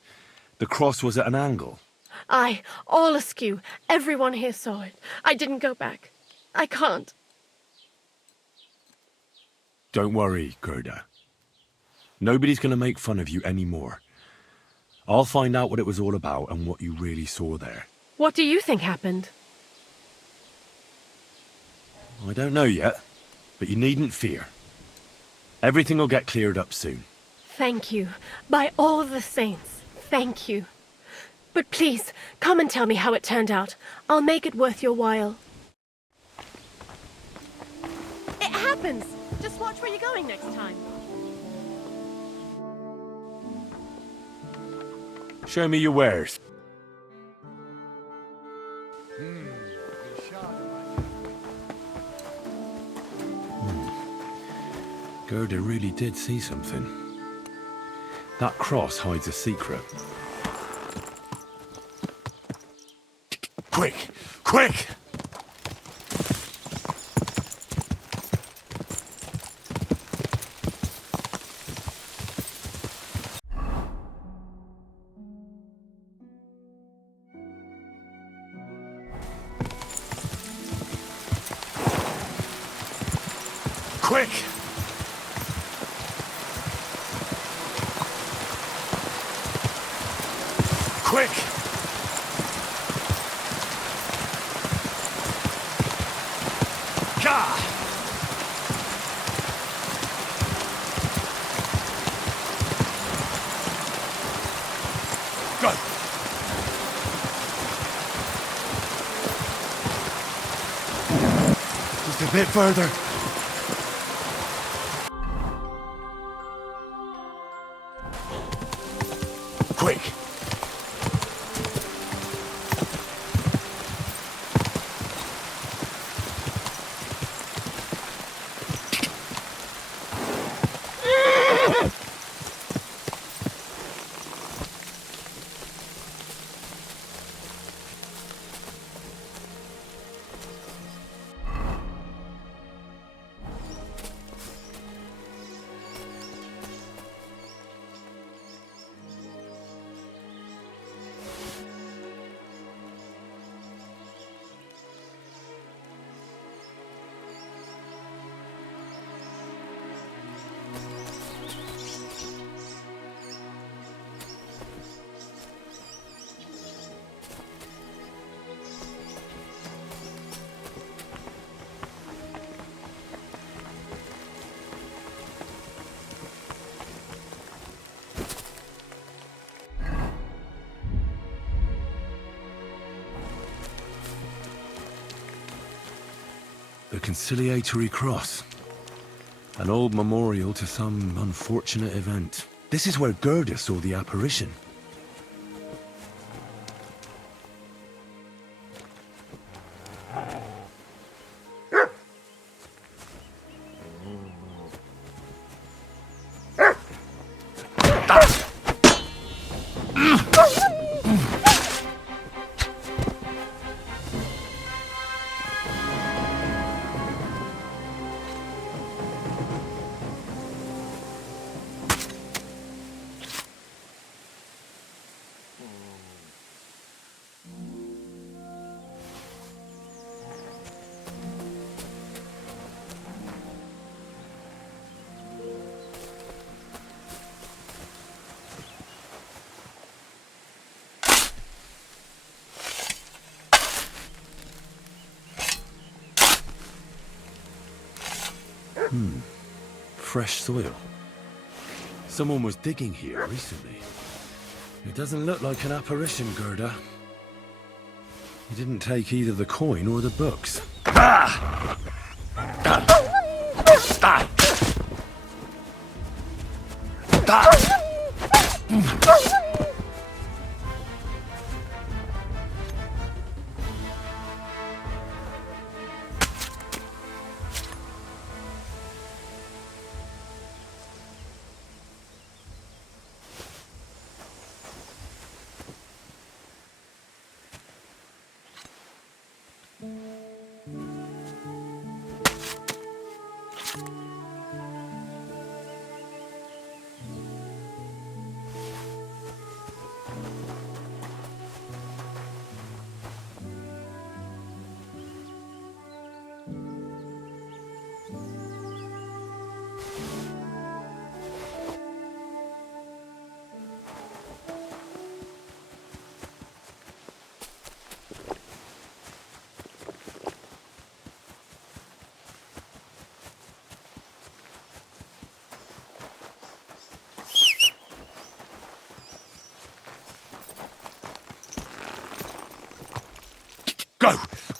the cross was at an angle? Aye, all askew. Everyone here saw it. I didn't go back. I can't. Don't worry, Gerda. Nobody's going to make fun of you anymore. I'll find out what it was all about and what you really saw there. What do you think happened? I don't know yet, but you needn't fear. Everything will get cleared up soon. Thank you. By all the saints, thank you. But please, come and tell me how it turned out. I'll make it worth your while. It happens! Just watch where you're going next time. Show me your wares. Gerda really did see something. That cross hides a secret. Quick! Quick! Quick! Quick! Gah! Go! Just a bit further. Quick! The conciliatory cross. An old memorial to some unfortunate event. This is where Gerda saw the apparition. Fresh soil. Someone was digging here recently. It doesn't look like an apparition, Gerda. He didn't take either the coin or the books.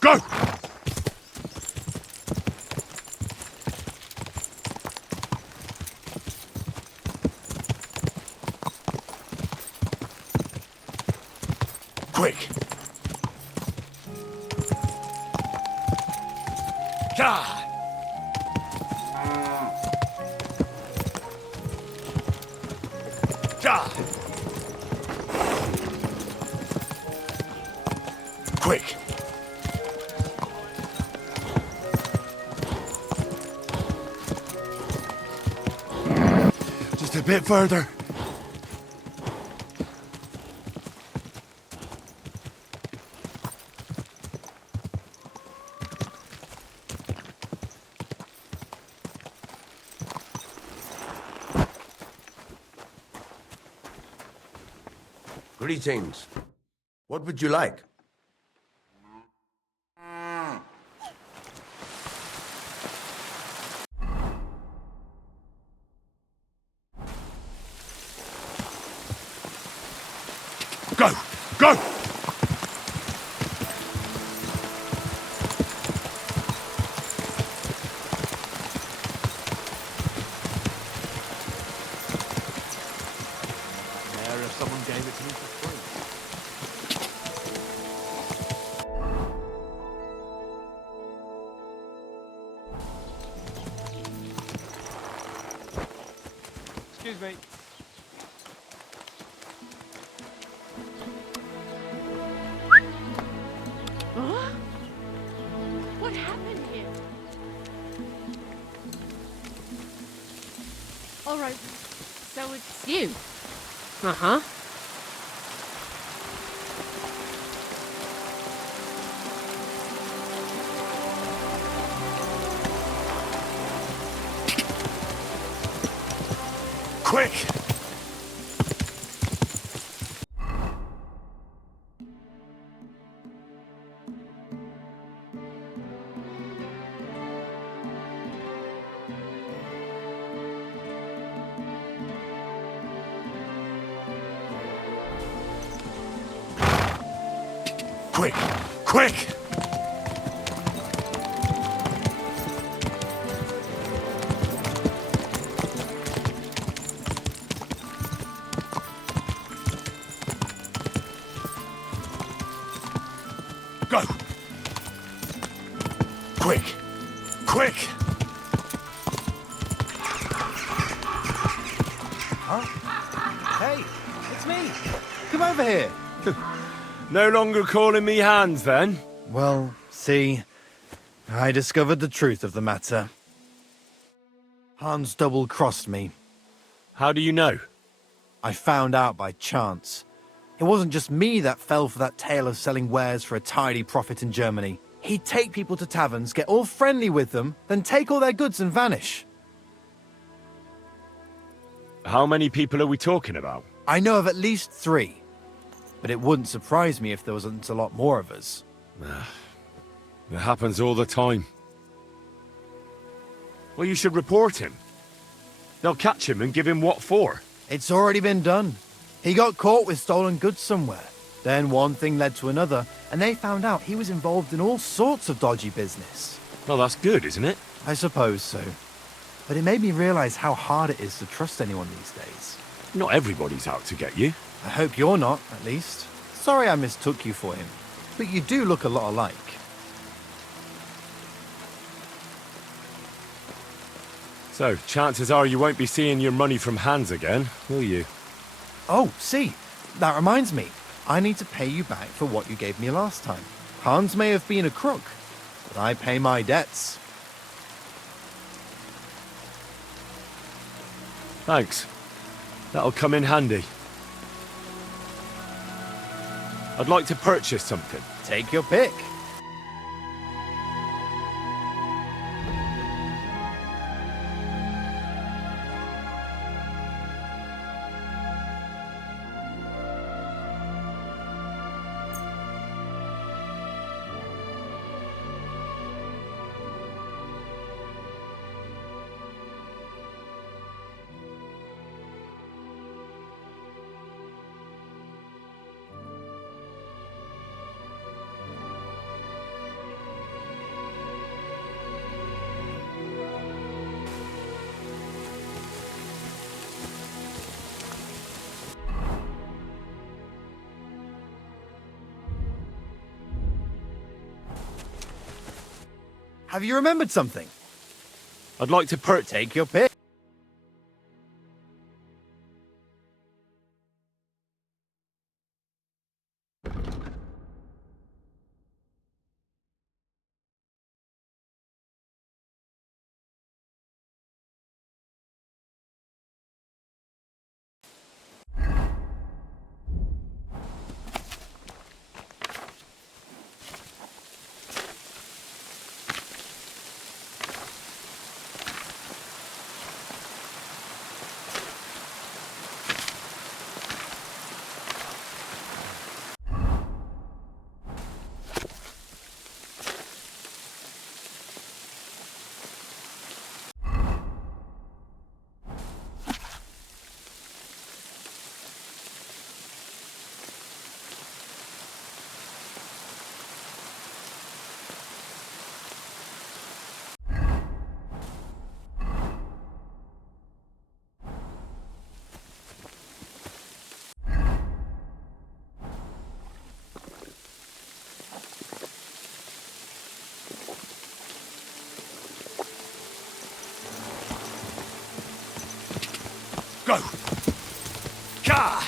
Go! Quick! God! God! Quick! Just a bit further. Greetings. What would you like? Go! Go! There, if someone gave it to me for free. Excuse me. Huh? What happened here? All right, so it's you. Uh-huh. Quick! Quick! Quick! Go! Quick! Quick! Huh? Hey, it's me. Come over here. No longer calling me Hans, then? Well, see, I discovered the truth of the matter. Hans double-crossed me. How do you know? I found out by chance. It wasn't just me that fell for that tale of selling wares for a tidy profit in Germany. He'd take people to taverns, get all friendly with them, then take all their goods and vanish. How many people are we talking about? I know of at least 3. But it wouldn't surprise me if there wasn't a lot more of us. It happens all the time. Well, you should report him. They'll catch him and give him what for. It's already been done. He got caught with stolen goods somewhere. Then one thing led to another, and they found out he was involved in all sorts of dodgy business. Well, that's good, isn't it? I suppose so. But it made me realize how hard it is to trust anyone these days. Not everybody's out to get you. I hope you're not, at least. Sorry I mistook you for him, but you do look a lot alike. So, chances are you won't be seeing your money from Hans again, will you? Oh, see, that reminds me. I need to pay you back for what you gave me last time. Hans may have been a crook, but I pay my debts. Thanks. That'll come in handy. I'd like to purchase something. Take your pick. Have you remembered something? I'd like to take your pick. Go! Ka!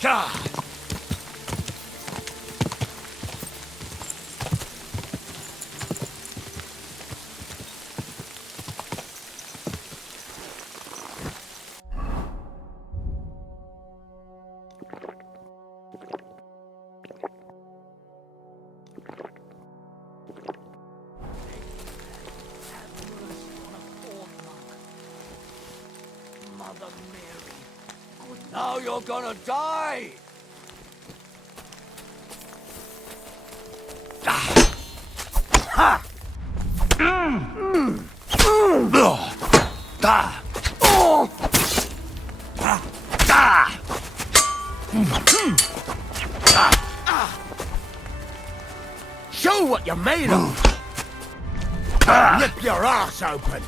Ka! Mother Mary. Now you're gonna die! Show what you're made of! Rip your ass open!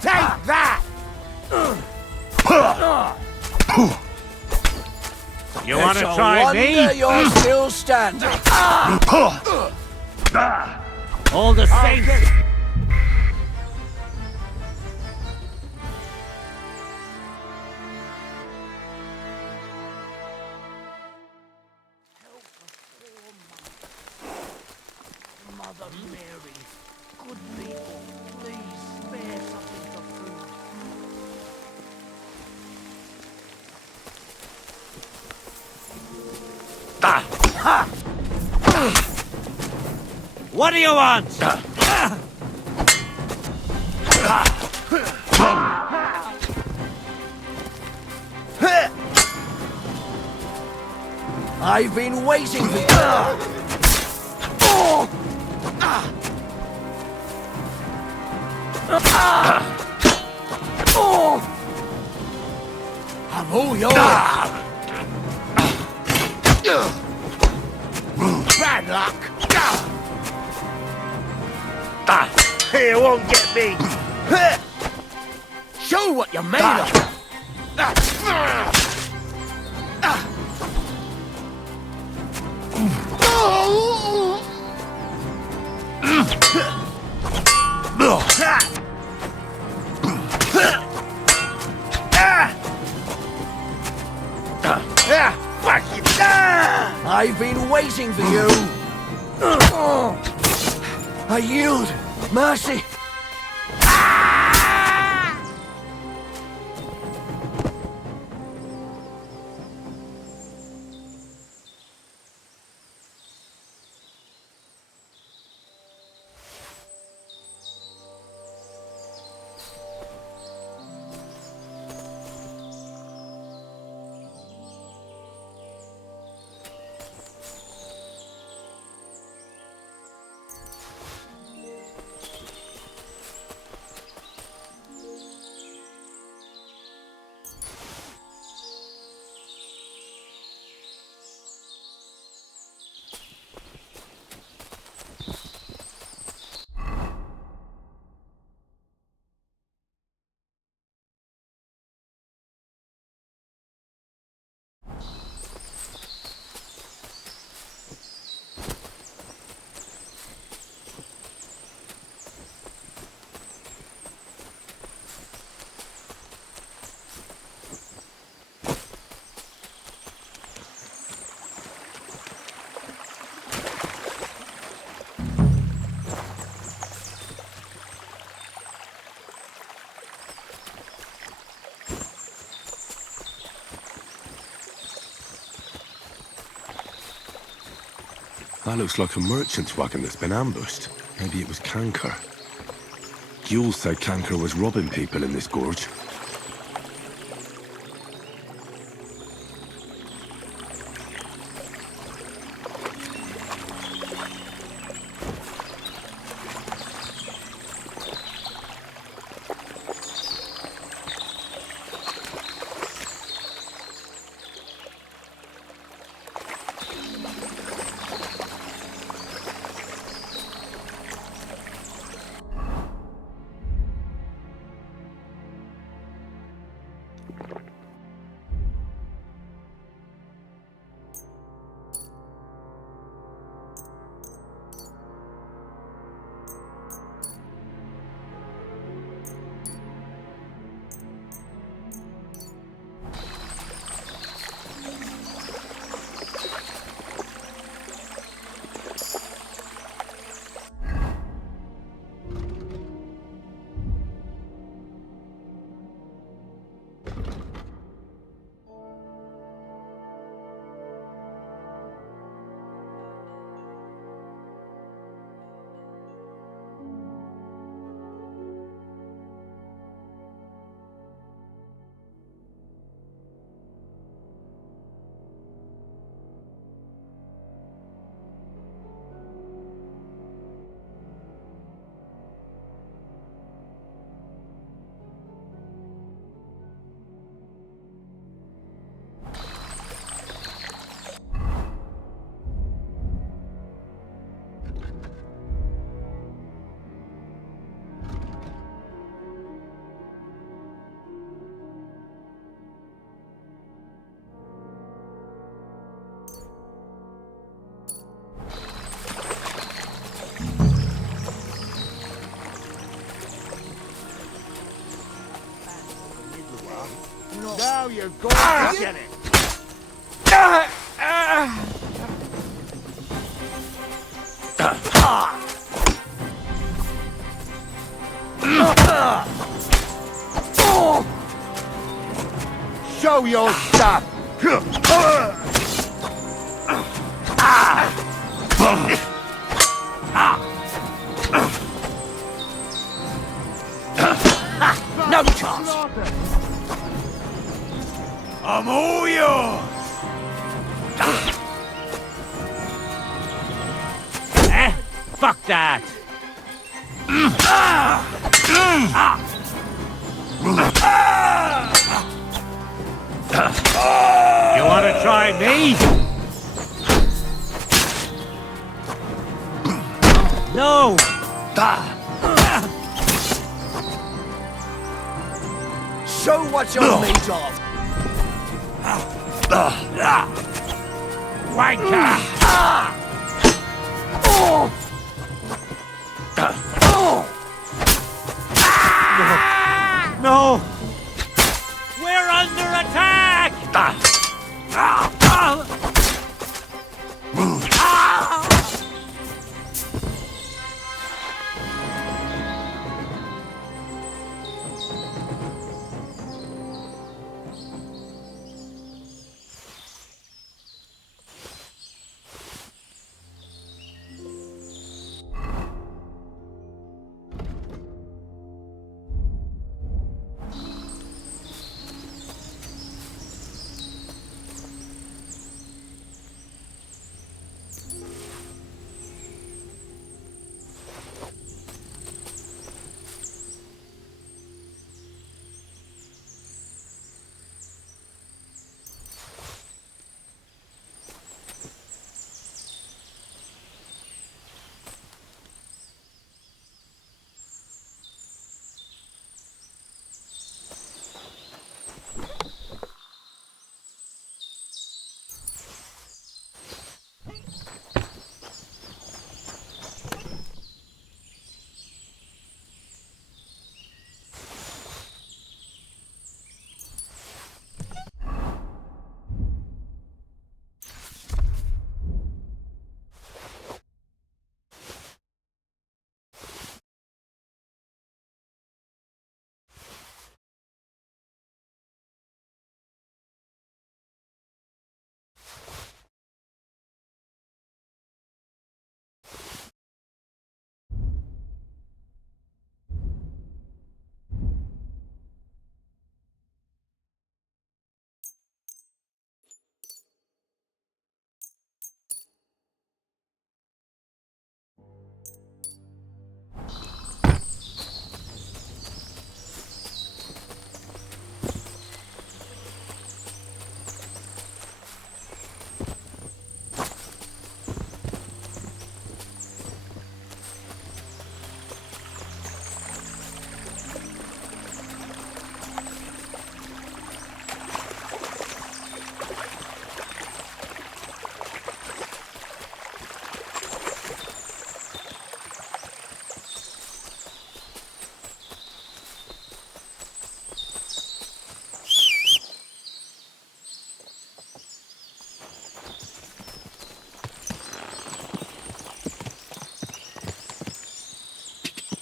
Take that! You want to It's a try me? wonder you're still standing. All the same. Mother Mary, good people, please spare something for food. What do you want? I've been waiting for you. I'm all yours. Bad luck. You won't get me. Show what you're made of. I've been waiting for you. I yield. Mercy. That looks like a merchant's wagon that's been ambushed. Maybe it was Canker. Jules said Canker was robbing people in this gorge. Now you've got to get it. Show your stuff. No chance. I'm all yours! Fuck that! You wanna try me? No! Show what you're made of. Wanker! No! We're under attack!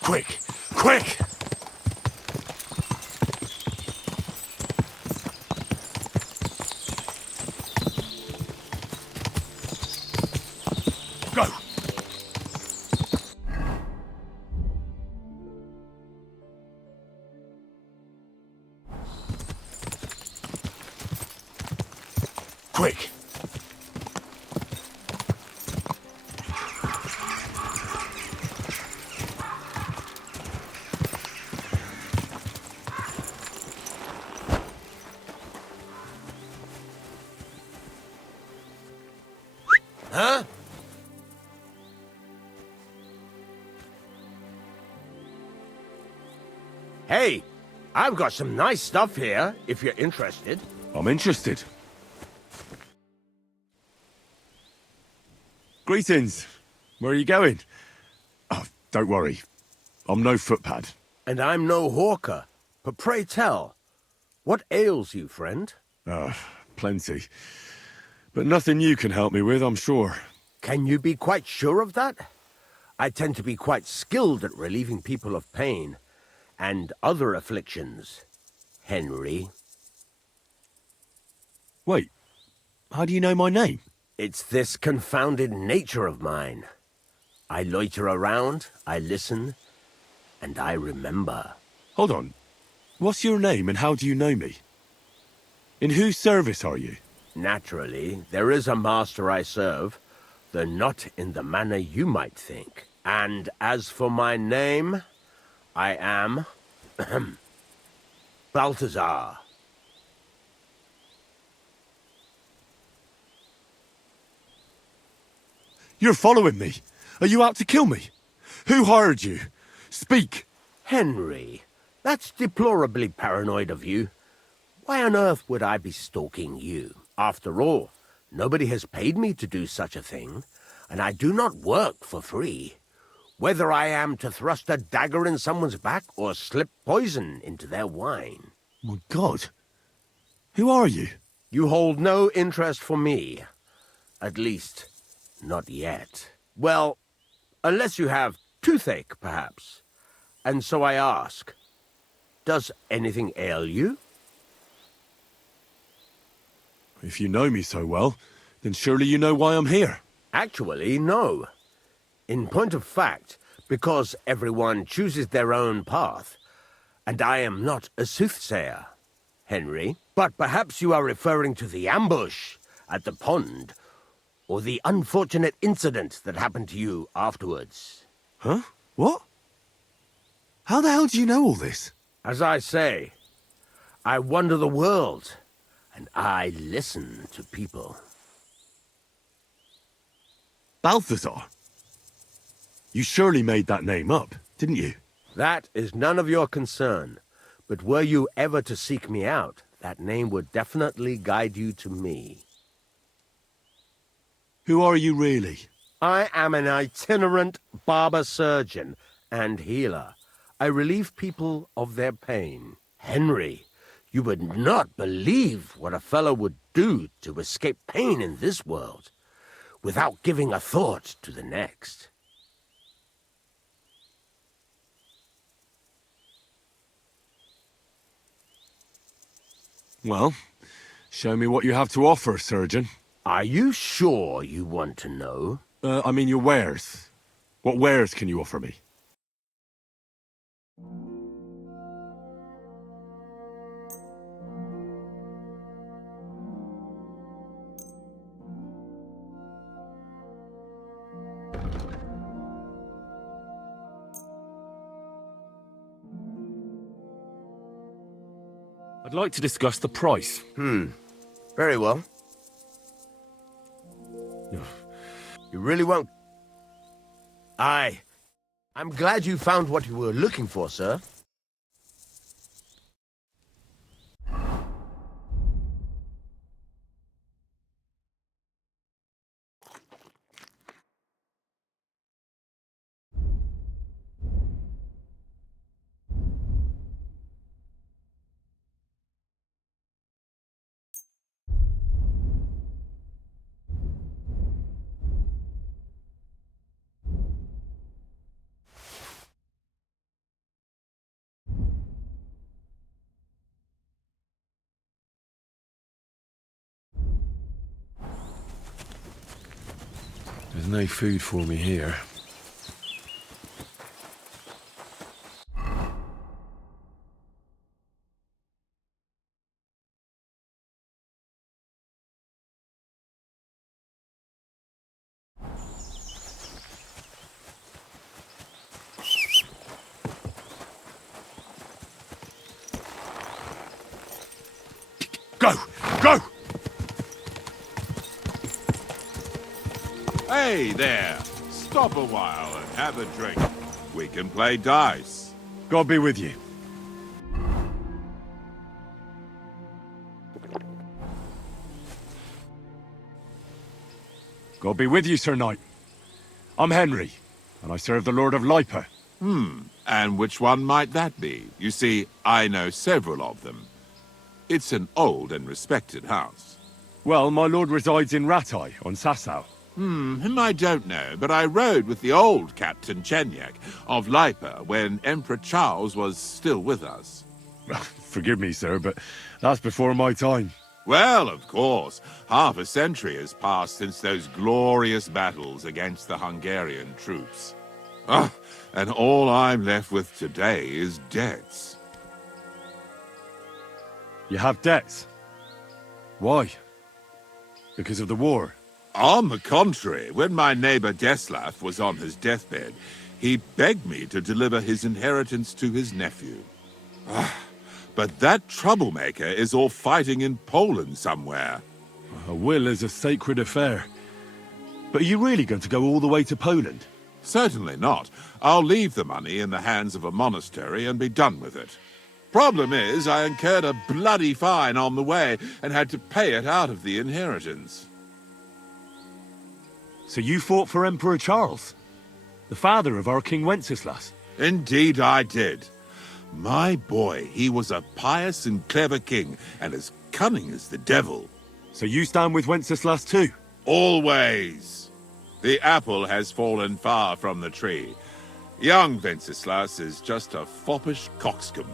Quick! Quick! Go! Quick! Huh? Hey, I've got some nice stuff here, if you're interested. I'm interested. Greetings. Where are you going? Oh, don't worry. I'm no footpad. And I'm no hawker. But pray tell, what ails you, friend? Plenty. But nothing you can help me with, I'm sure. Can you be quite sure of that? I tend to be quite skilled at relieving people of pain and other afflictions, Henry. Wait, how do you know my name? It's this confounded nature of mine. I loiter around, I listen, and I remember. Hold on. What's your name and how do you know me? In whose service are you? Naturally, there is a master I serve, though not in the manner you might think. And as for my name, I am... Balthazar. You're following me. Are you out to kill me? Who hired you? Speak. Henry, that's deplorably paranoid of you. Why on earth would I be stalking you? After all, nobody has paid me to do such a thing, and I do not work for free. Whether I am to thrust a dagger in someone's back or slip poison into their wine. My God. Who are you? You hold no interest for me. At least, not yet. Well, unless you have toothache, perhaps. And so I ask, does anything ail you? If you know me so well, then surely you know why I'm here. Actually, no. In point of fact, because everyone chooses their own path, and I am not a soothsayer, Henry. But perhaps you are referring to the ambush at the pond, or the unfortunate incident that happened to you afterwards. Huh? What? How the hell do you know all this? As I say, I wander the world, and I listen to people. Balthazar? You surely made that name up, didn't you? That is none of your concern. But were you ever to seek me out, that name would definitely guide you to me. Who are you really? I am an itinerant barber surgeon and healer. I relieve people of their pain. Henry, you would not believe what a fellow would do to escape pain in this world, without giving a thought to the next. Well, show me what you have to offer, surgeon. Are you sure you want to know? I mean your wares. What wares can you offer me? I'd like to discuss the price. Very well. You really won't... I'm glad you found what you were looking for, sir. There's no food for me here. Go! Go! Hey there! Stop a while and have a drink. We can play dice. God be with you. God be with you, Sir Knight. I'm Henry, and I serve the Lord of Lipa. And which one might that be? You see, I know several of them. It's an old and respected house. Well, my lord resides in Ratai, on Sasau. Him I don't know, but I rode with the old Captain Chenyak of Lipa when Emperor Charles was still with us. Forgive me, sir, but that's before my time. Well, of course. Half a century has passed since those glorious battles against the Hungarian troops. And all I'm left with today is debts. You have debts? Why? Because of the war? On the contrary, when my neighbor Deslav was on his deathbed, he begged me to deliver his inheritance to his nephew. But that troublemaker is all fighting in Poland somewhere. A will is a sacred affair. But are you really going to go all the way to Poland? Certainly not. I'll leave the money in the hands of a monastery and be done with it. Problem is, I incurred a bloody fine on the way and had to pay it out of the inheritance. So you fought for Emperor Charles? The father of our King Wenceslas? Indeed I did. My boy, he was a pious and clever king, and as cunning as the devil. So you stand with Wenceslas too? Always. The apple has fallen far from the tree. Young Wenceslas is just a foppish coxcomb.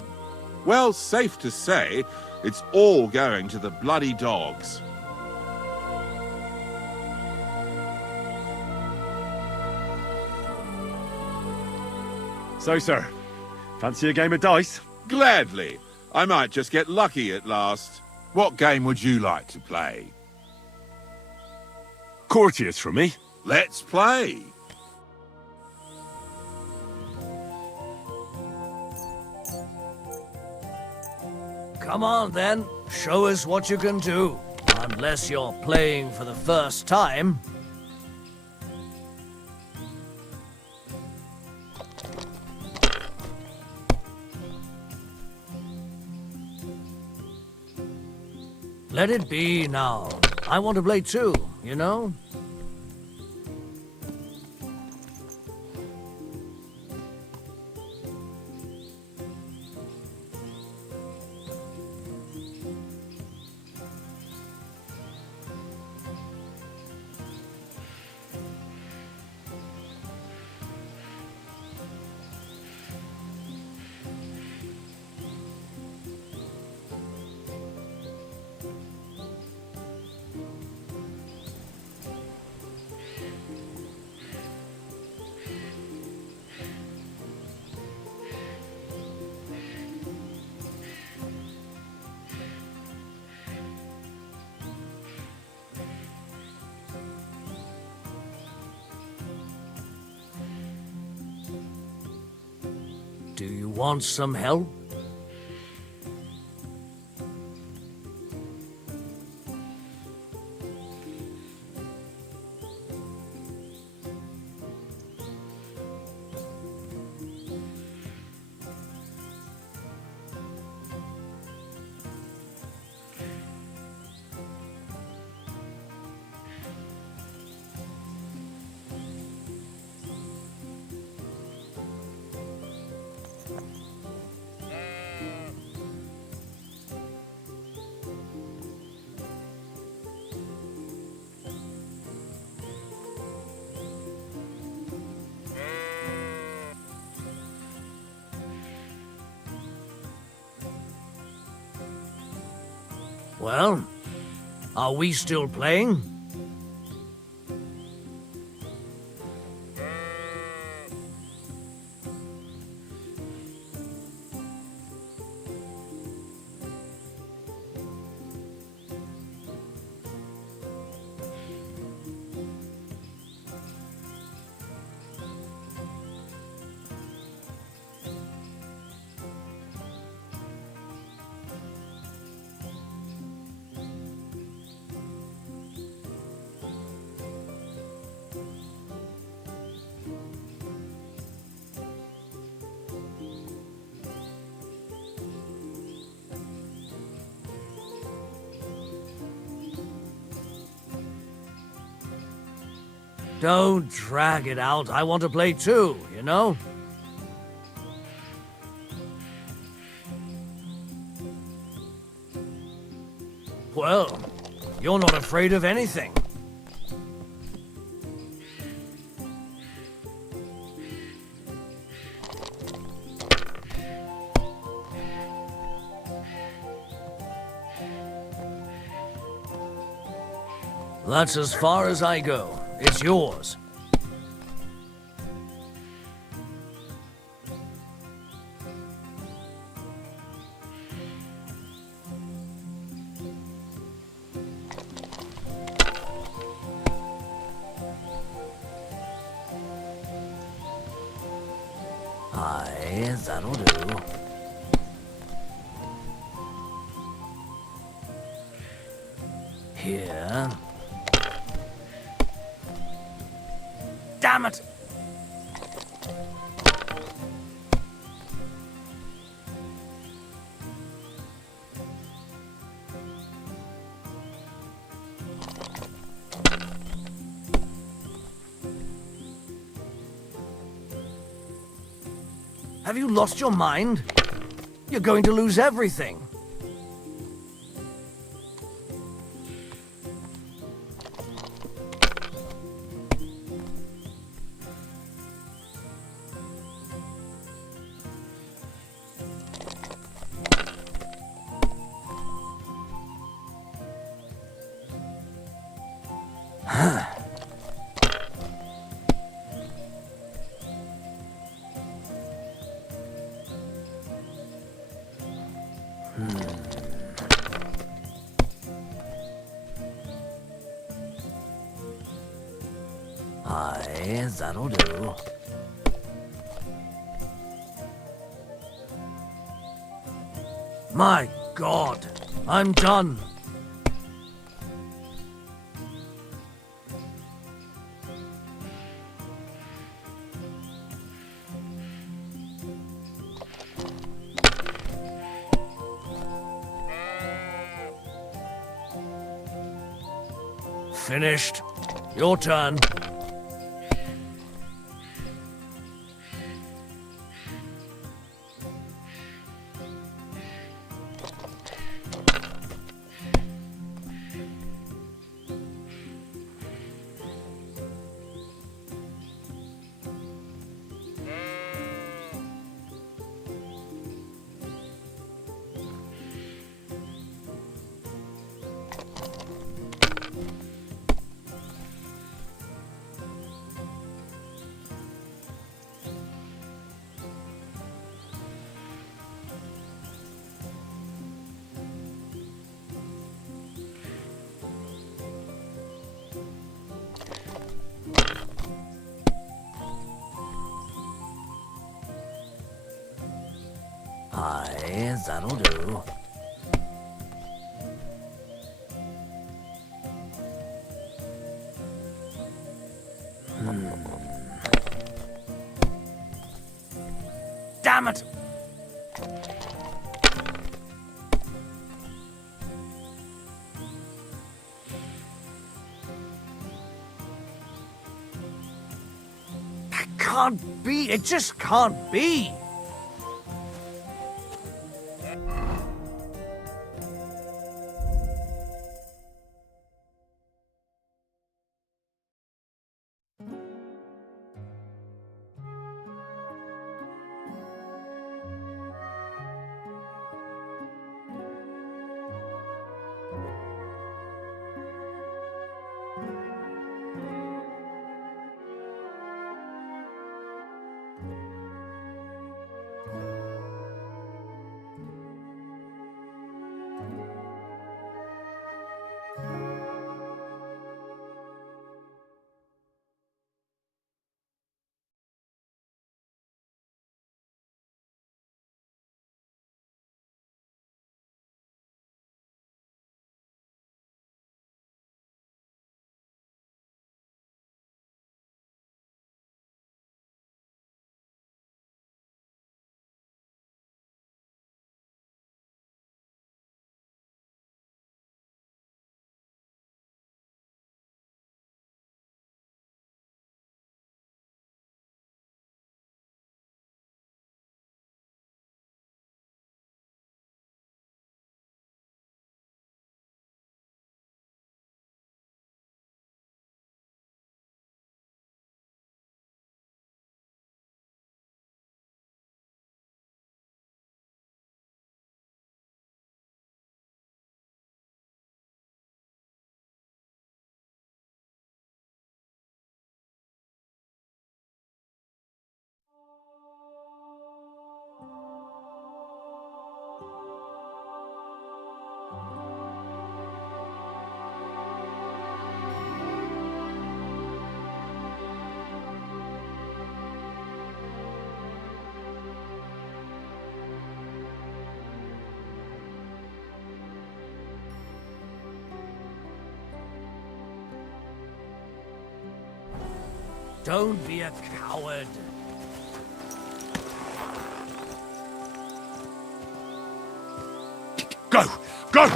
Well, safe to say, it's all going to the bloody dogs. So, sir, fancy a game of dice? Gladly. I might just get lucky at last. What game would you like to play? Courteous from me. Let's play. Come on, then. Show us what you can do. Unless you're playing for the first time. Let it be now. I want to play too, you know? Do you want some help? Well, are we still playing? Don't drag it out. I want to play too, you know? Well, you're not afraid of anything. That's as far as I go. It's yours. Aye, that'll do. Here. Damn it! Have you lost your mind? You're going to lose everything. Aye, that'll do. My God, I'm done. Finished. Your turn. Aye, that'll do. Damn it! That can't be. It just can't be. Don't be a coward. Go! Go!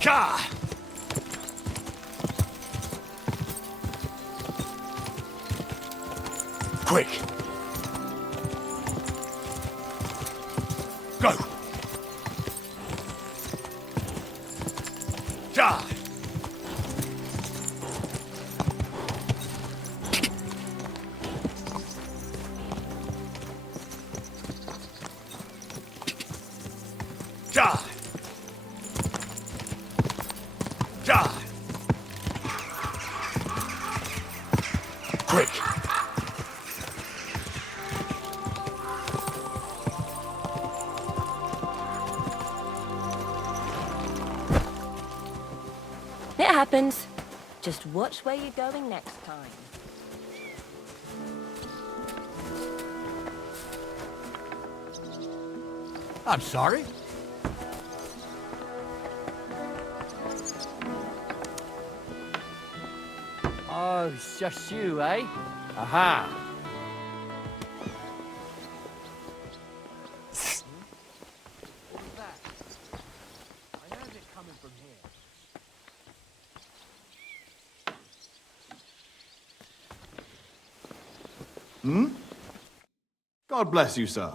Ka! Quick! Go! Ja! Ja! Ja! Quick! It happens. Just watch where you're going next time. I'm sorry. Oh, it's just you, eh? Aha! What was that? I heard it coming from here. Hmm? God bless you, sir.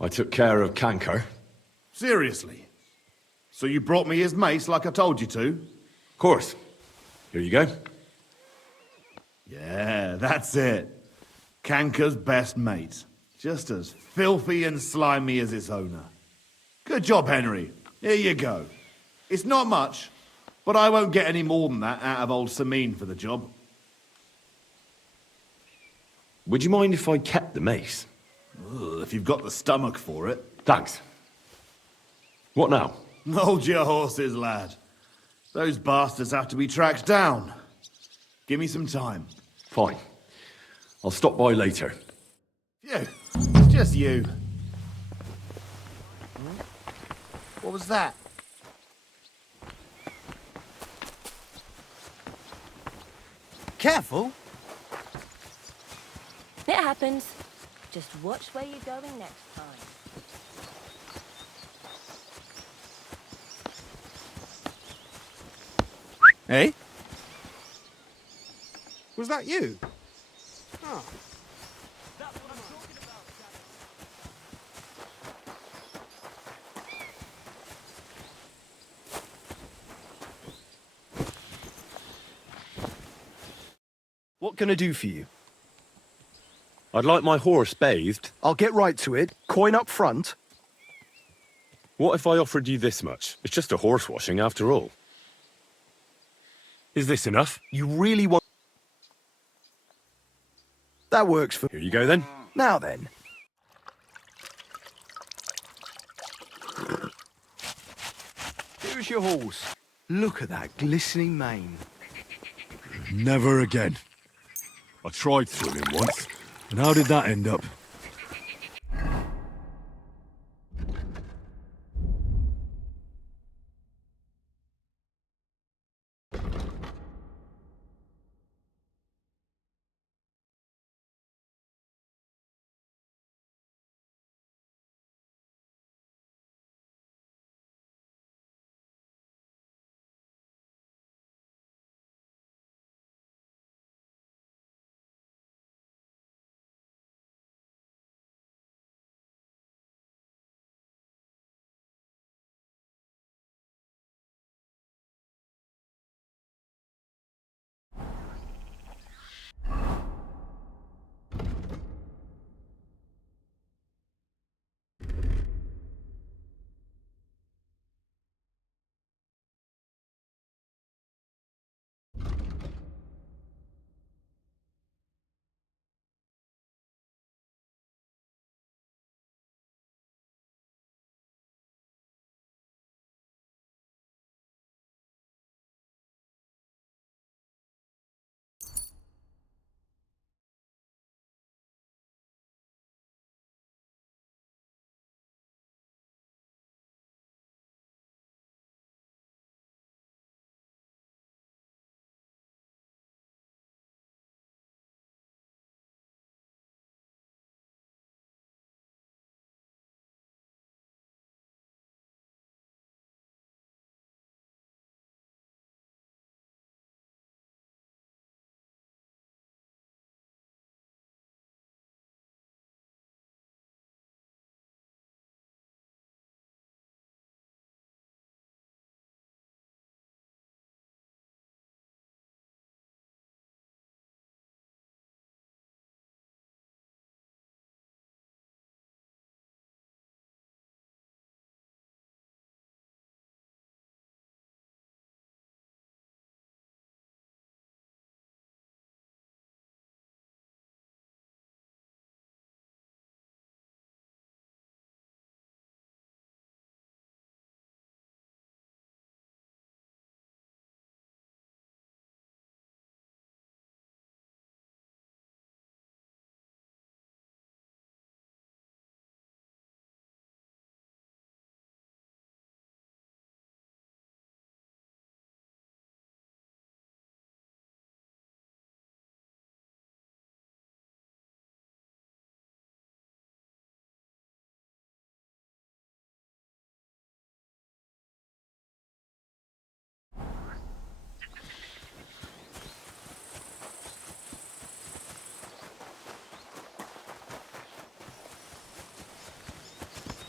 I took care of Canker. Seriously? So you brought me his mace like I told you to? Of course. Here you go. Yeah, that's it. Canker's best mate. Just as filthy and slimy as its owner. Good job, Henry. Here you go. It's not much, but I won't get any more than that out of old Sameen for the job. Would you mind if I kept the mace? Ugh, if you've got the stomach for it. Thanks. What now? Hold your horses, lad. Those bastards have to be tracked down. Give me some time. Fine. I'll stop by later. You. Just you. What was that? Careful. It happens. Just watch where you're going next time. Hey? Was that you? Oh. What can I do for you? I'd like my horse bathed. I'll get right to it. Coin up front. What if I offered you this much? It's just a horse washing after all. Is this enough? You really want... That works for... Here you go then. Now then. Here's your horse. Look at that glistening mane. Never again. I tried swimming once, and how did that end up?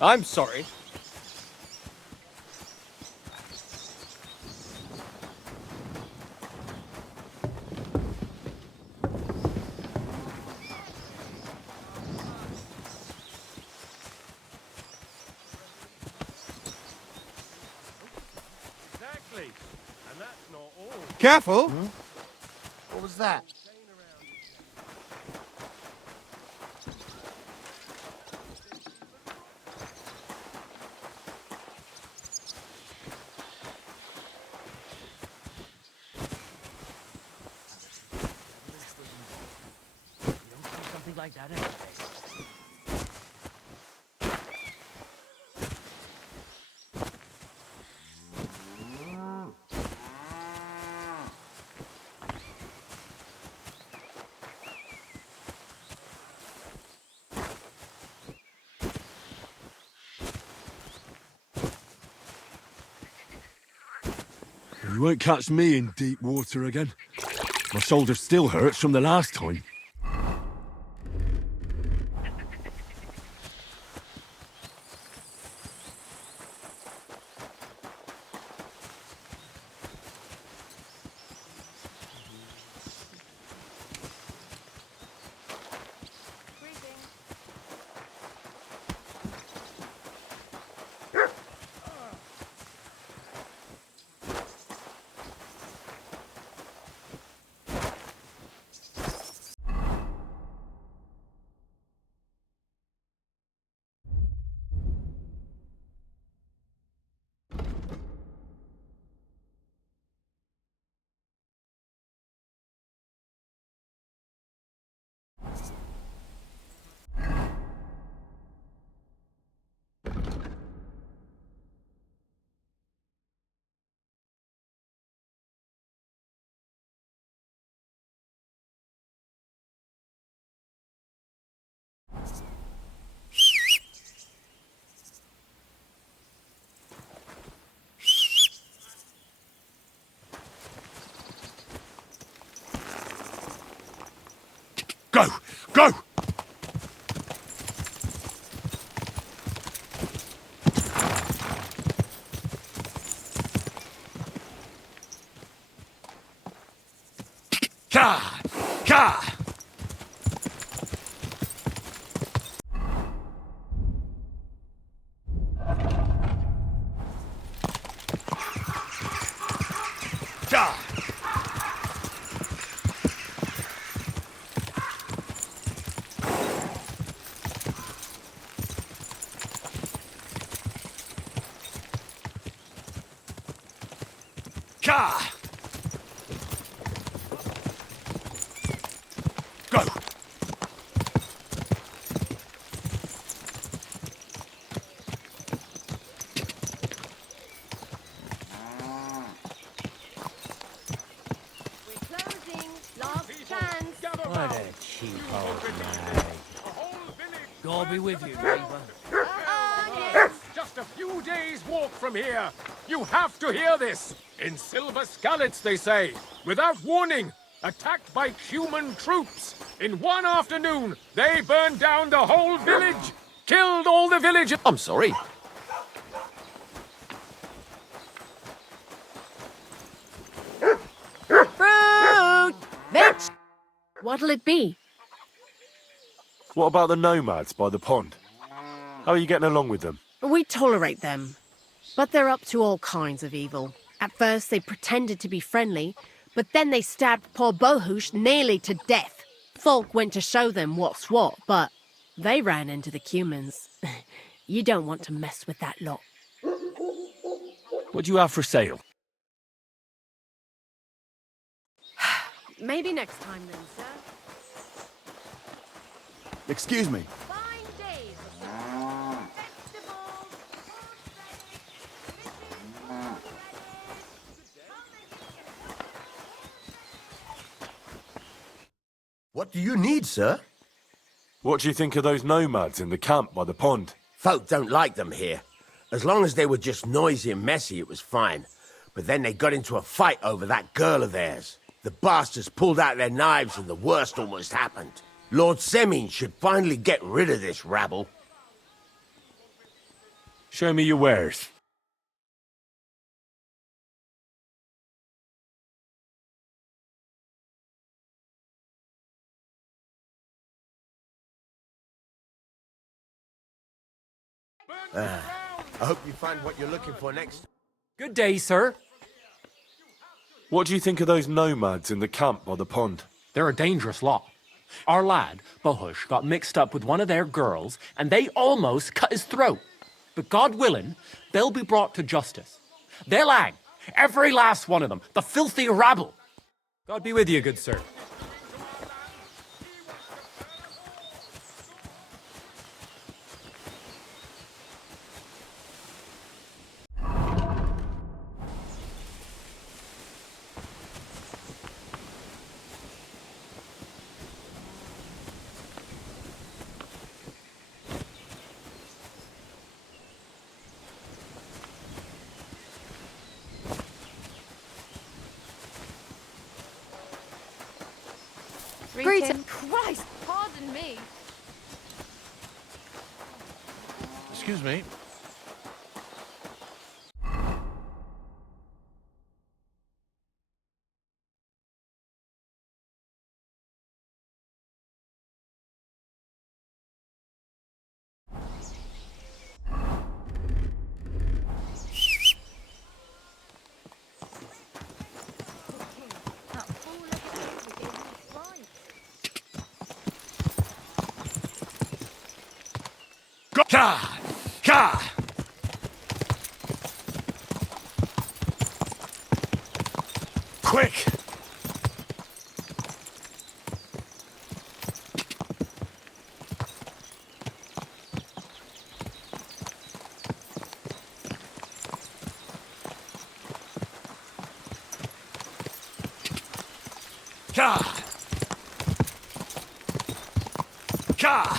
I'm sorry. Exactly. And that's not all. Careful! What was that? Something like that anyway. You won't catch me in deep water again. My shoulder still hurts from the last time. Go! Go! Ka! Ka! Ka! Ka! Go! What a cheap old nag. God be with you, neighbor. Just a few days' walk from here. You have to hear this. In Silver Skallets, they say, without warning, attacked by human troops. In one afternoon, they burned down the whole village, killed all the villagers. I'm sorry. Fruit! Bitch! What'll it be? What about the nomads by the pond? How are you getting along with them? We tolerate them. But they're up to all kinds of evil. At first, they pretended to be friendly, but then they stabbed poor Bohush nearly to death. Folk went to show them what's what, but they ran into the humans. You don't want to mess with that lot. What do you have for sale? Maybe next time then, sir. Excuse me. What do you need, sir? What do you think of those nomads in the camp by the pond? Folk don't like them here. As long as they were just noisy and messy, it was fine. But then they got into a fight over that girl of theirs. The bastards pulled out their knives and the worst almost happened. Lord Semin should finally get rid of this rabble. Show me your wares. I hope you find what you're looking for next. Good day, sir. What do you think of those nomads in the camp by the pond? They're a dangerous lot. Our lad, Bahush, got mixed up with one of their girls, and they almost cut his throat. But God willing, they'll be brought to justice. They'll hang, every last one of them, the filthy rabble. God be with you, good sir. Greeting. Christ, pardon me. Excuse me. That fool-legged ogre gave me fright. Ka! Ka! Quick! Ka! Ka!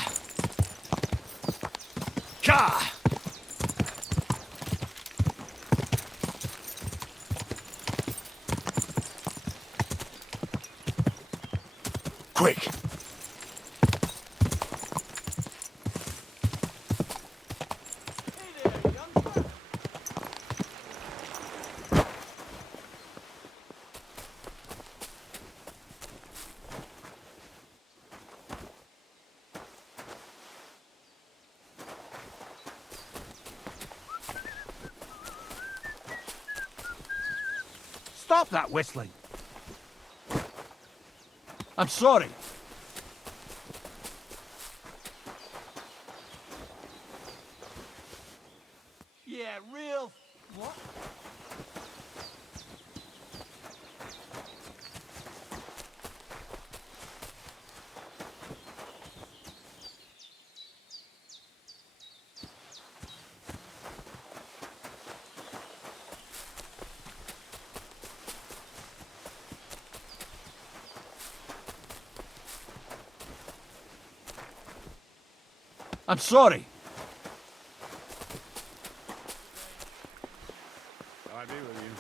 Ka! Quick! Stop that whistling. I'm sorry. Yeah, real... What? I'm sorry. I be with you.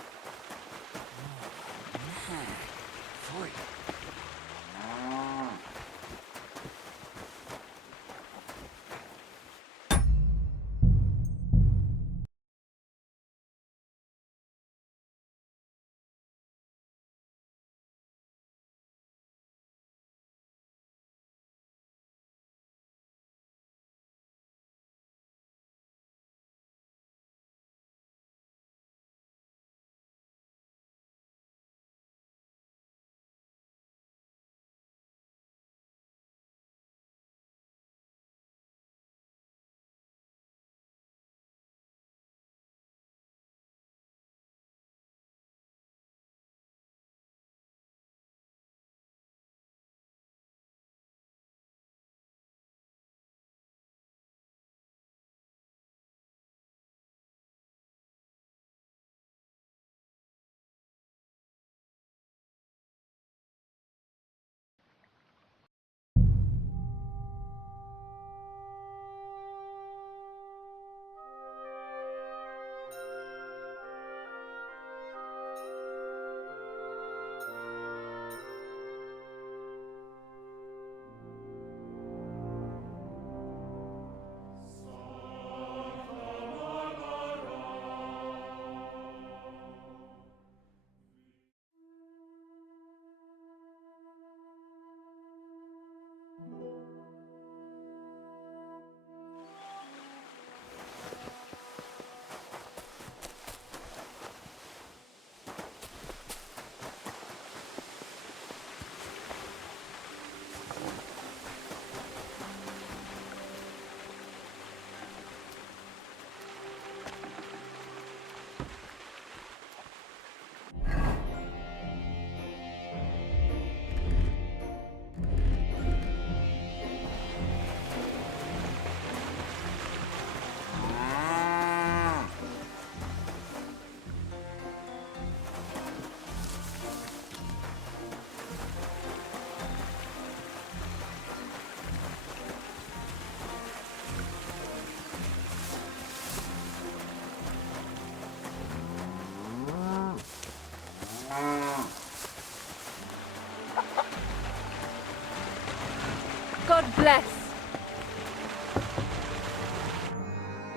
God bless.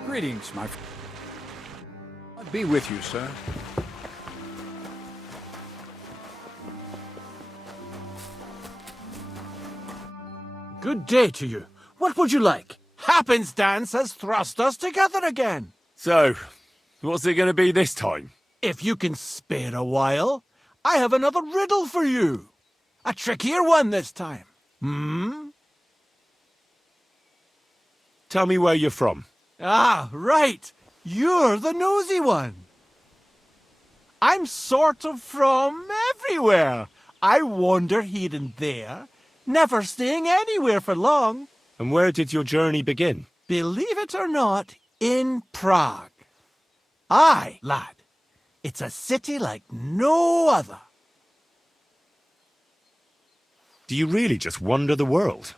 Greetings, my friend. I'll be with you, sir. Good day to you. What would you like? Happenstance has thrust us together again. So, what's it going to be this time? If you can spare a while, I have another riddle for you. A trickier one this time. Hmm? Tell me where you're from. Ah, right. You're the nosy one. I'm sort of from everywhere. I wander here and there, never staying anywhere for long. And where did your journey begin? Believe it or not, in Prague. Aye, lad. It's a city like no other. Do you really just wander the world?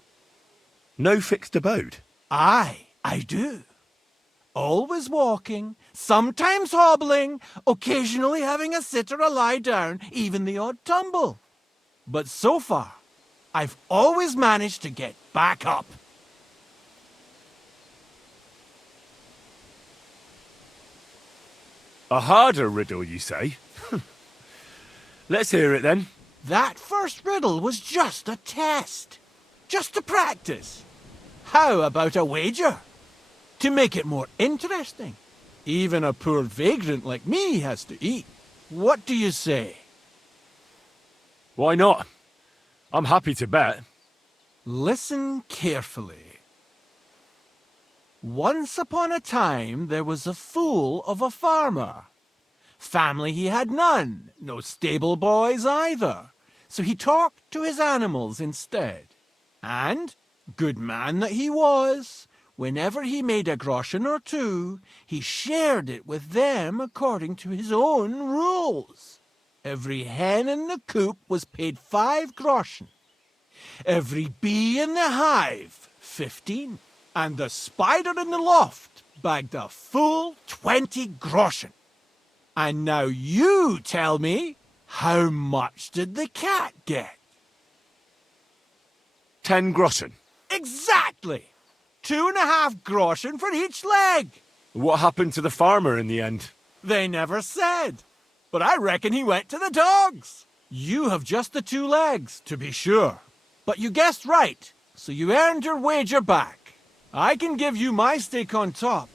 No fixed abode? Aye, I do. Always walking, sometimes hobbling, occasionally having a sit or a lie down, even the odd tumble. But so far, I've always managed to get back up. A harder riddle, you say? Let's hear it then. That first riddle was just a test. Just to practice. How about a wager? To make it more interesting. Even a poor vagrant like me has to eat. What do you say? Why not? I'm happy to bet. Listen carefully. Once upon a time, there was a fool of a farmer. Family he had none, no stable boys either. So he talked to his animals instead. And, good man that he was, whenever he made a groschen or two, he shared it with them according to his own rules. Every hen in the coop was paid 5 groschen. Every bee in the hive, 15. And the spider in the loft bagged a full 20 groschen. And now you tell me, how much did the cat get? 10 groschen. Exactly! 2.5 groschen for each leg. What happened to the farmer in the end? They never said. But I reckon he went to the dogs. You have just the 2 legs, to be sure. But you guessed right, so you earned your wager back. I can give you my stake on top,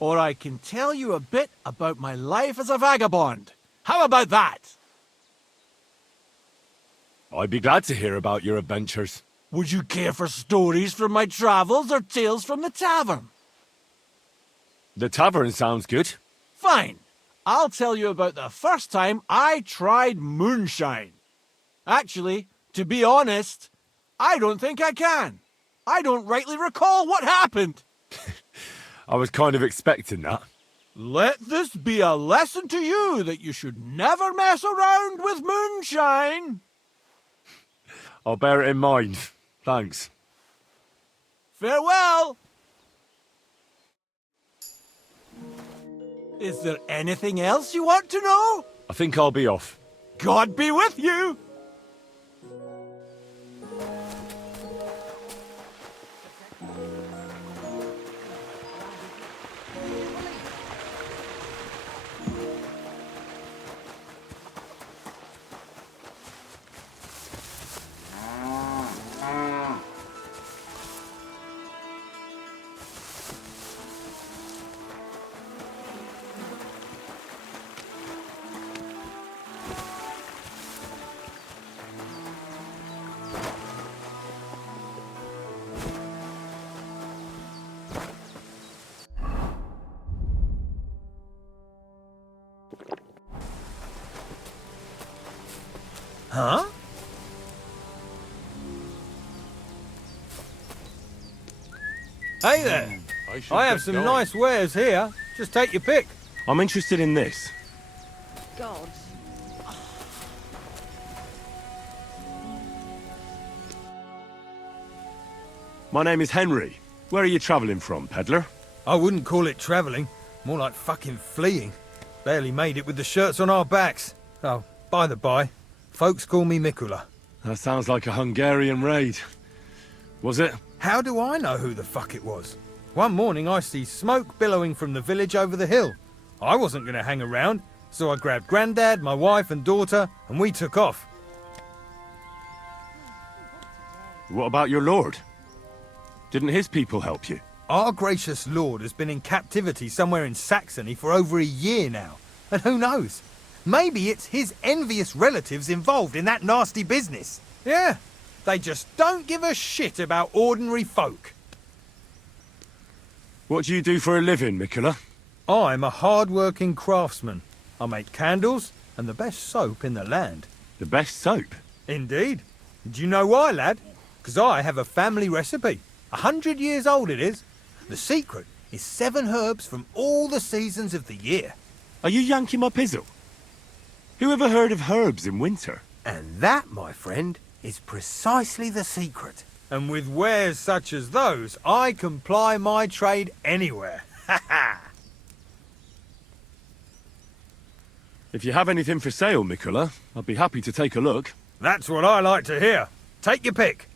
or I can tell you a bit about my life as a vagabond. How about that? I'd be glad to hear about your adventures. Would you care for stories from my travels or tales from the tavern? The tavern sounds good. Fine. I'll tell you about the first time I tried moonshine. Actually, to be honest, I don't think I can. I don't rightly recall what happened. I was kind of expecting that. Let this be a lesson to you that you should never mess around with moonshine. I'll bear it in mind. Thanks. Farewell. Is there anything else you want to know? I think I'll be off. God be with you. Huh? Hey there. I have some nice wares here. Just take your pick. I'm interested in this. God. My name is Henry. Where are you travelling from, peddler? I wouldn't call it travelling. More like fucking fleeing. Barely made it with the shirts on our backs. Oh, by the by, folks call me Mikula. That sounds like a Hungarian raid. Was it? How do I know who the fuck it was? One morning I see smoke billowing from the village over the hill. I wasn't going to hang around, so I grabbed Grandad, my wife and daughter, and we took off. What about your lord? Didn't his people help you? Our gracious lord has been in captivity somewhere in Saxony for over a year now. And who knows? Maybe it's his envious relatives involved in that nasty business. Yeah, they just don't give a shit about ordinary folk. What do you do for a living, Mikola? I'm a hard-working craftsman. I make candles and the best soap in the land. The best soap? Indeed. Do you know why, lad? Because I have a family recipe. 100 years old it is. The secret is 7 herbs from all the seasons of the year. Are you yanking my pizzle? Who ever heard of herbs in winter? And that, my friend, is precisely the secret. And with wares such as those, I can ply my trade anywhere. Ha ha! If you have anything for sale, Mikola, I'd be happy to take a look. That's what I like to hear. Take your pick.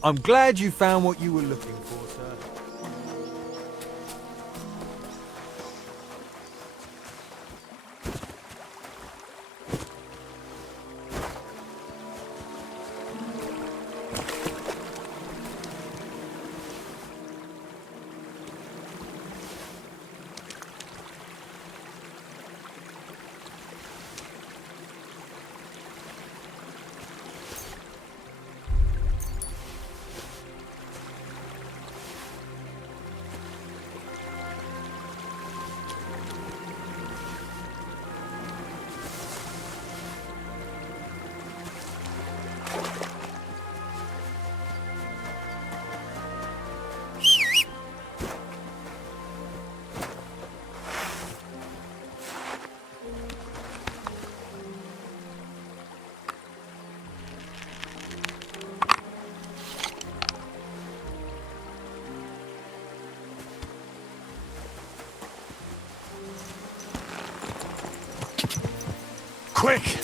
I'm glad you found what you were looking for, sir. Quick!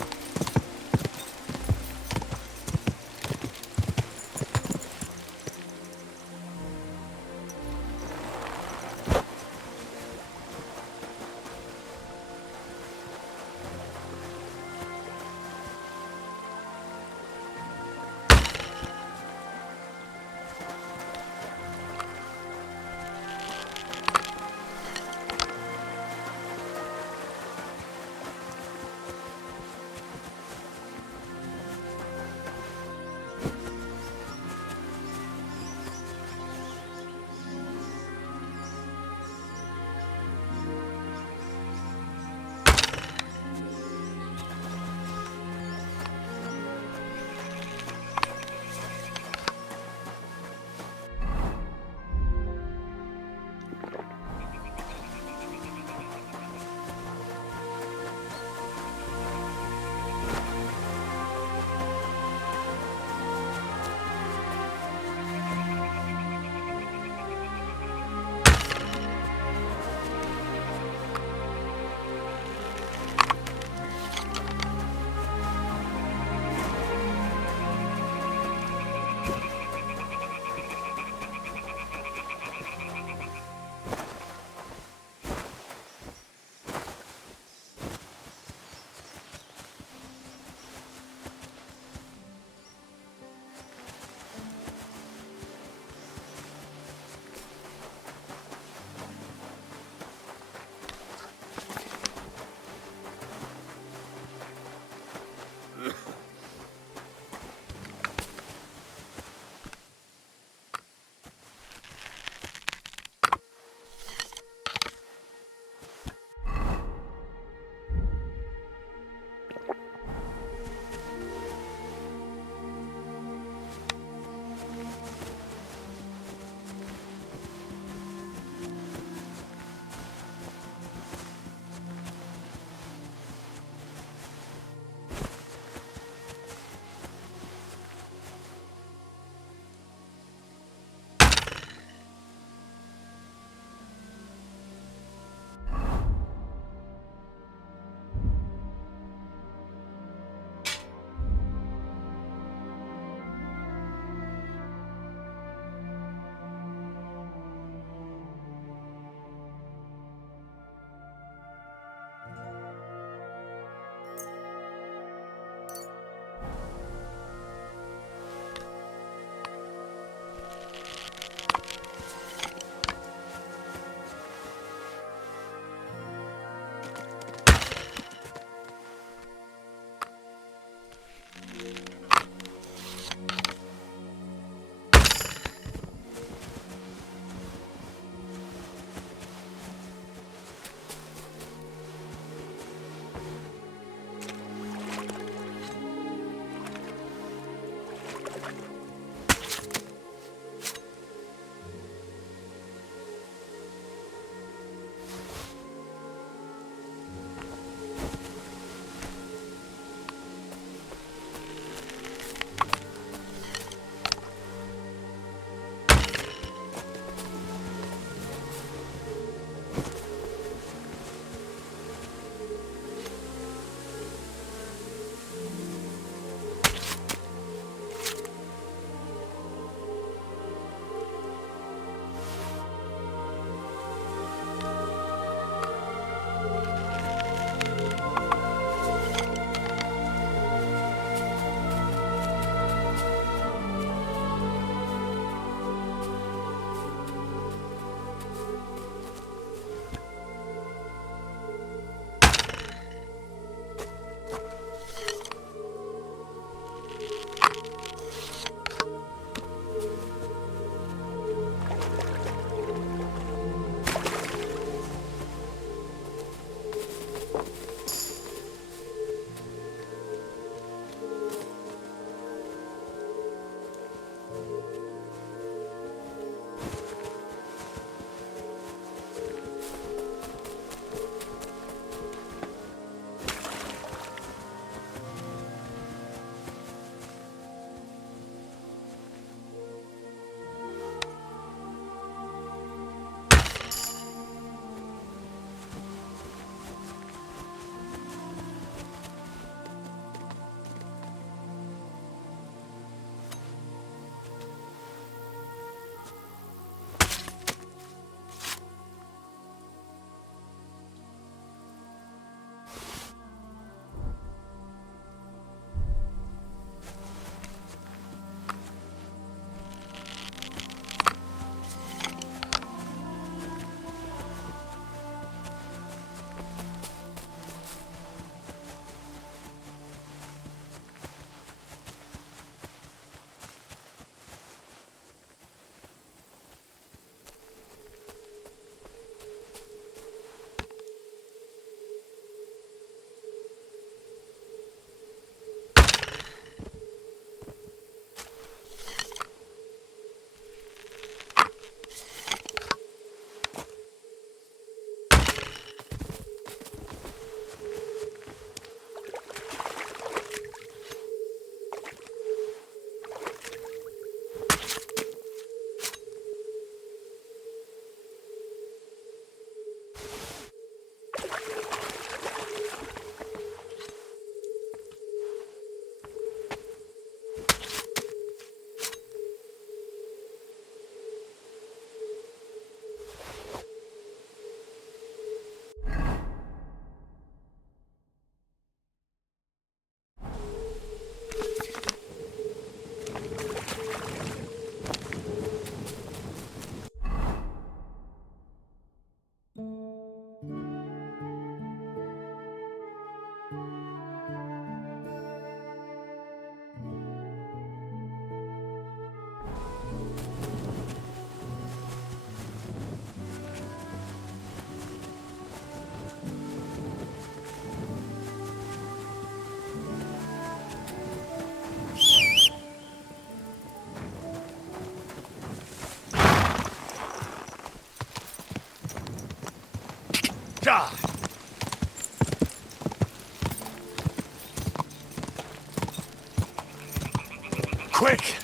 Quick!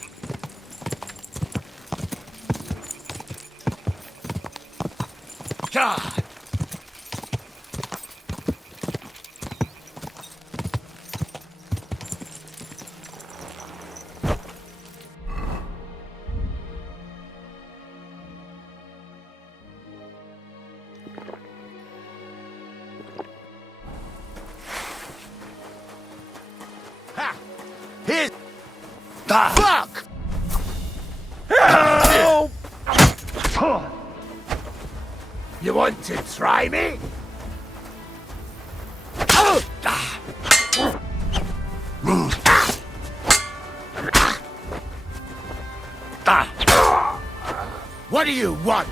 God! Ha! Here's... Fuck! Help! You want to try me? What do you want?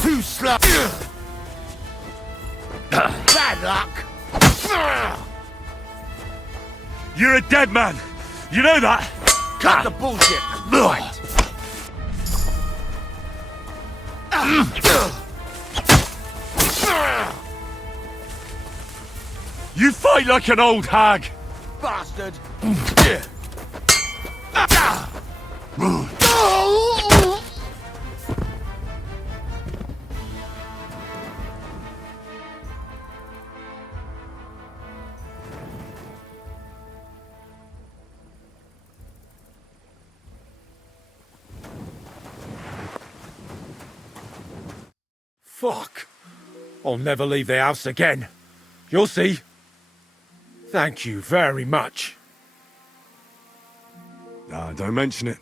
Too slow. Bad luck. You're a dead man! You know that? Cut the bullshit. Right. You fight like an old hag! Bastard. Fuck! I'll never leave the house again. You'll see. Thank you very much. Nah, don't mention it.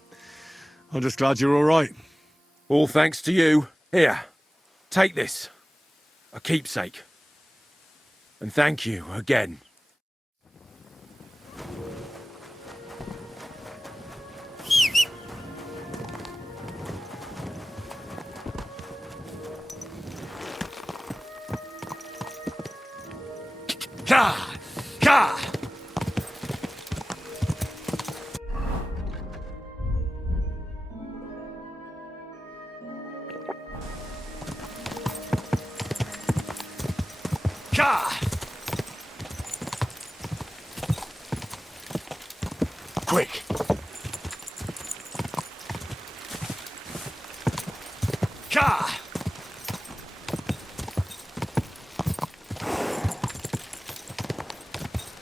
I'm just glad you're all right. All thanks to you. Here, take this. A keepsake. And thank you again. Ka! Ka! Ka! Quick! Ka!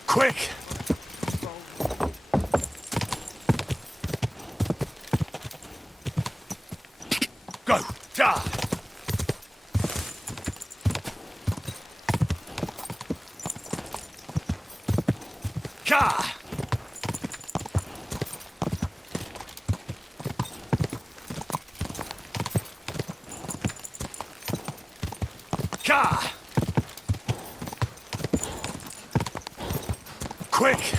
Quick! Go! Ja! Ka! Ka! Quick!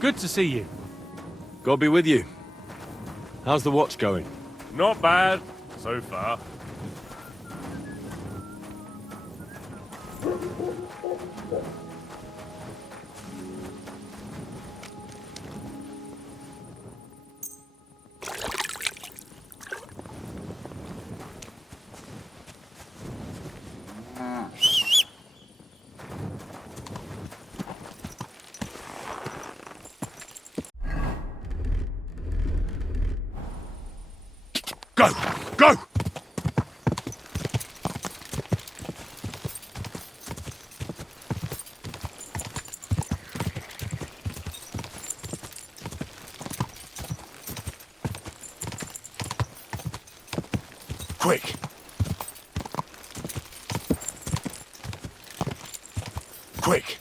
Good to see you. God be with you. How's the watch going? Not bad, so far. Go! Go! Quick! Quick!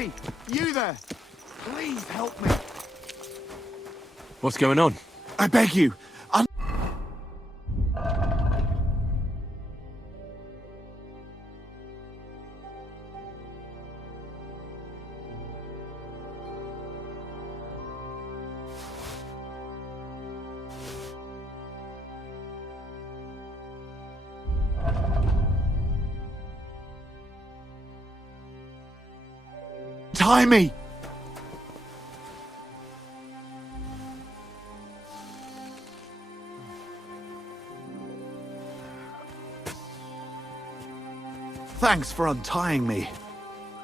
Hey, you there! Please help me. What's going on? I beg you. Tie me! Thanks for untying me.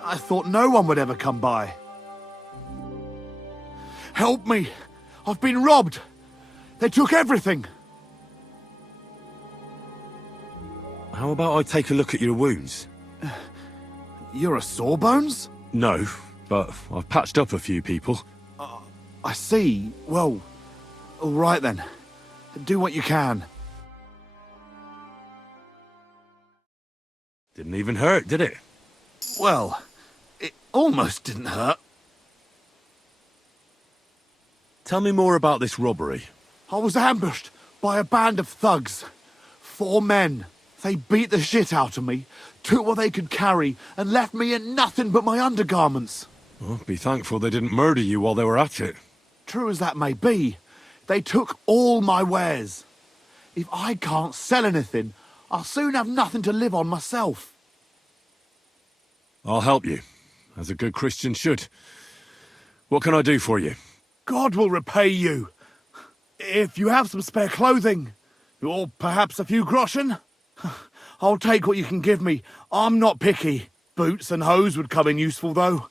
I thought no one would ever come by. Help me! I've been robbed! They took everything! How about I take a look at your wounds? You're a sawbones? No, but I've patched up a few people. I see. Well, all right then. Do what you can. Didn't even hurt, did it? Well, it almost didn't hurt. Tell me more about this robbery. I was ambushed by a band of thugs. 4 men. They beat the shit out of me, took what they could carry, and left me in nothing but my undergarments. Well, be thankful they didn't murder you while they were at it. True as that may be, they took all my wares. If I can't sell anything, I'll soon have nothing to live on myself. I'll help you, as a good Christian should. What can I do for you? God will repay you. If you have some spare clothing, or perhaps a few groschen, I'll take what you can give me. I'm not picky. Boots and hose would come in useful, though.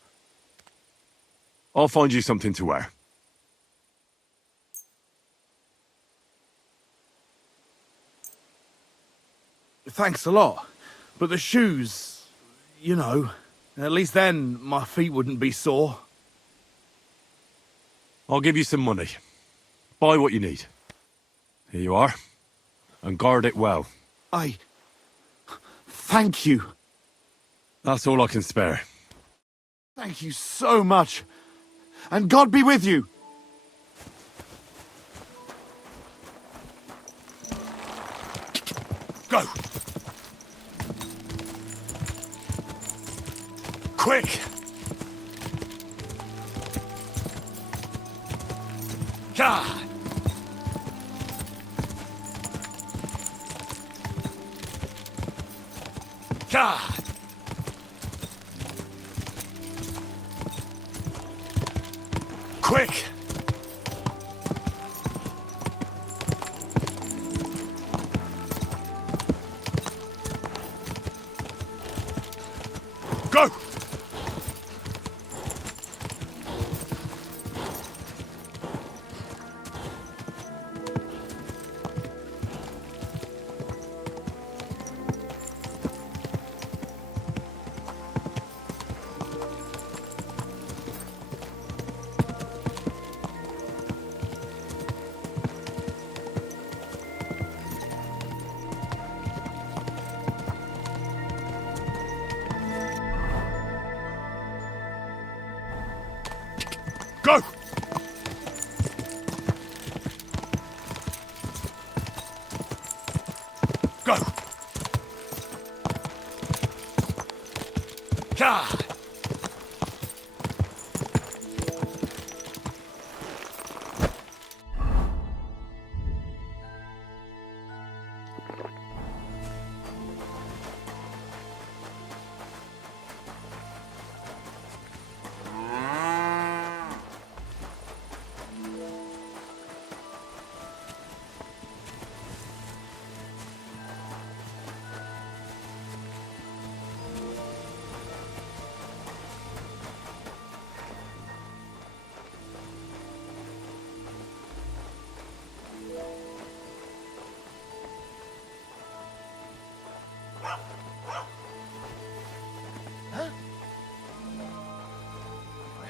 I'll find you something to wear. Thanks a lot. But the shoes, you know, at least then my feet wouldn't be sore. I'll give you some money. Buy what you need. Here you are. And guard it well. Thank you. That's all I can spare. Thank you so much. And God be with you. Go. Quick. God. God. Quick. Go. Go! Go! God!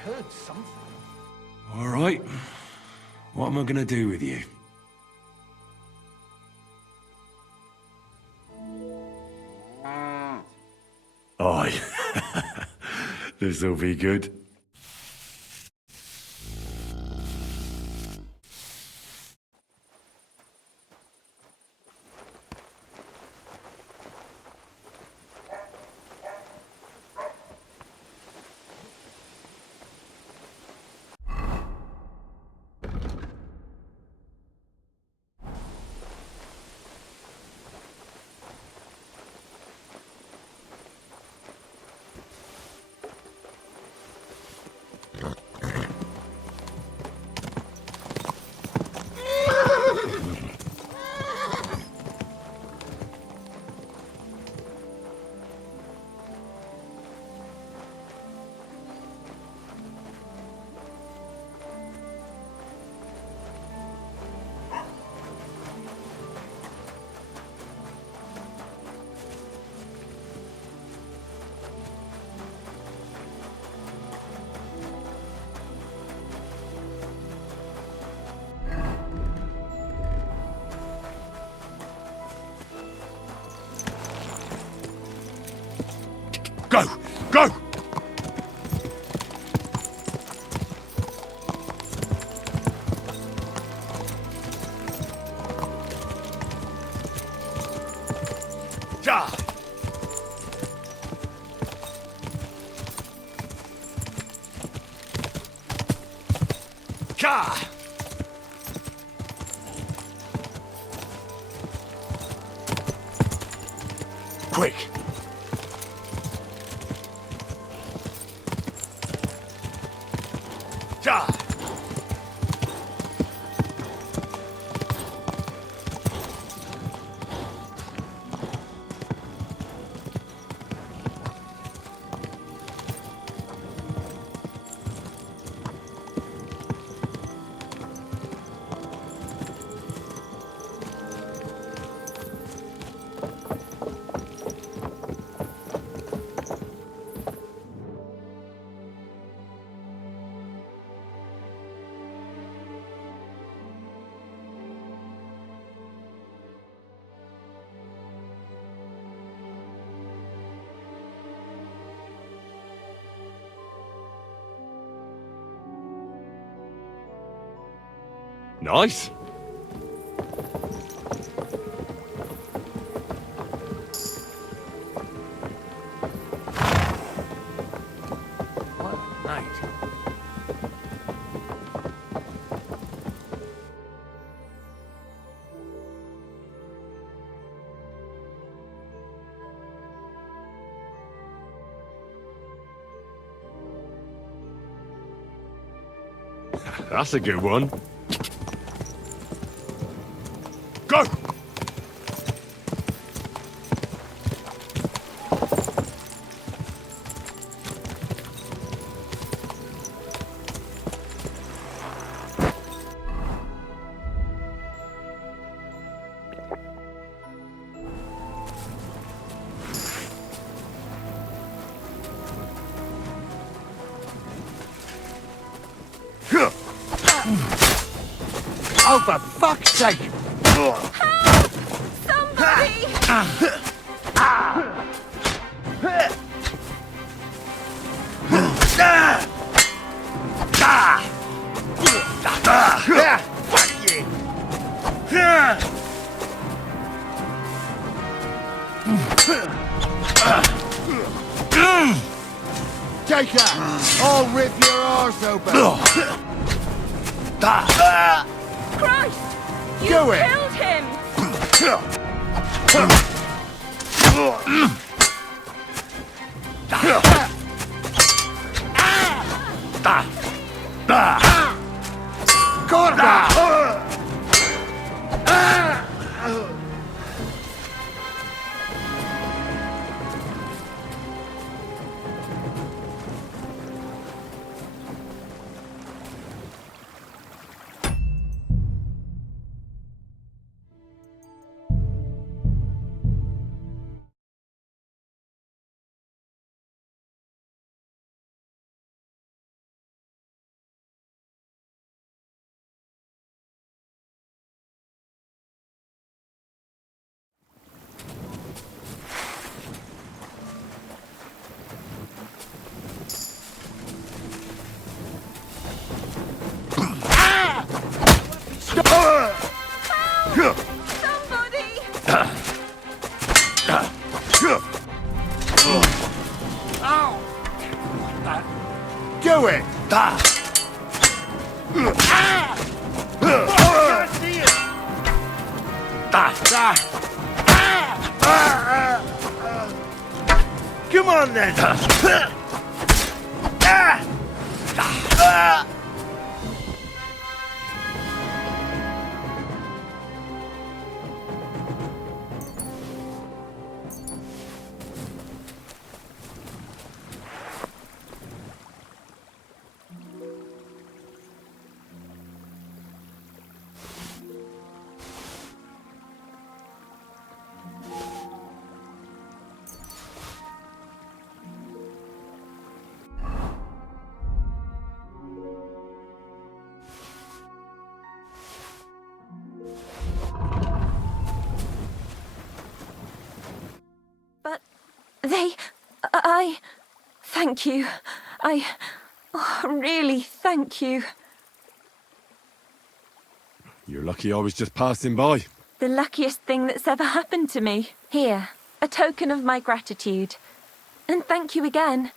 Heard something. All right. What am I gonna do with you? Aye. This'll be good. Go! Go! Ja! Ka! Quick! Ja! Nice. What night? That's a good one. Go! Oh, for fuck's sake! Take that! I'll rip your arse open! Christ! You Do it. killed him! Come on then! But thank you. Really thank you. You're lucky I was just passing by. The luckiest thing that's ever happened to me. Here, a token of my gratitude. And thank you again.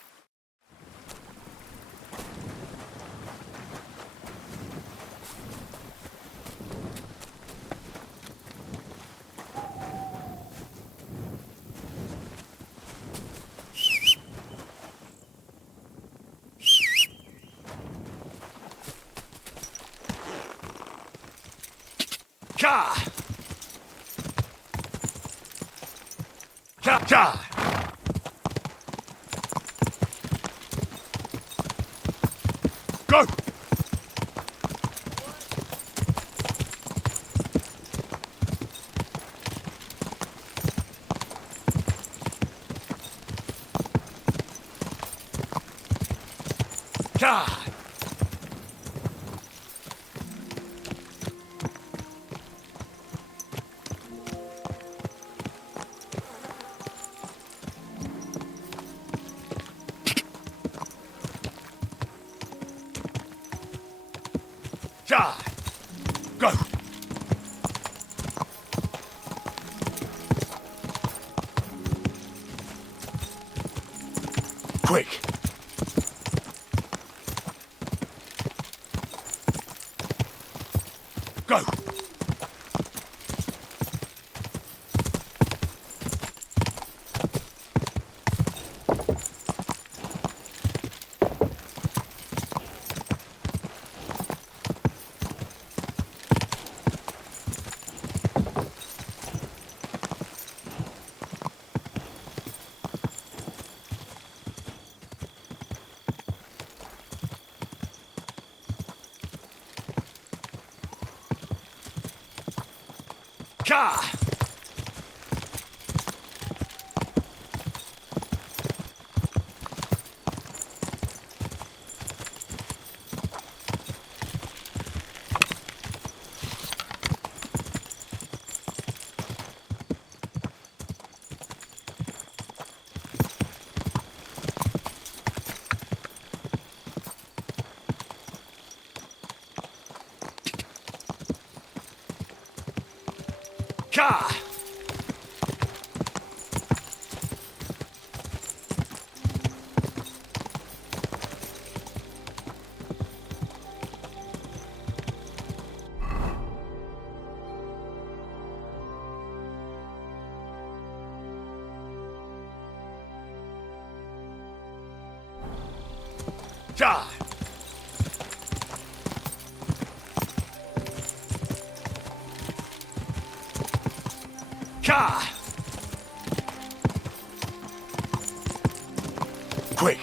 Cha! Cha cha! Go! Cha! Cha! Go! Quick! Go! Cha! Cha! Cha! Cha! Quick!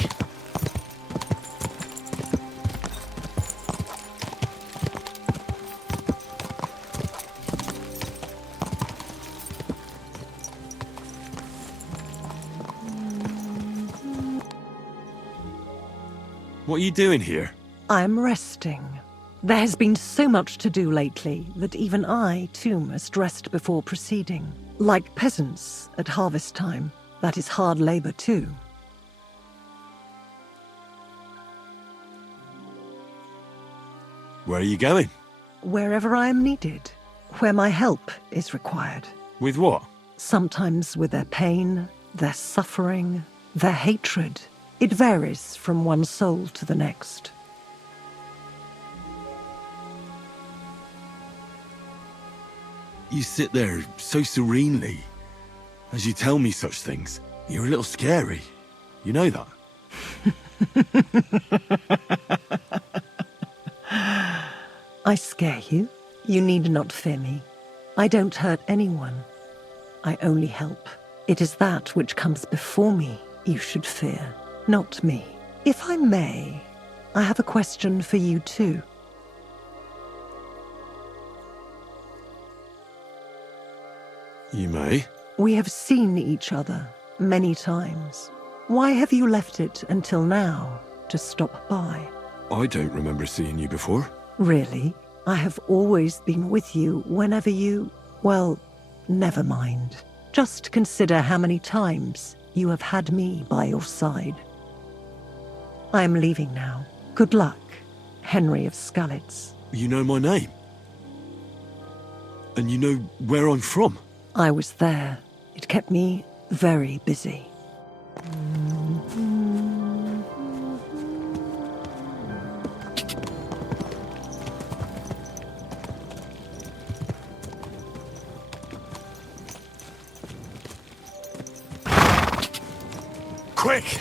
What are you doing here? I'm resting. There has been so much to do lately that even I, too, must rest before proceeding. Like peasants at harvest time, that is hard labor too. Where are you going? Wherever I am needed, where my help is required. With what? Sometimes with their pain, their suffering, their hatred. It varies from one soul to the next. You sit there so serenely as you tell me such things. You're a little scary. You know that? I scare you? You need not fear me. I don't hurt anyone. I only help. It is that which comes before me you should fear, not me. If I may, I have a question for you too. You may. We have seen each other many times. Why have you left it until now to stop by? I don't remember seeing you before. Really? I have always been with you whenever you... Well, never mind. Just consider how many times you have had me by your side. I am leaving now. Good luck, Henry of Skalitz. You know my name? And you know where I'm from? I was there. It kept me very busy. Quick!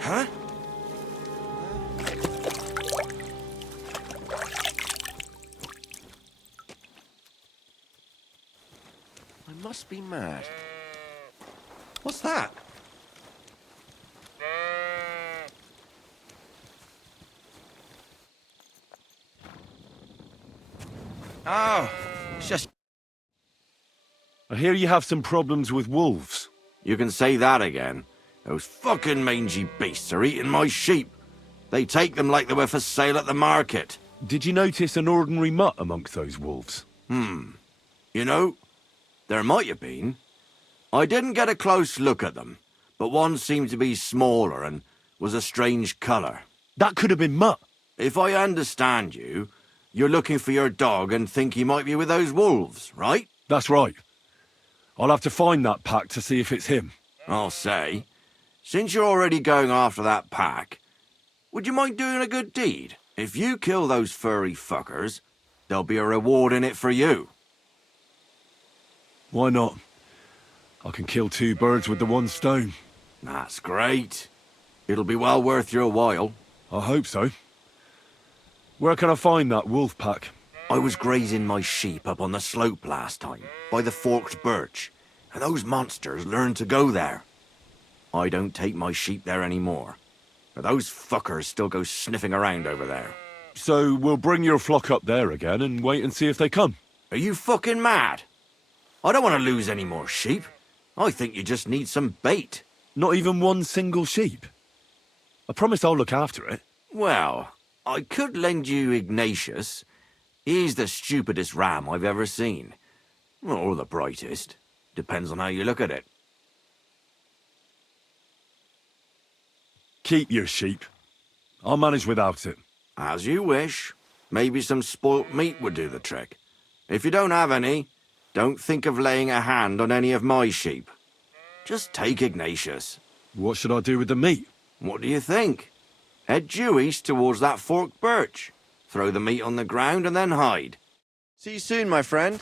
Huh? I must be mad. What's that? Oh, it's just... I hear you have some problems with wolves. You can say that again. Those fucking mangy beasts are eating my sheep. They take them like they were for sale at the market. Did you notice an ordinary mutt amongst those wolves? You know, there might have been. I didn't get a close look at them, but one seemed to be smaller and was a strange colour. That could have been Mutt. If I understand you, you're looking for your dog and think he might be with those wolves, right? That's right. I'll have to find that pack to see if it's him. I'll say, since you're already going after that pack, would you mind doing a good deed? If you kill those furry fuckers, there'll be a reward in it for you. Why not? I can kill two birds with the one stone. That's great. It'll be well worth your while. I hope so. Where can I find that wolf pack? I was grazing my sheep up on the slope last time, by the forked birch, and those monsters learned to go there. I don't take my sheep there anymore, but those fuckers still go sniffing around over there. So we'll bring your flock up there again and wait and see if they come. Are you fucking mad? I don't want to lose any more sheep. I think you just need some bait. Not even one single sheep? I promise I'll look after it. Well, I could lend you Ignatius. He's the stupidest ram I've ever seen. Or the brightest. Depends on how you look at it. Keep your sheep. I'll manage without it. As you wish. Maybe some spoilt meat would do the trick. If you don't have any, don't think of laying a hand on any of my sheep. Just take Ignatius. What should I do with the meat? What do you think? Head due east towards that forked birch. Throw the meat on the ground and then hide. See you soon, my friend.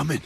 coming.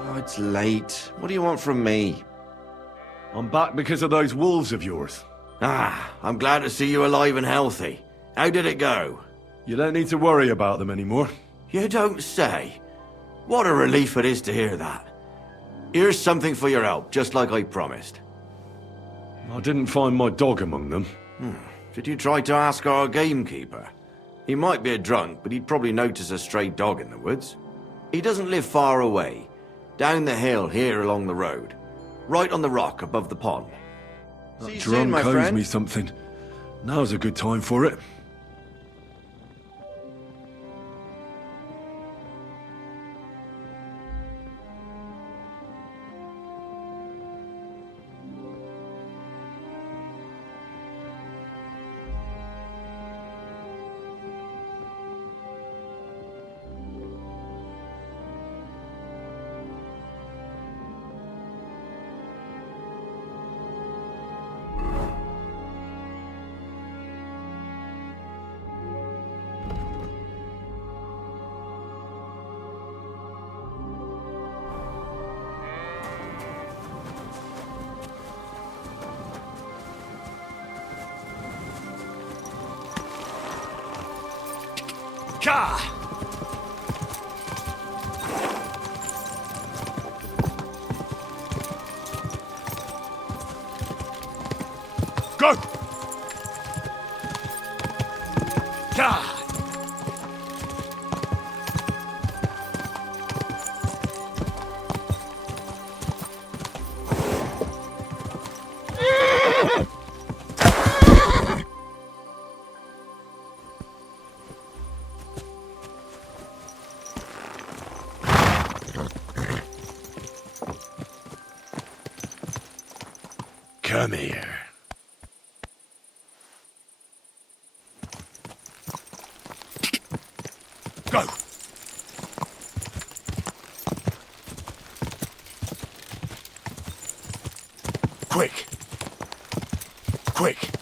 Oh, it's late. What do you want from me? I'm back because of those wolves of yours. Ah, I'm glad to see you alive and healthy. How did it go? You don't need to worry about them anymore. You don't say. What a relief it is to hear that. Here's something for your help, just like I promised. I didn't find my dog among them. Did you try to ask our gamekeeper? He might be a drunk, but he'd probably notice a stray dog in the woods. He doesn't live far away. Down the hill here along the road. Right on the rock above the pond. That See you drunk soon, my owes friend. me something. Now's a good time for it. Ka! Go! Ka! Come here. Go! Quick! Quick!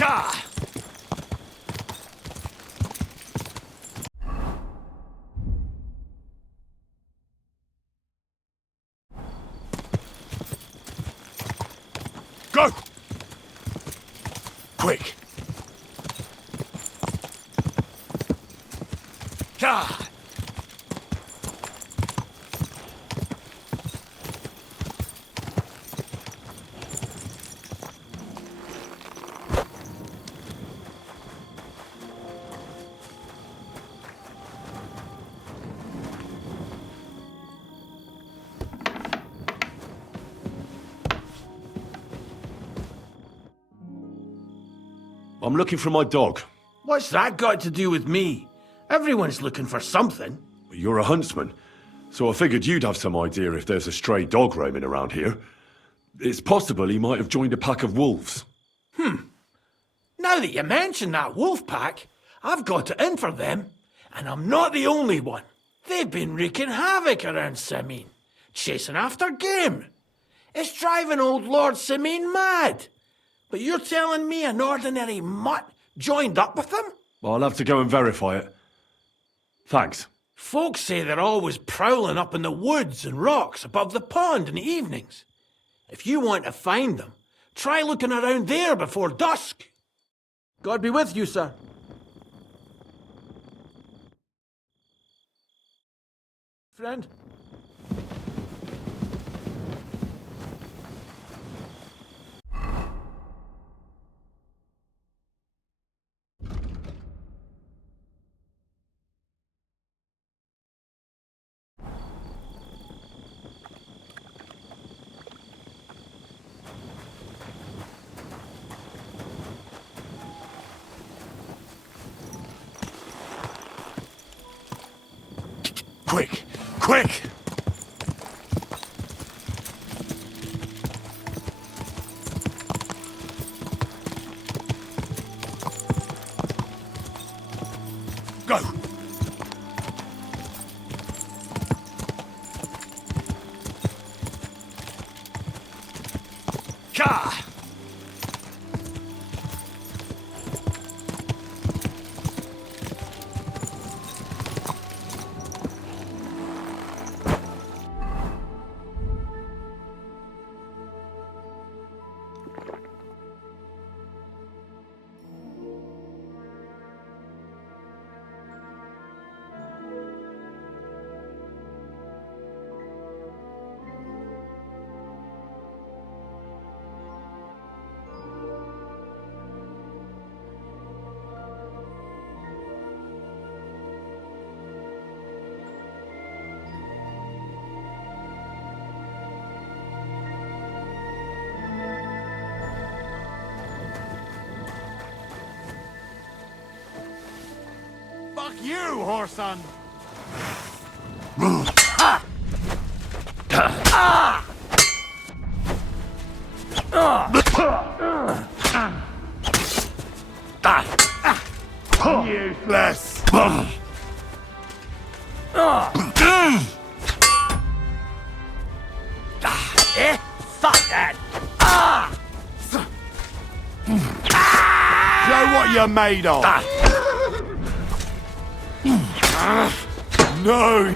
Ka! Go! Quick! Ka! I'm looking for my dog. What's that got to do with me? Everyone's looking for something. You're a huntsman, so I figured you'd have some idea if there's a stray dog roaming around here. It's possible he might have joined a pack of wolves. Now that you mention that wolf pack, I've got it in for them, and I'm not the only one. They've been wreaking havoc around Simene, chasing after game. It's driving old Lord Simene mad. But you're telling me an ordinary mutt joined up with them? I'll have to go and verify it. Thanks. Folks say they're always prowling up in the woods and rocks above the pond in the evenings. If you want to find them, try looking around there before dusk. God be with you, sir. Friend? Quick! Quick! Go! Ka! Fuck you, whoreson! Useless! Fuck that! Show what you're made of! No!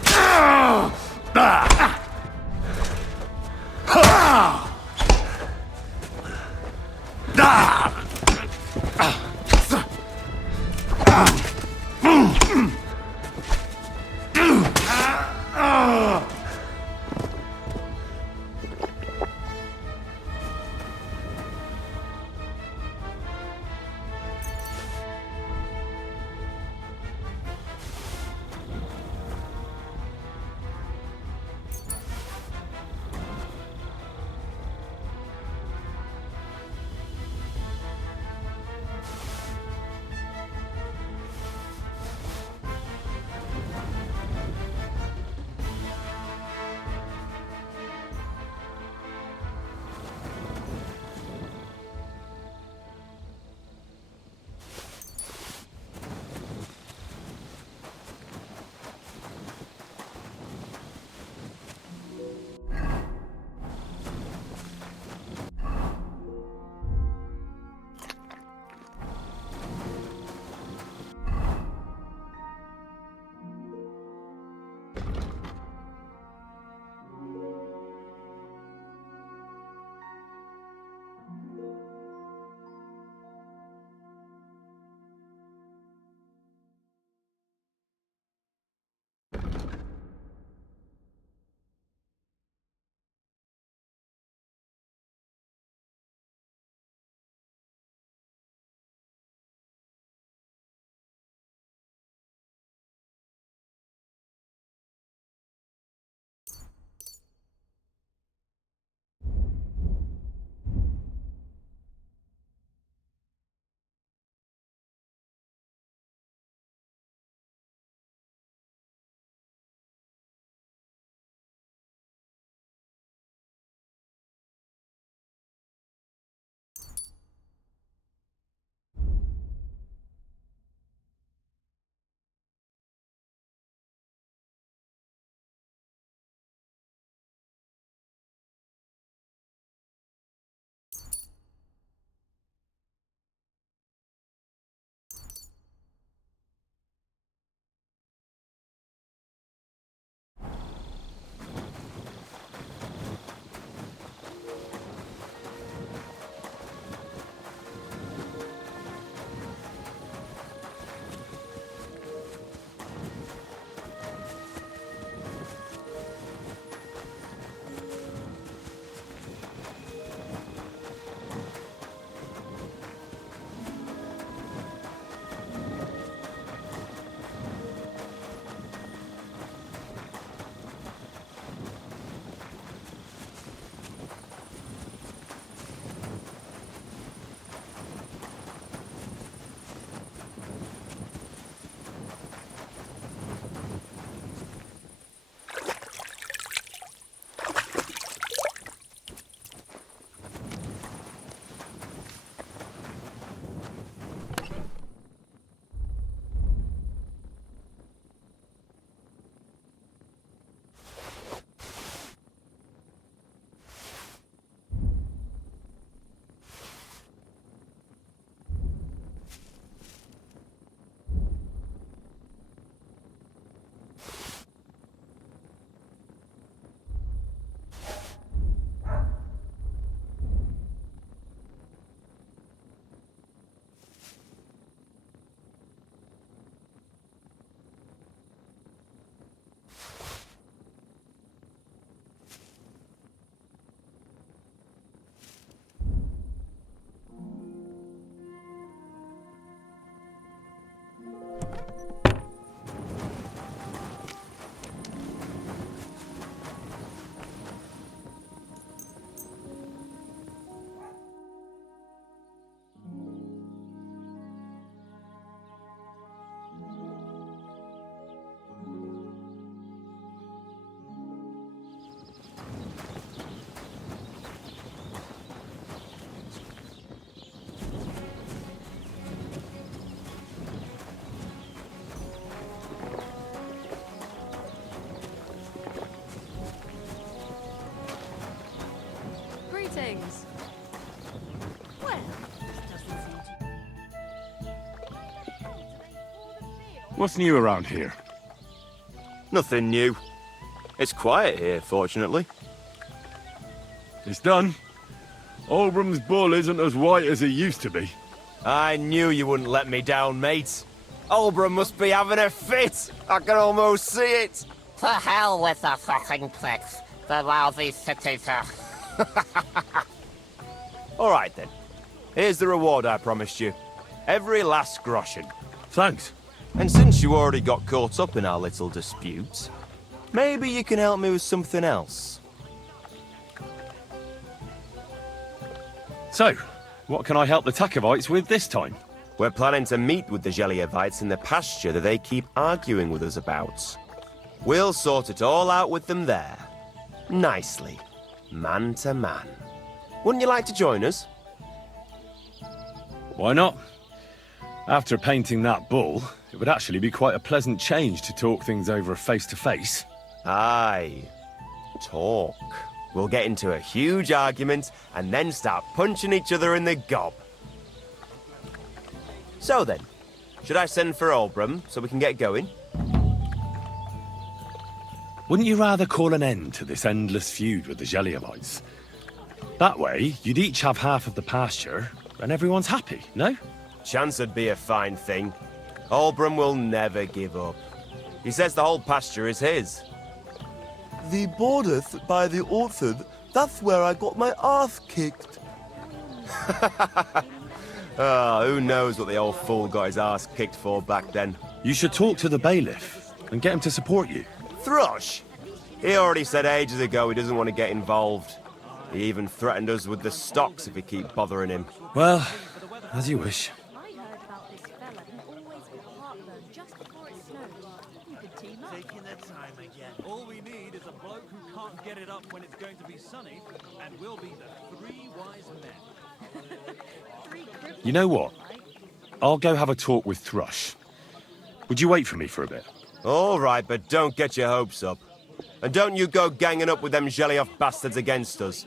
What's new around here? Nothing new. It's quiet here, fortunately. It's done. Olbram's bull isn't as white as he used to be. I knew you wouldn't let me down, mate. Olbram must be having a fit. I can almost see it. To hell with the fucking pricks. The lousy cities are... All right, then. Here's the reward I promised you. Every last groschen. Thanks. And since you already got caught up in our little dispute, maybe you can help me with something else. So, what can I help the Takovites with this time? We're planning to meet with the Geliovites in the pasture that they keep arguing with us about. We'll sort it all out with them there. Nicely. Man to man. Wouldn't you like to join us? Why not? After painting that bull, it would actually be quite a pleasant change to talk things over face to face. Aye. Talk. We'll get into a huge argument and then start punching each other in the gob. So then, should I send for Olbram so we can get going? Wouldn't you rather call an end to this endless feud with the Geliovites? That way, you'd each have half of the pasture, and everyone's happy, no? Chance would be a fine thing. Olbram will never give up. He says the whole pasture is his. The borders by the orchard, that's where I got my ass kicked. Oh, who knows what the old fool got his ass kicked for back then. You should talk to the bailiff and get him to support you. Thrush! He already said ages ago he doesn't want to get involved. He even threatened us with the stocks if we keep bothering him. Well, as you wish. I heard about this fella who always got heartburn just before it snowed. You could team up. Taking their time again. All we need is a bloke who can't get it up when it's going to be sunny, and we'll be the three wise men. You know what? I'll go have a talk with Thrush. Would you wait for me for a bit? All right, but don't get your hopes up. And don't you go ganging up with them Gelioff bastards against us.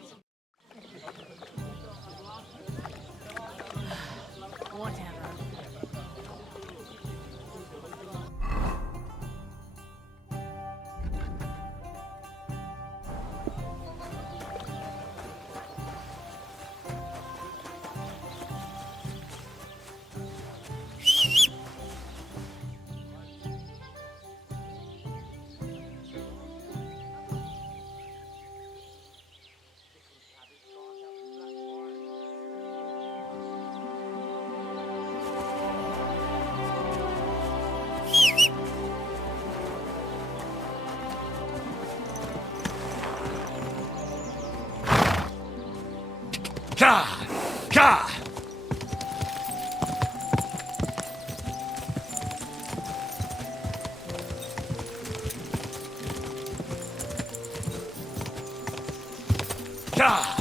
Ka! Ka! Ka!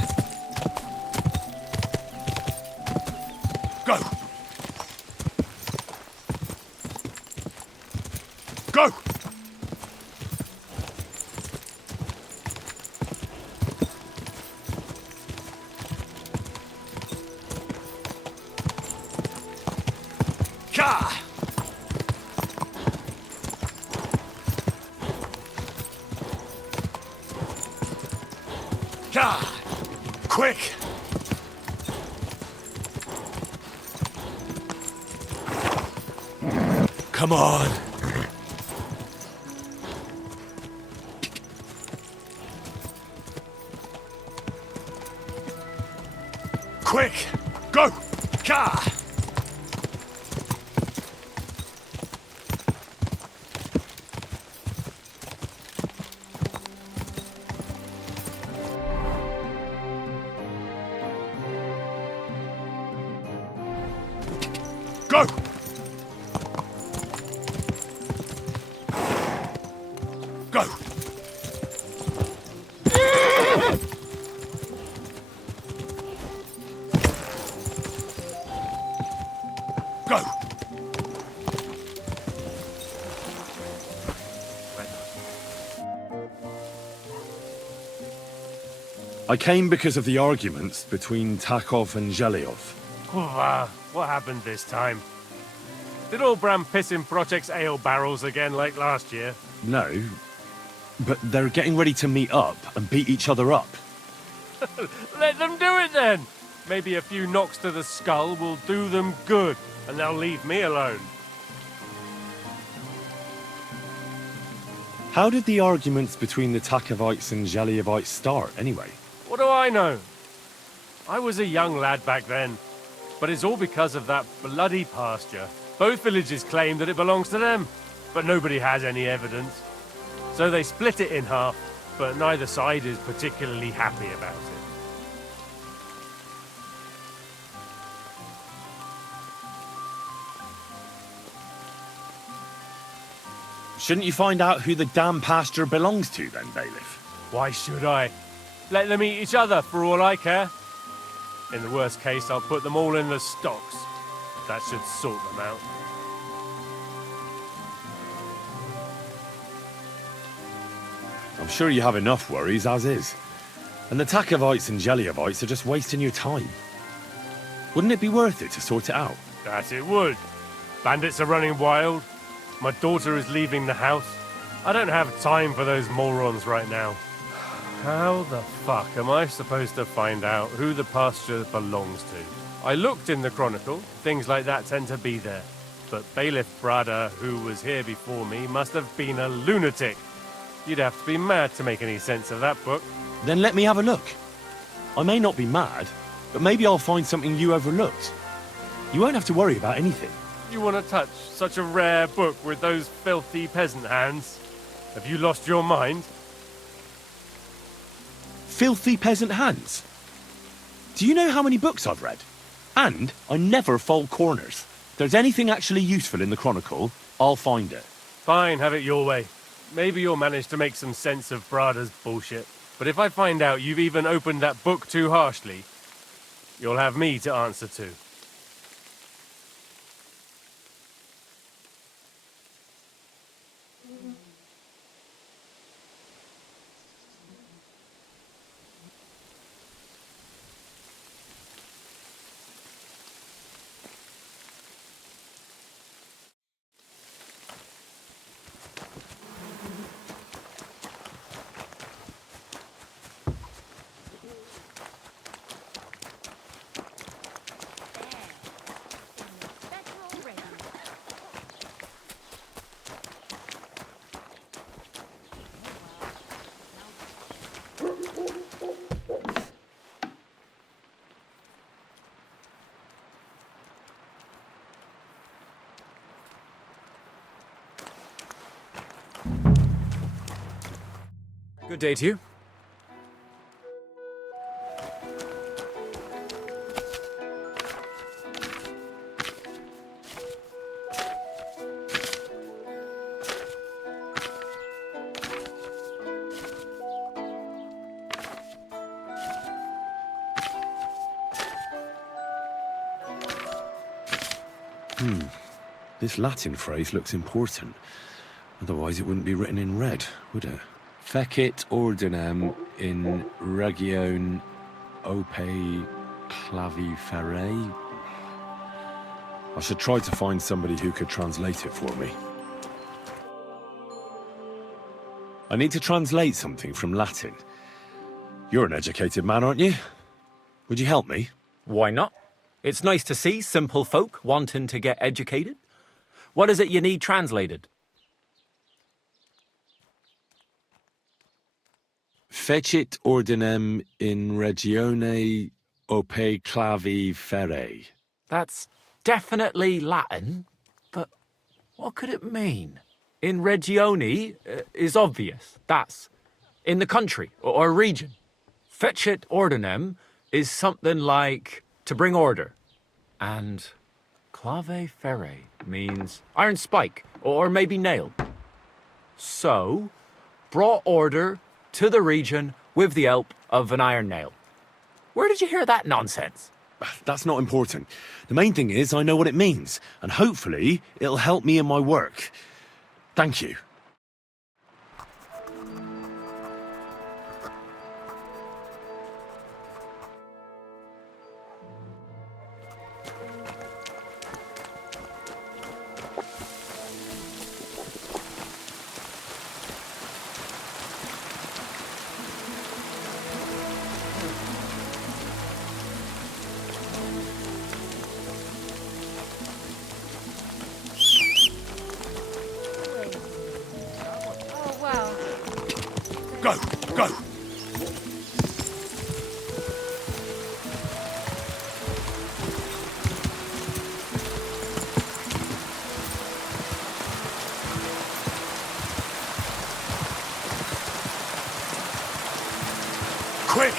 Go! Go! Ka! Ka! Quick! Come on! Quick! Go! Ka! Go! Go! Go! I came because of the arguments between Takov and Zhelyov. What happened this time? Did all Bram piss in Project's ale barrels again like last year? No, but they're getting ready to meet up and beat each other up. Let them do it then! Maybe a few knocks to the skull will do them good, and they'll leave me alone. How did the arguments between the Takovites and Zhelyevites start, anyway? What do I know? I was a young lad back then, but it's all because of that bloody pasture. Both villages claim that it belongs to them, but nobody has any evidence. So they split it in half, but neither side is particularly happy about it. Shouldn't you find out who the damn pasture belongs to then, Bailiff? Why should I? Let them eat each other for all I care. In the worst case, I'll put them all in the stocks. That should sort them out. I'm sure you have enough worries as is. And the Takovites and Zhelyevites are just wasting your time. Wouldn't it be worth it to sort it out? That it would. Bandits are running wild. My daughter is leaving the house. I don't have time for those morons right now. How the fuck am I supposed to find out who the pasture belongs to? I looked in the Chronicle. Things like that tend to be there. But Bailiff Brada, who was here before me, must have been a lunatic. You'd have to be mad to make any sense of that book. Then let me have a look. I may not be mad, but maybe I'll find something you overlooked. You won't have to worry about anything. You want to touch such a rare book with those filthy peasant hands? Have you lost your mind? Filthy peasant hands? Do you know how many books I've read? And I never fold corners. If there's anything actually useful in the Chronicle, I'll find it. Fine, have it your way. Maybe you'll manage to make some sense of Brada's bullshit. But if I find out you've even opened that book too harshly, you'll have me to answer to. Good day to you. This Latin phrase looks important. Otherwise it wouldn't be written in red, would it? Fecit ordinem in region ope claviferae. I should try to find somebody who could translate it for me. I need to translate something from Latin. You're an educated man, aren't you? Would you help me? Why not? It's nice to see simple folk wanting to get educated. What is it you need translated? Fecit ordinem in regione ope claviferae. That's definitely Latin, but what could it mean? In regione is obvious. That's in the country or region. Fecit ordinem is something like to bring order. And clave ferre means iron spike or maybe nail. So, brought order to the region with the help of an iron nail. Where did you hear that nonsense? That's not important. The main thing is I know what it means, and hopefully it'll help me in my work. Thank you. Quick!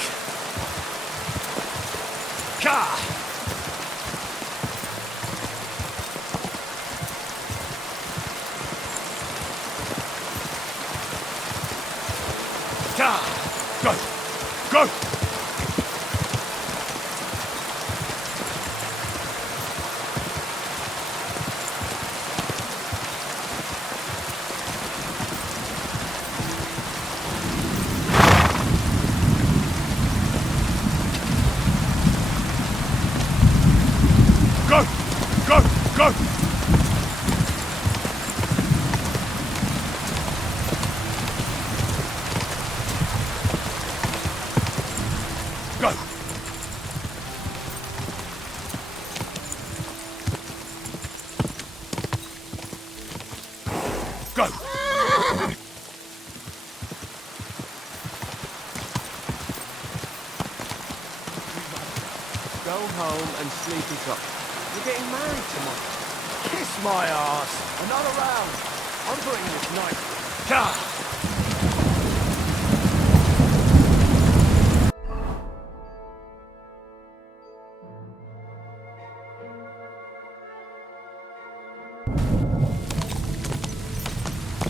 Ka! Go! Go! Go! Go! Go! Go! Go! Go home and sleep it up. We're getting married tomorrow. Kiss my ass. I'm not around. I'm bringing this knife. Ka!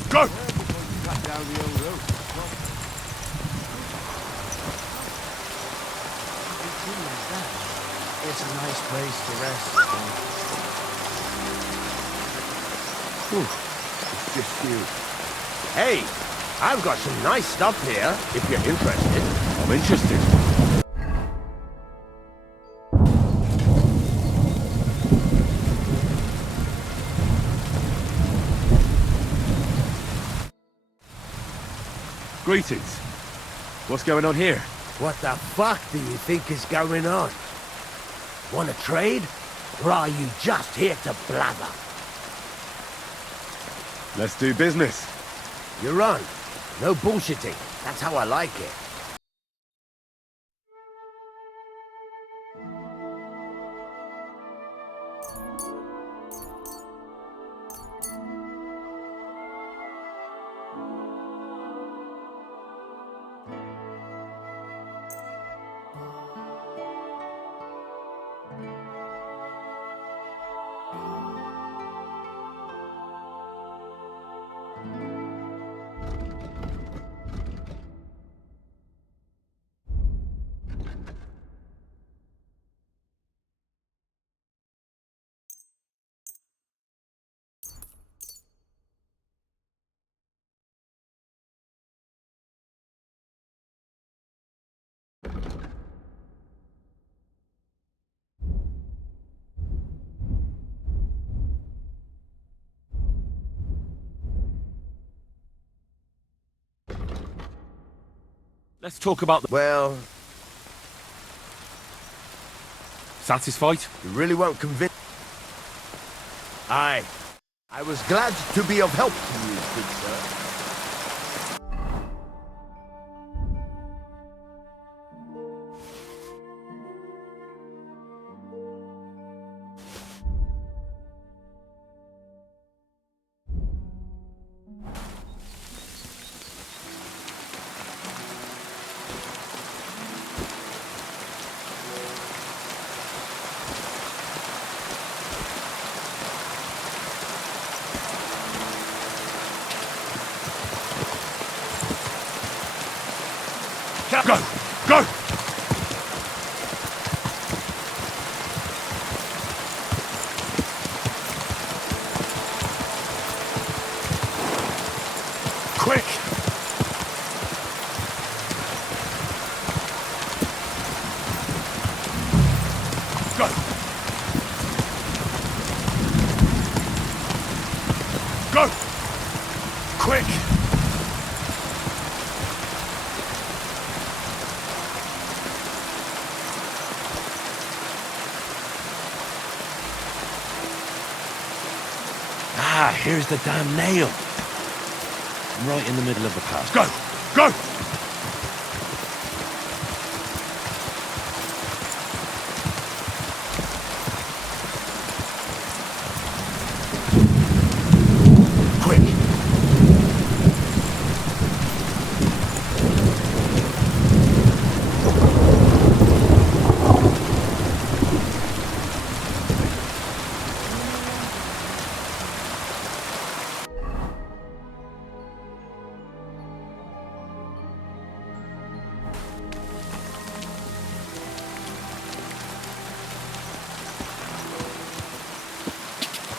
Go! Cut down the old road. It's a nice place to rest. It's just you. Hey, I've got some nice stuff here, if you're interested. I'm interested. Greetings. What's going on here? What the fuck do you think is going on? Want to trade? Or are you just here to blabber? Let's do business. You're on. No bullshitting. That's how I like it. Let's talk about the... Well... Satisfied? You really won't convince... I was glad to be of help to you, good sir. Go! Go! Quick! Go! Go! Quick! Ah, here's the damn nail. Right in the middle of the path. Go! Go! Quick!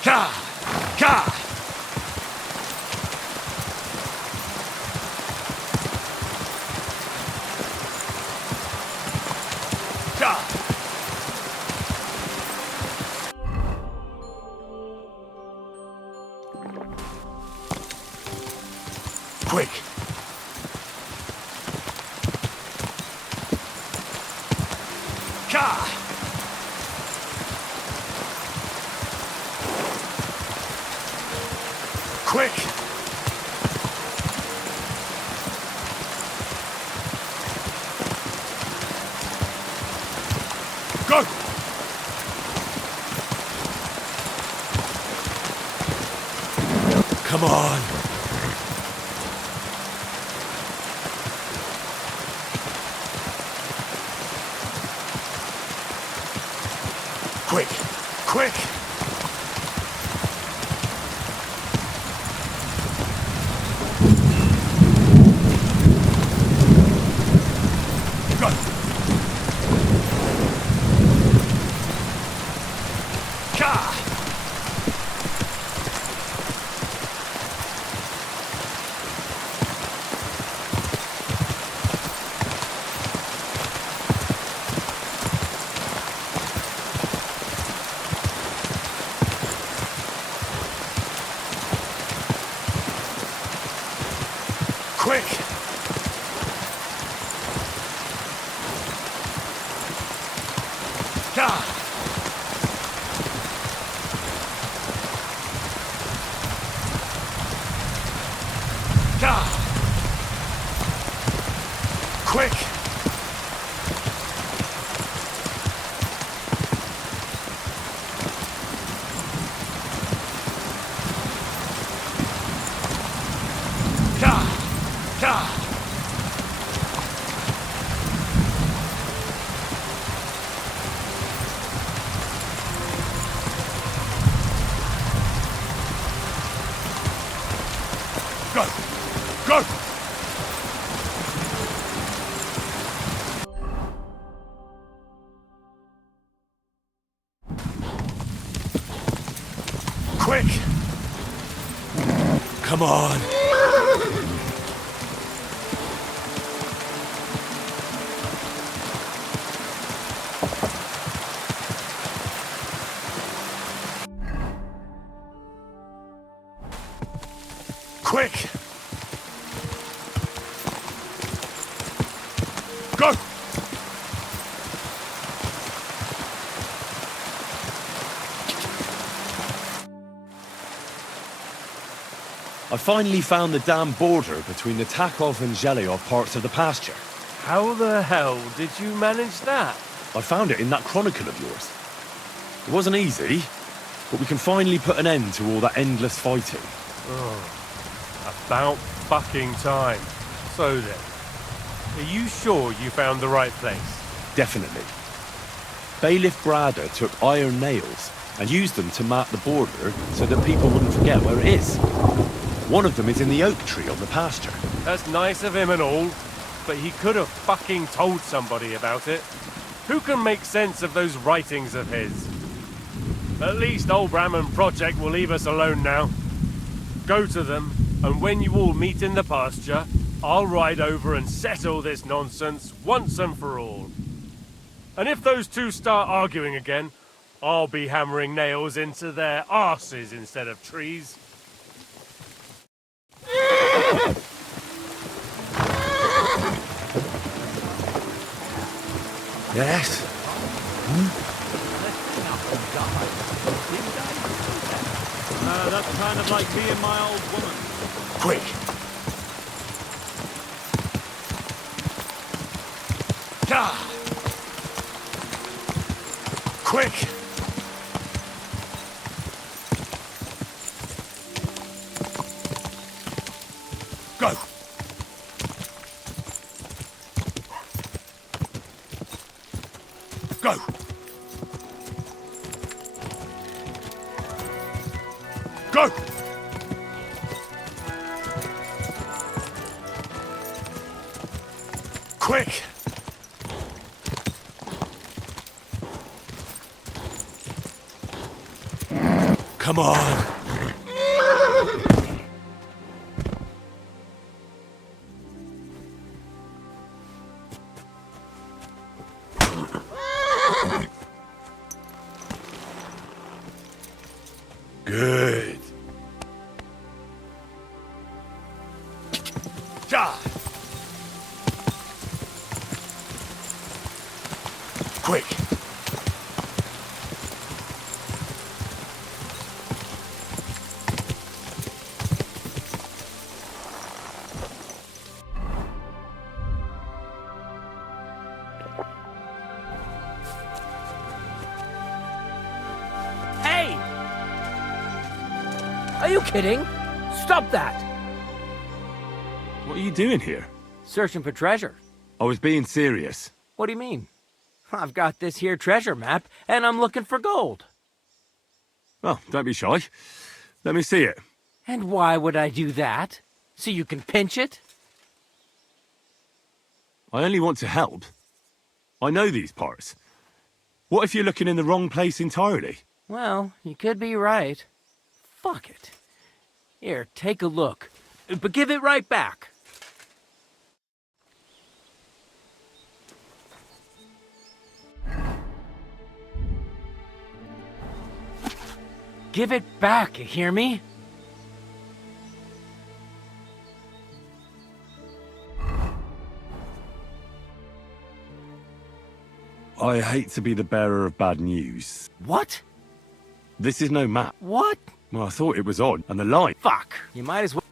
Ka! Ka! Ka! Quick! Ka! Quick! Go! Come on. Quick! Quick! Go! Ka! Quick! Ka! Ka! Quick! Ka! Ka! Go! Go! Quick! Come on. Quick! Go! I finally found the damn border between the Takov and Zhelyov parts of the pasture. How the hell did you manage that? I found it in that chronicle of yours. It wasn't easy, but we can finally put an end to all that endless fighting. Oh, about fucking time. So then, are you sure you found the right place? Definitely. Bailiff Brada took iron nails and used them to mark the border so that people wouldn't forget where it is. One of them is in the oak tree on the pasture. That's nice of him and all, but he could have fucking told somebody about it. Who can make sense of those writings of his? At least old Brahman Project will leave us alone now. Go to them, and when you all meet in the pasture, I'll ride over and settle this nonsense once and for all. And if those two start arguing again, I'll be hammering nails into their arses instead of trees. Yes? That's kind of like me and my old woman. Quick! Ka! Quick! Go! Go! Go! Quick! Come on. Good. Quick. Hey! Are you kidding? Stop that! What are you doing here? Searching for treasure. I was being serious. What do you mean? I've got this here treasure map, and I'm looking for gold. Well, don't be shy. Let me see it. And why would I do that? So you can pinch it? I only want to help. I know these parts. What if you're looking in the wrong place entirely? Well, you could be right. Fuck it. Here, take a look. But give it right back. Give it back, you hear me? I hate to be the bearer of bad news. What? This is no map. What? Well, I thought it was on, and the line. Fuck. You might as well.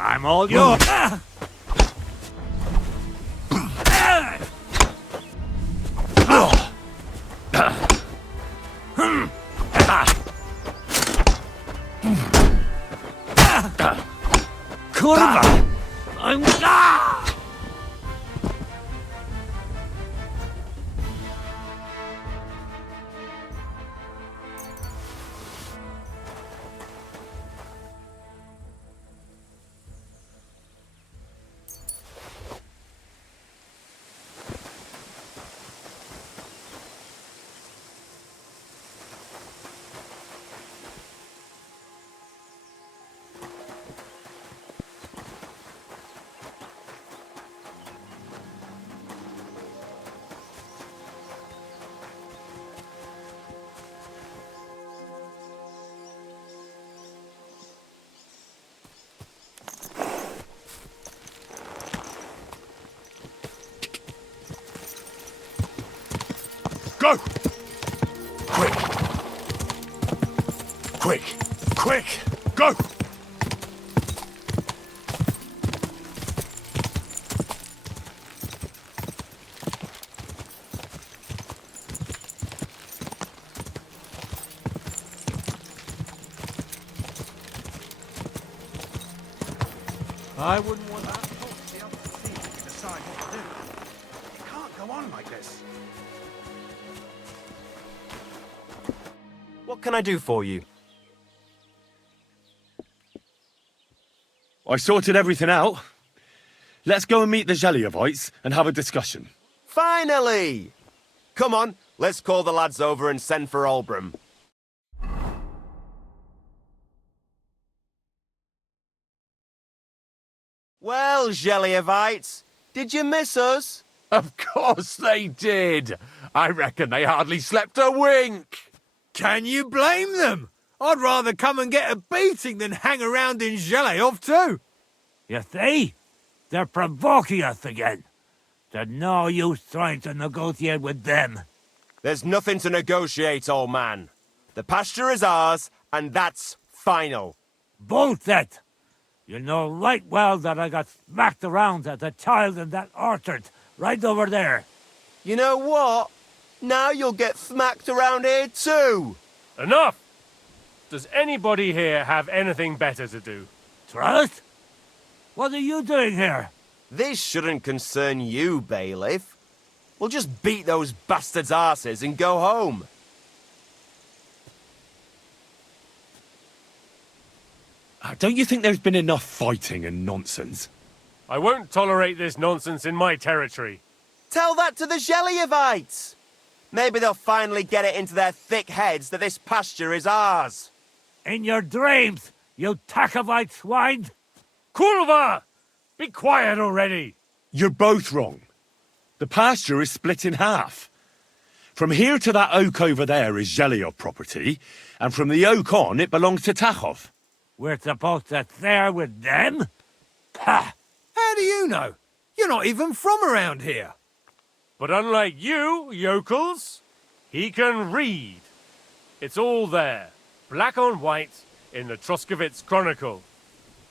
I'm all yours. Kurwa! I'm... Go! Quick! Quick! Quick! Go! I wouldn't want that talk to the other team if you decide what to do. You can't go on like this. What can I do for you? I sorted everything out. Let's go and meet the Zhelyevites and have a discussion. Finally! Come on, let's call the lads over and send for Olbram. Well, Zhelyevites, did you miss us? Of course they did. I reckon they hardly slept a wink. Can you blame them? I'd rather come and get a beating than hang around in Zhelyev too. You see? They're provoking us again. There's no use trying to negotiate with them. There's nothing to negotiate, old man. The pasture is ours, and that's final. Bullshit! You know right well that I got smacked around as a child in that orchard, right over there. You know what? Now you'll get smacked around here too. Enough! Does anybody here have anything better to do? Trust? What are you doing here? This shouldn't concern you, bailiff. We'll just beat those bastards' asses and go home. Don't you think there's been enough fighting and nonsense? I won't tolerate this nonsense in my territory. Tell that to the Gelievites. Maybe they'll finally get it into their thick heads that this pasture is ours. In your dreams, you Takavite swine! Kulva! Be quiet already! You're both wrong. The pasture is split in half. From here to that oak over there is Zheliov property, and from the oak on it belongs to Tachov. We're supposed to share with them? Ha! How do you know? You're not even from around here. But unlike you, yokels, he can read. It's all there, black on white, in the Troskovitz Chronicle.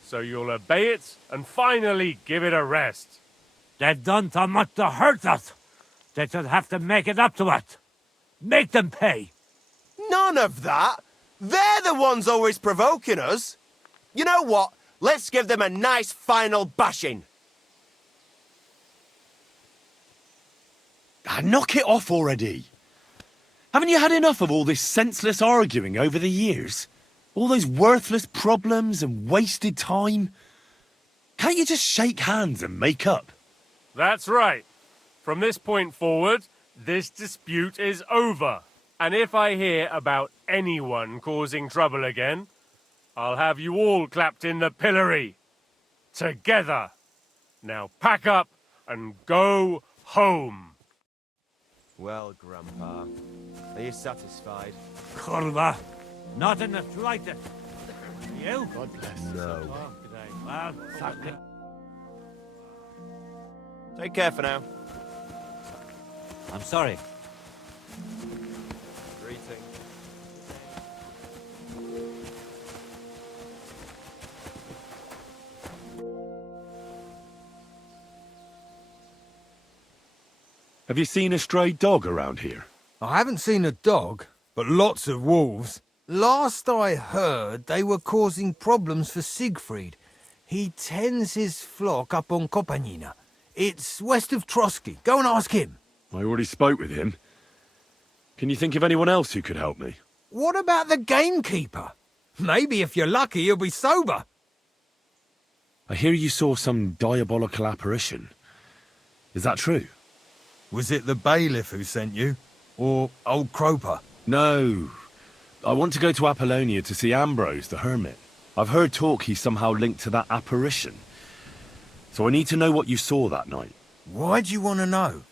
So you'll obey it and finally give it a rest. They've done so much to hurt us. They should have to make it up to us. Make them pay. None of that. They're the ones always provoking us. You know what? Let's give them a nice final bashing. Knock it off already. Haven't you had enough of all this senseless arguing over the years? All those worthless problems and wasted time? Can't you just shake hands and make up? That's right. From this point forward, this dispute is over. And if I hear about anyone causing trouble again, I'll have you all clapped in the pillory. Together. Now pack up and go home. Well, Grandpa, are you satisfied? Kurva, not in the slightest. You? God bless. No. Well, suck it. Take care for now. I'm sorry. Greetings. Have you seen a stray dog around here? I haven't seen a dog, but lots of wolves. Last I heard, they were causing problems for Siegfried. He tends his flock up on Kopanina. It's west of Trotsky. Go and ask him. I already spoke with him. Can you think of anyone else who could help me? What about the gamekeeper? Maybe if you're lucky, he'll be sober. I hear you saw some diabolical apparition. Is that true? Was it the bailiff who sent you? Or old Croper? No. I want to go to Apollonia to see Ambrose, the hermit. I've heard talk he's somehow linked to that apparition. So I need to know what you saw that night. Why do you want to know?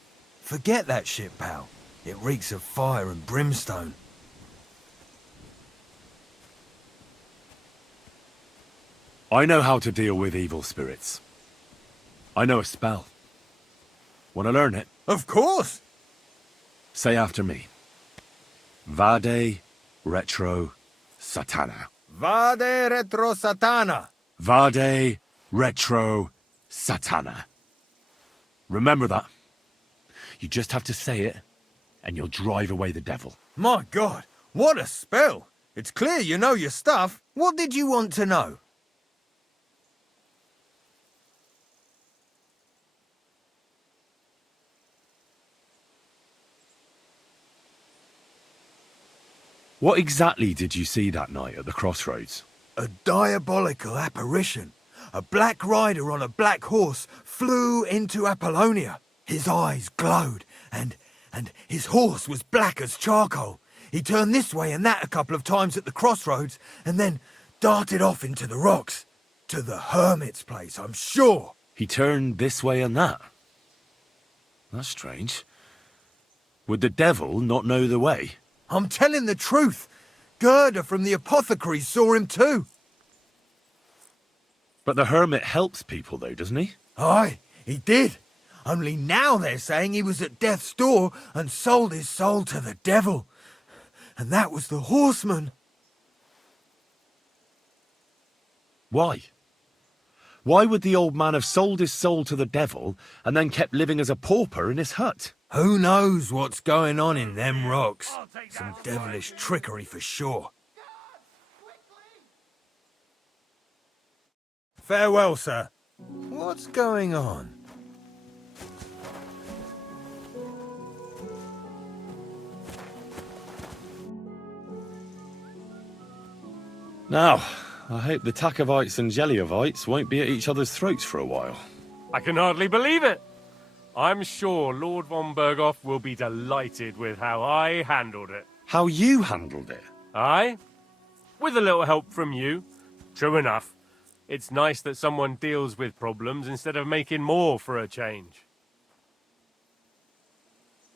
Forget that shit, pal. It reeks of fire and brimstone. I know how to deal with evil spirits. I know a spell. Want to learn it? Of course! Say after me. Vade retro satana. Vade retro satana. Vade retro satana. Remember that. You just have to say it, and you'll drive away the devil. My God, what a spell! It's clear you know your stuff. What did you want to know? What exactly did you see that night at the crossroads? A diabolical apparition. A black rider on a black horse flew into Apollonia. His eyes glowed, and his horse was black as charcoal. He turned this way and that a couple of times at the crossroads, and then darted off into the rocks. To the hermit's place, I'm sure. He turned this way and that? That's strange. Would the devil not know the way? I'm telling the truth. Gerda from the apothecary saw him too. But the hermit helps people though, doesn't he? Aye, he did. Only now they're saying he was at death's door and sold his soul to the devil. And that was the horseman. Why? Why would the old man have sold his soul to the devil and then kept living as a pauper in his hut? Who knows what's going on in them rocks? Some devilish trickery for sure. Farewell, sir. What's going on? Now, I hope the Takovites and Jeliovites won't be at each other's throats for a while. I can hardly believe it. I'm sure Lord von Berghoff will be delighted with how I handled it. How you handled it? Aye? With a little help from you. True enough. It's nice that someone deals with problems instead of making more for a change.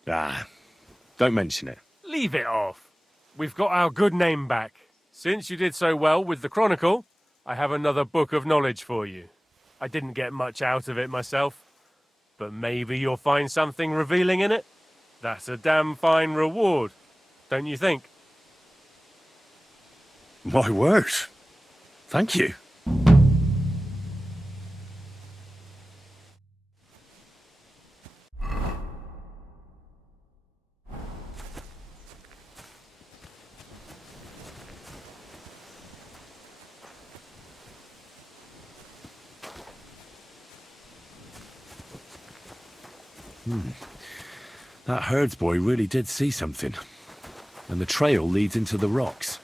Ah, don't mention it. Leave it off. We've got our good name back. Since you did so well with the Chronicle, I have another book of knowledge for you. I didn't get much out of it myself, but maybe you'll find something revealing in it. That's a damn fine reward, don't you think? My word. Thank you. That herdsboy really did see something. And the trail leads into the rocks.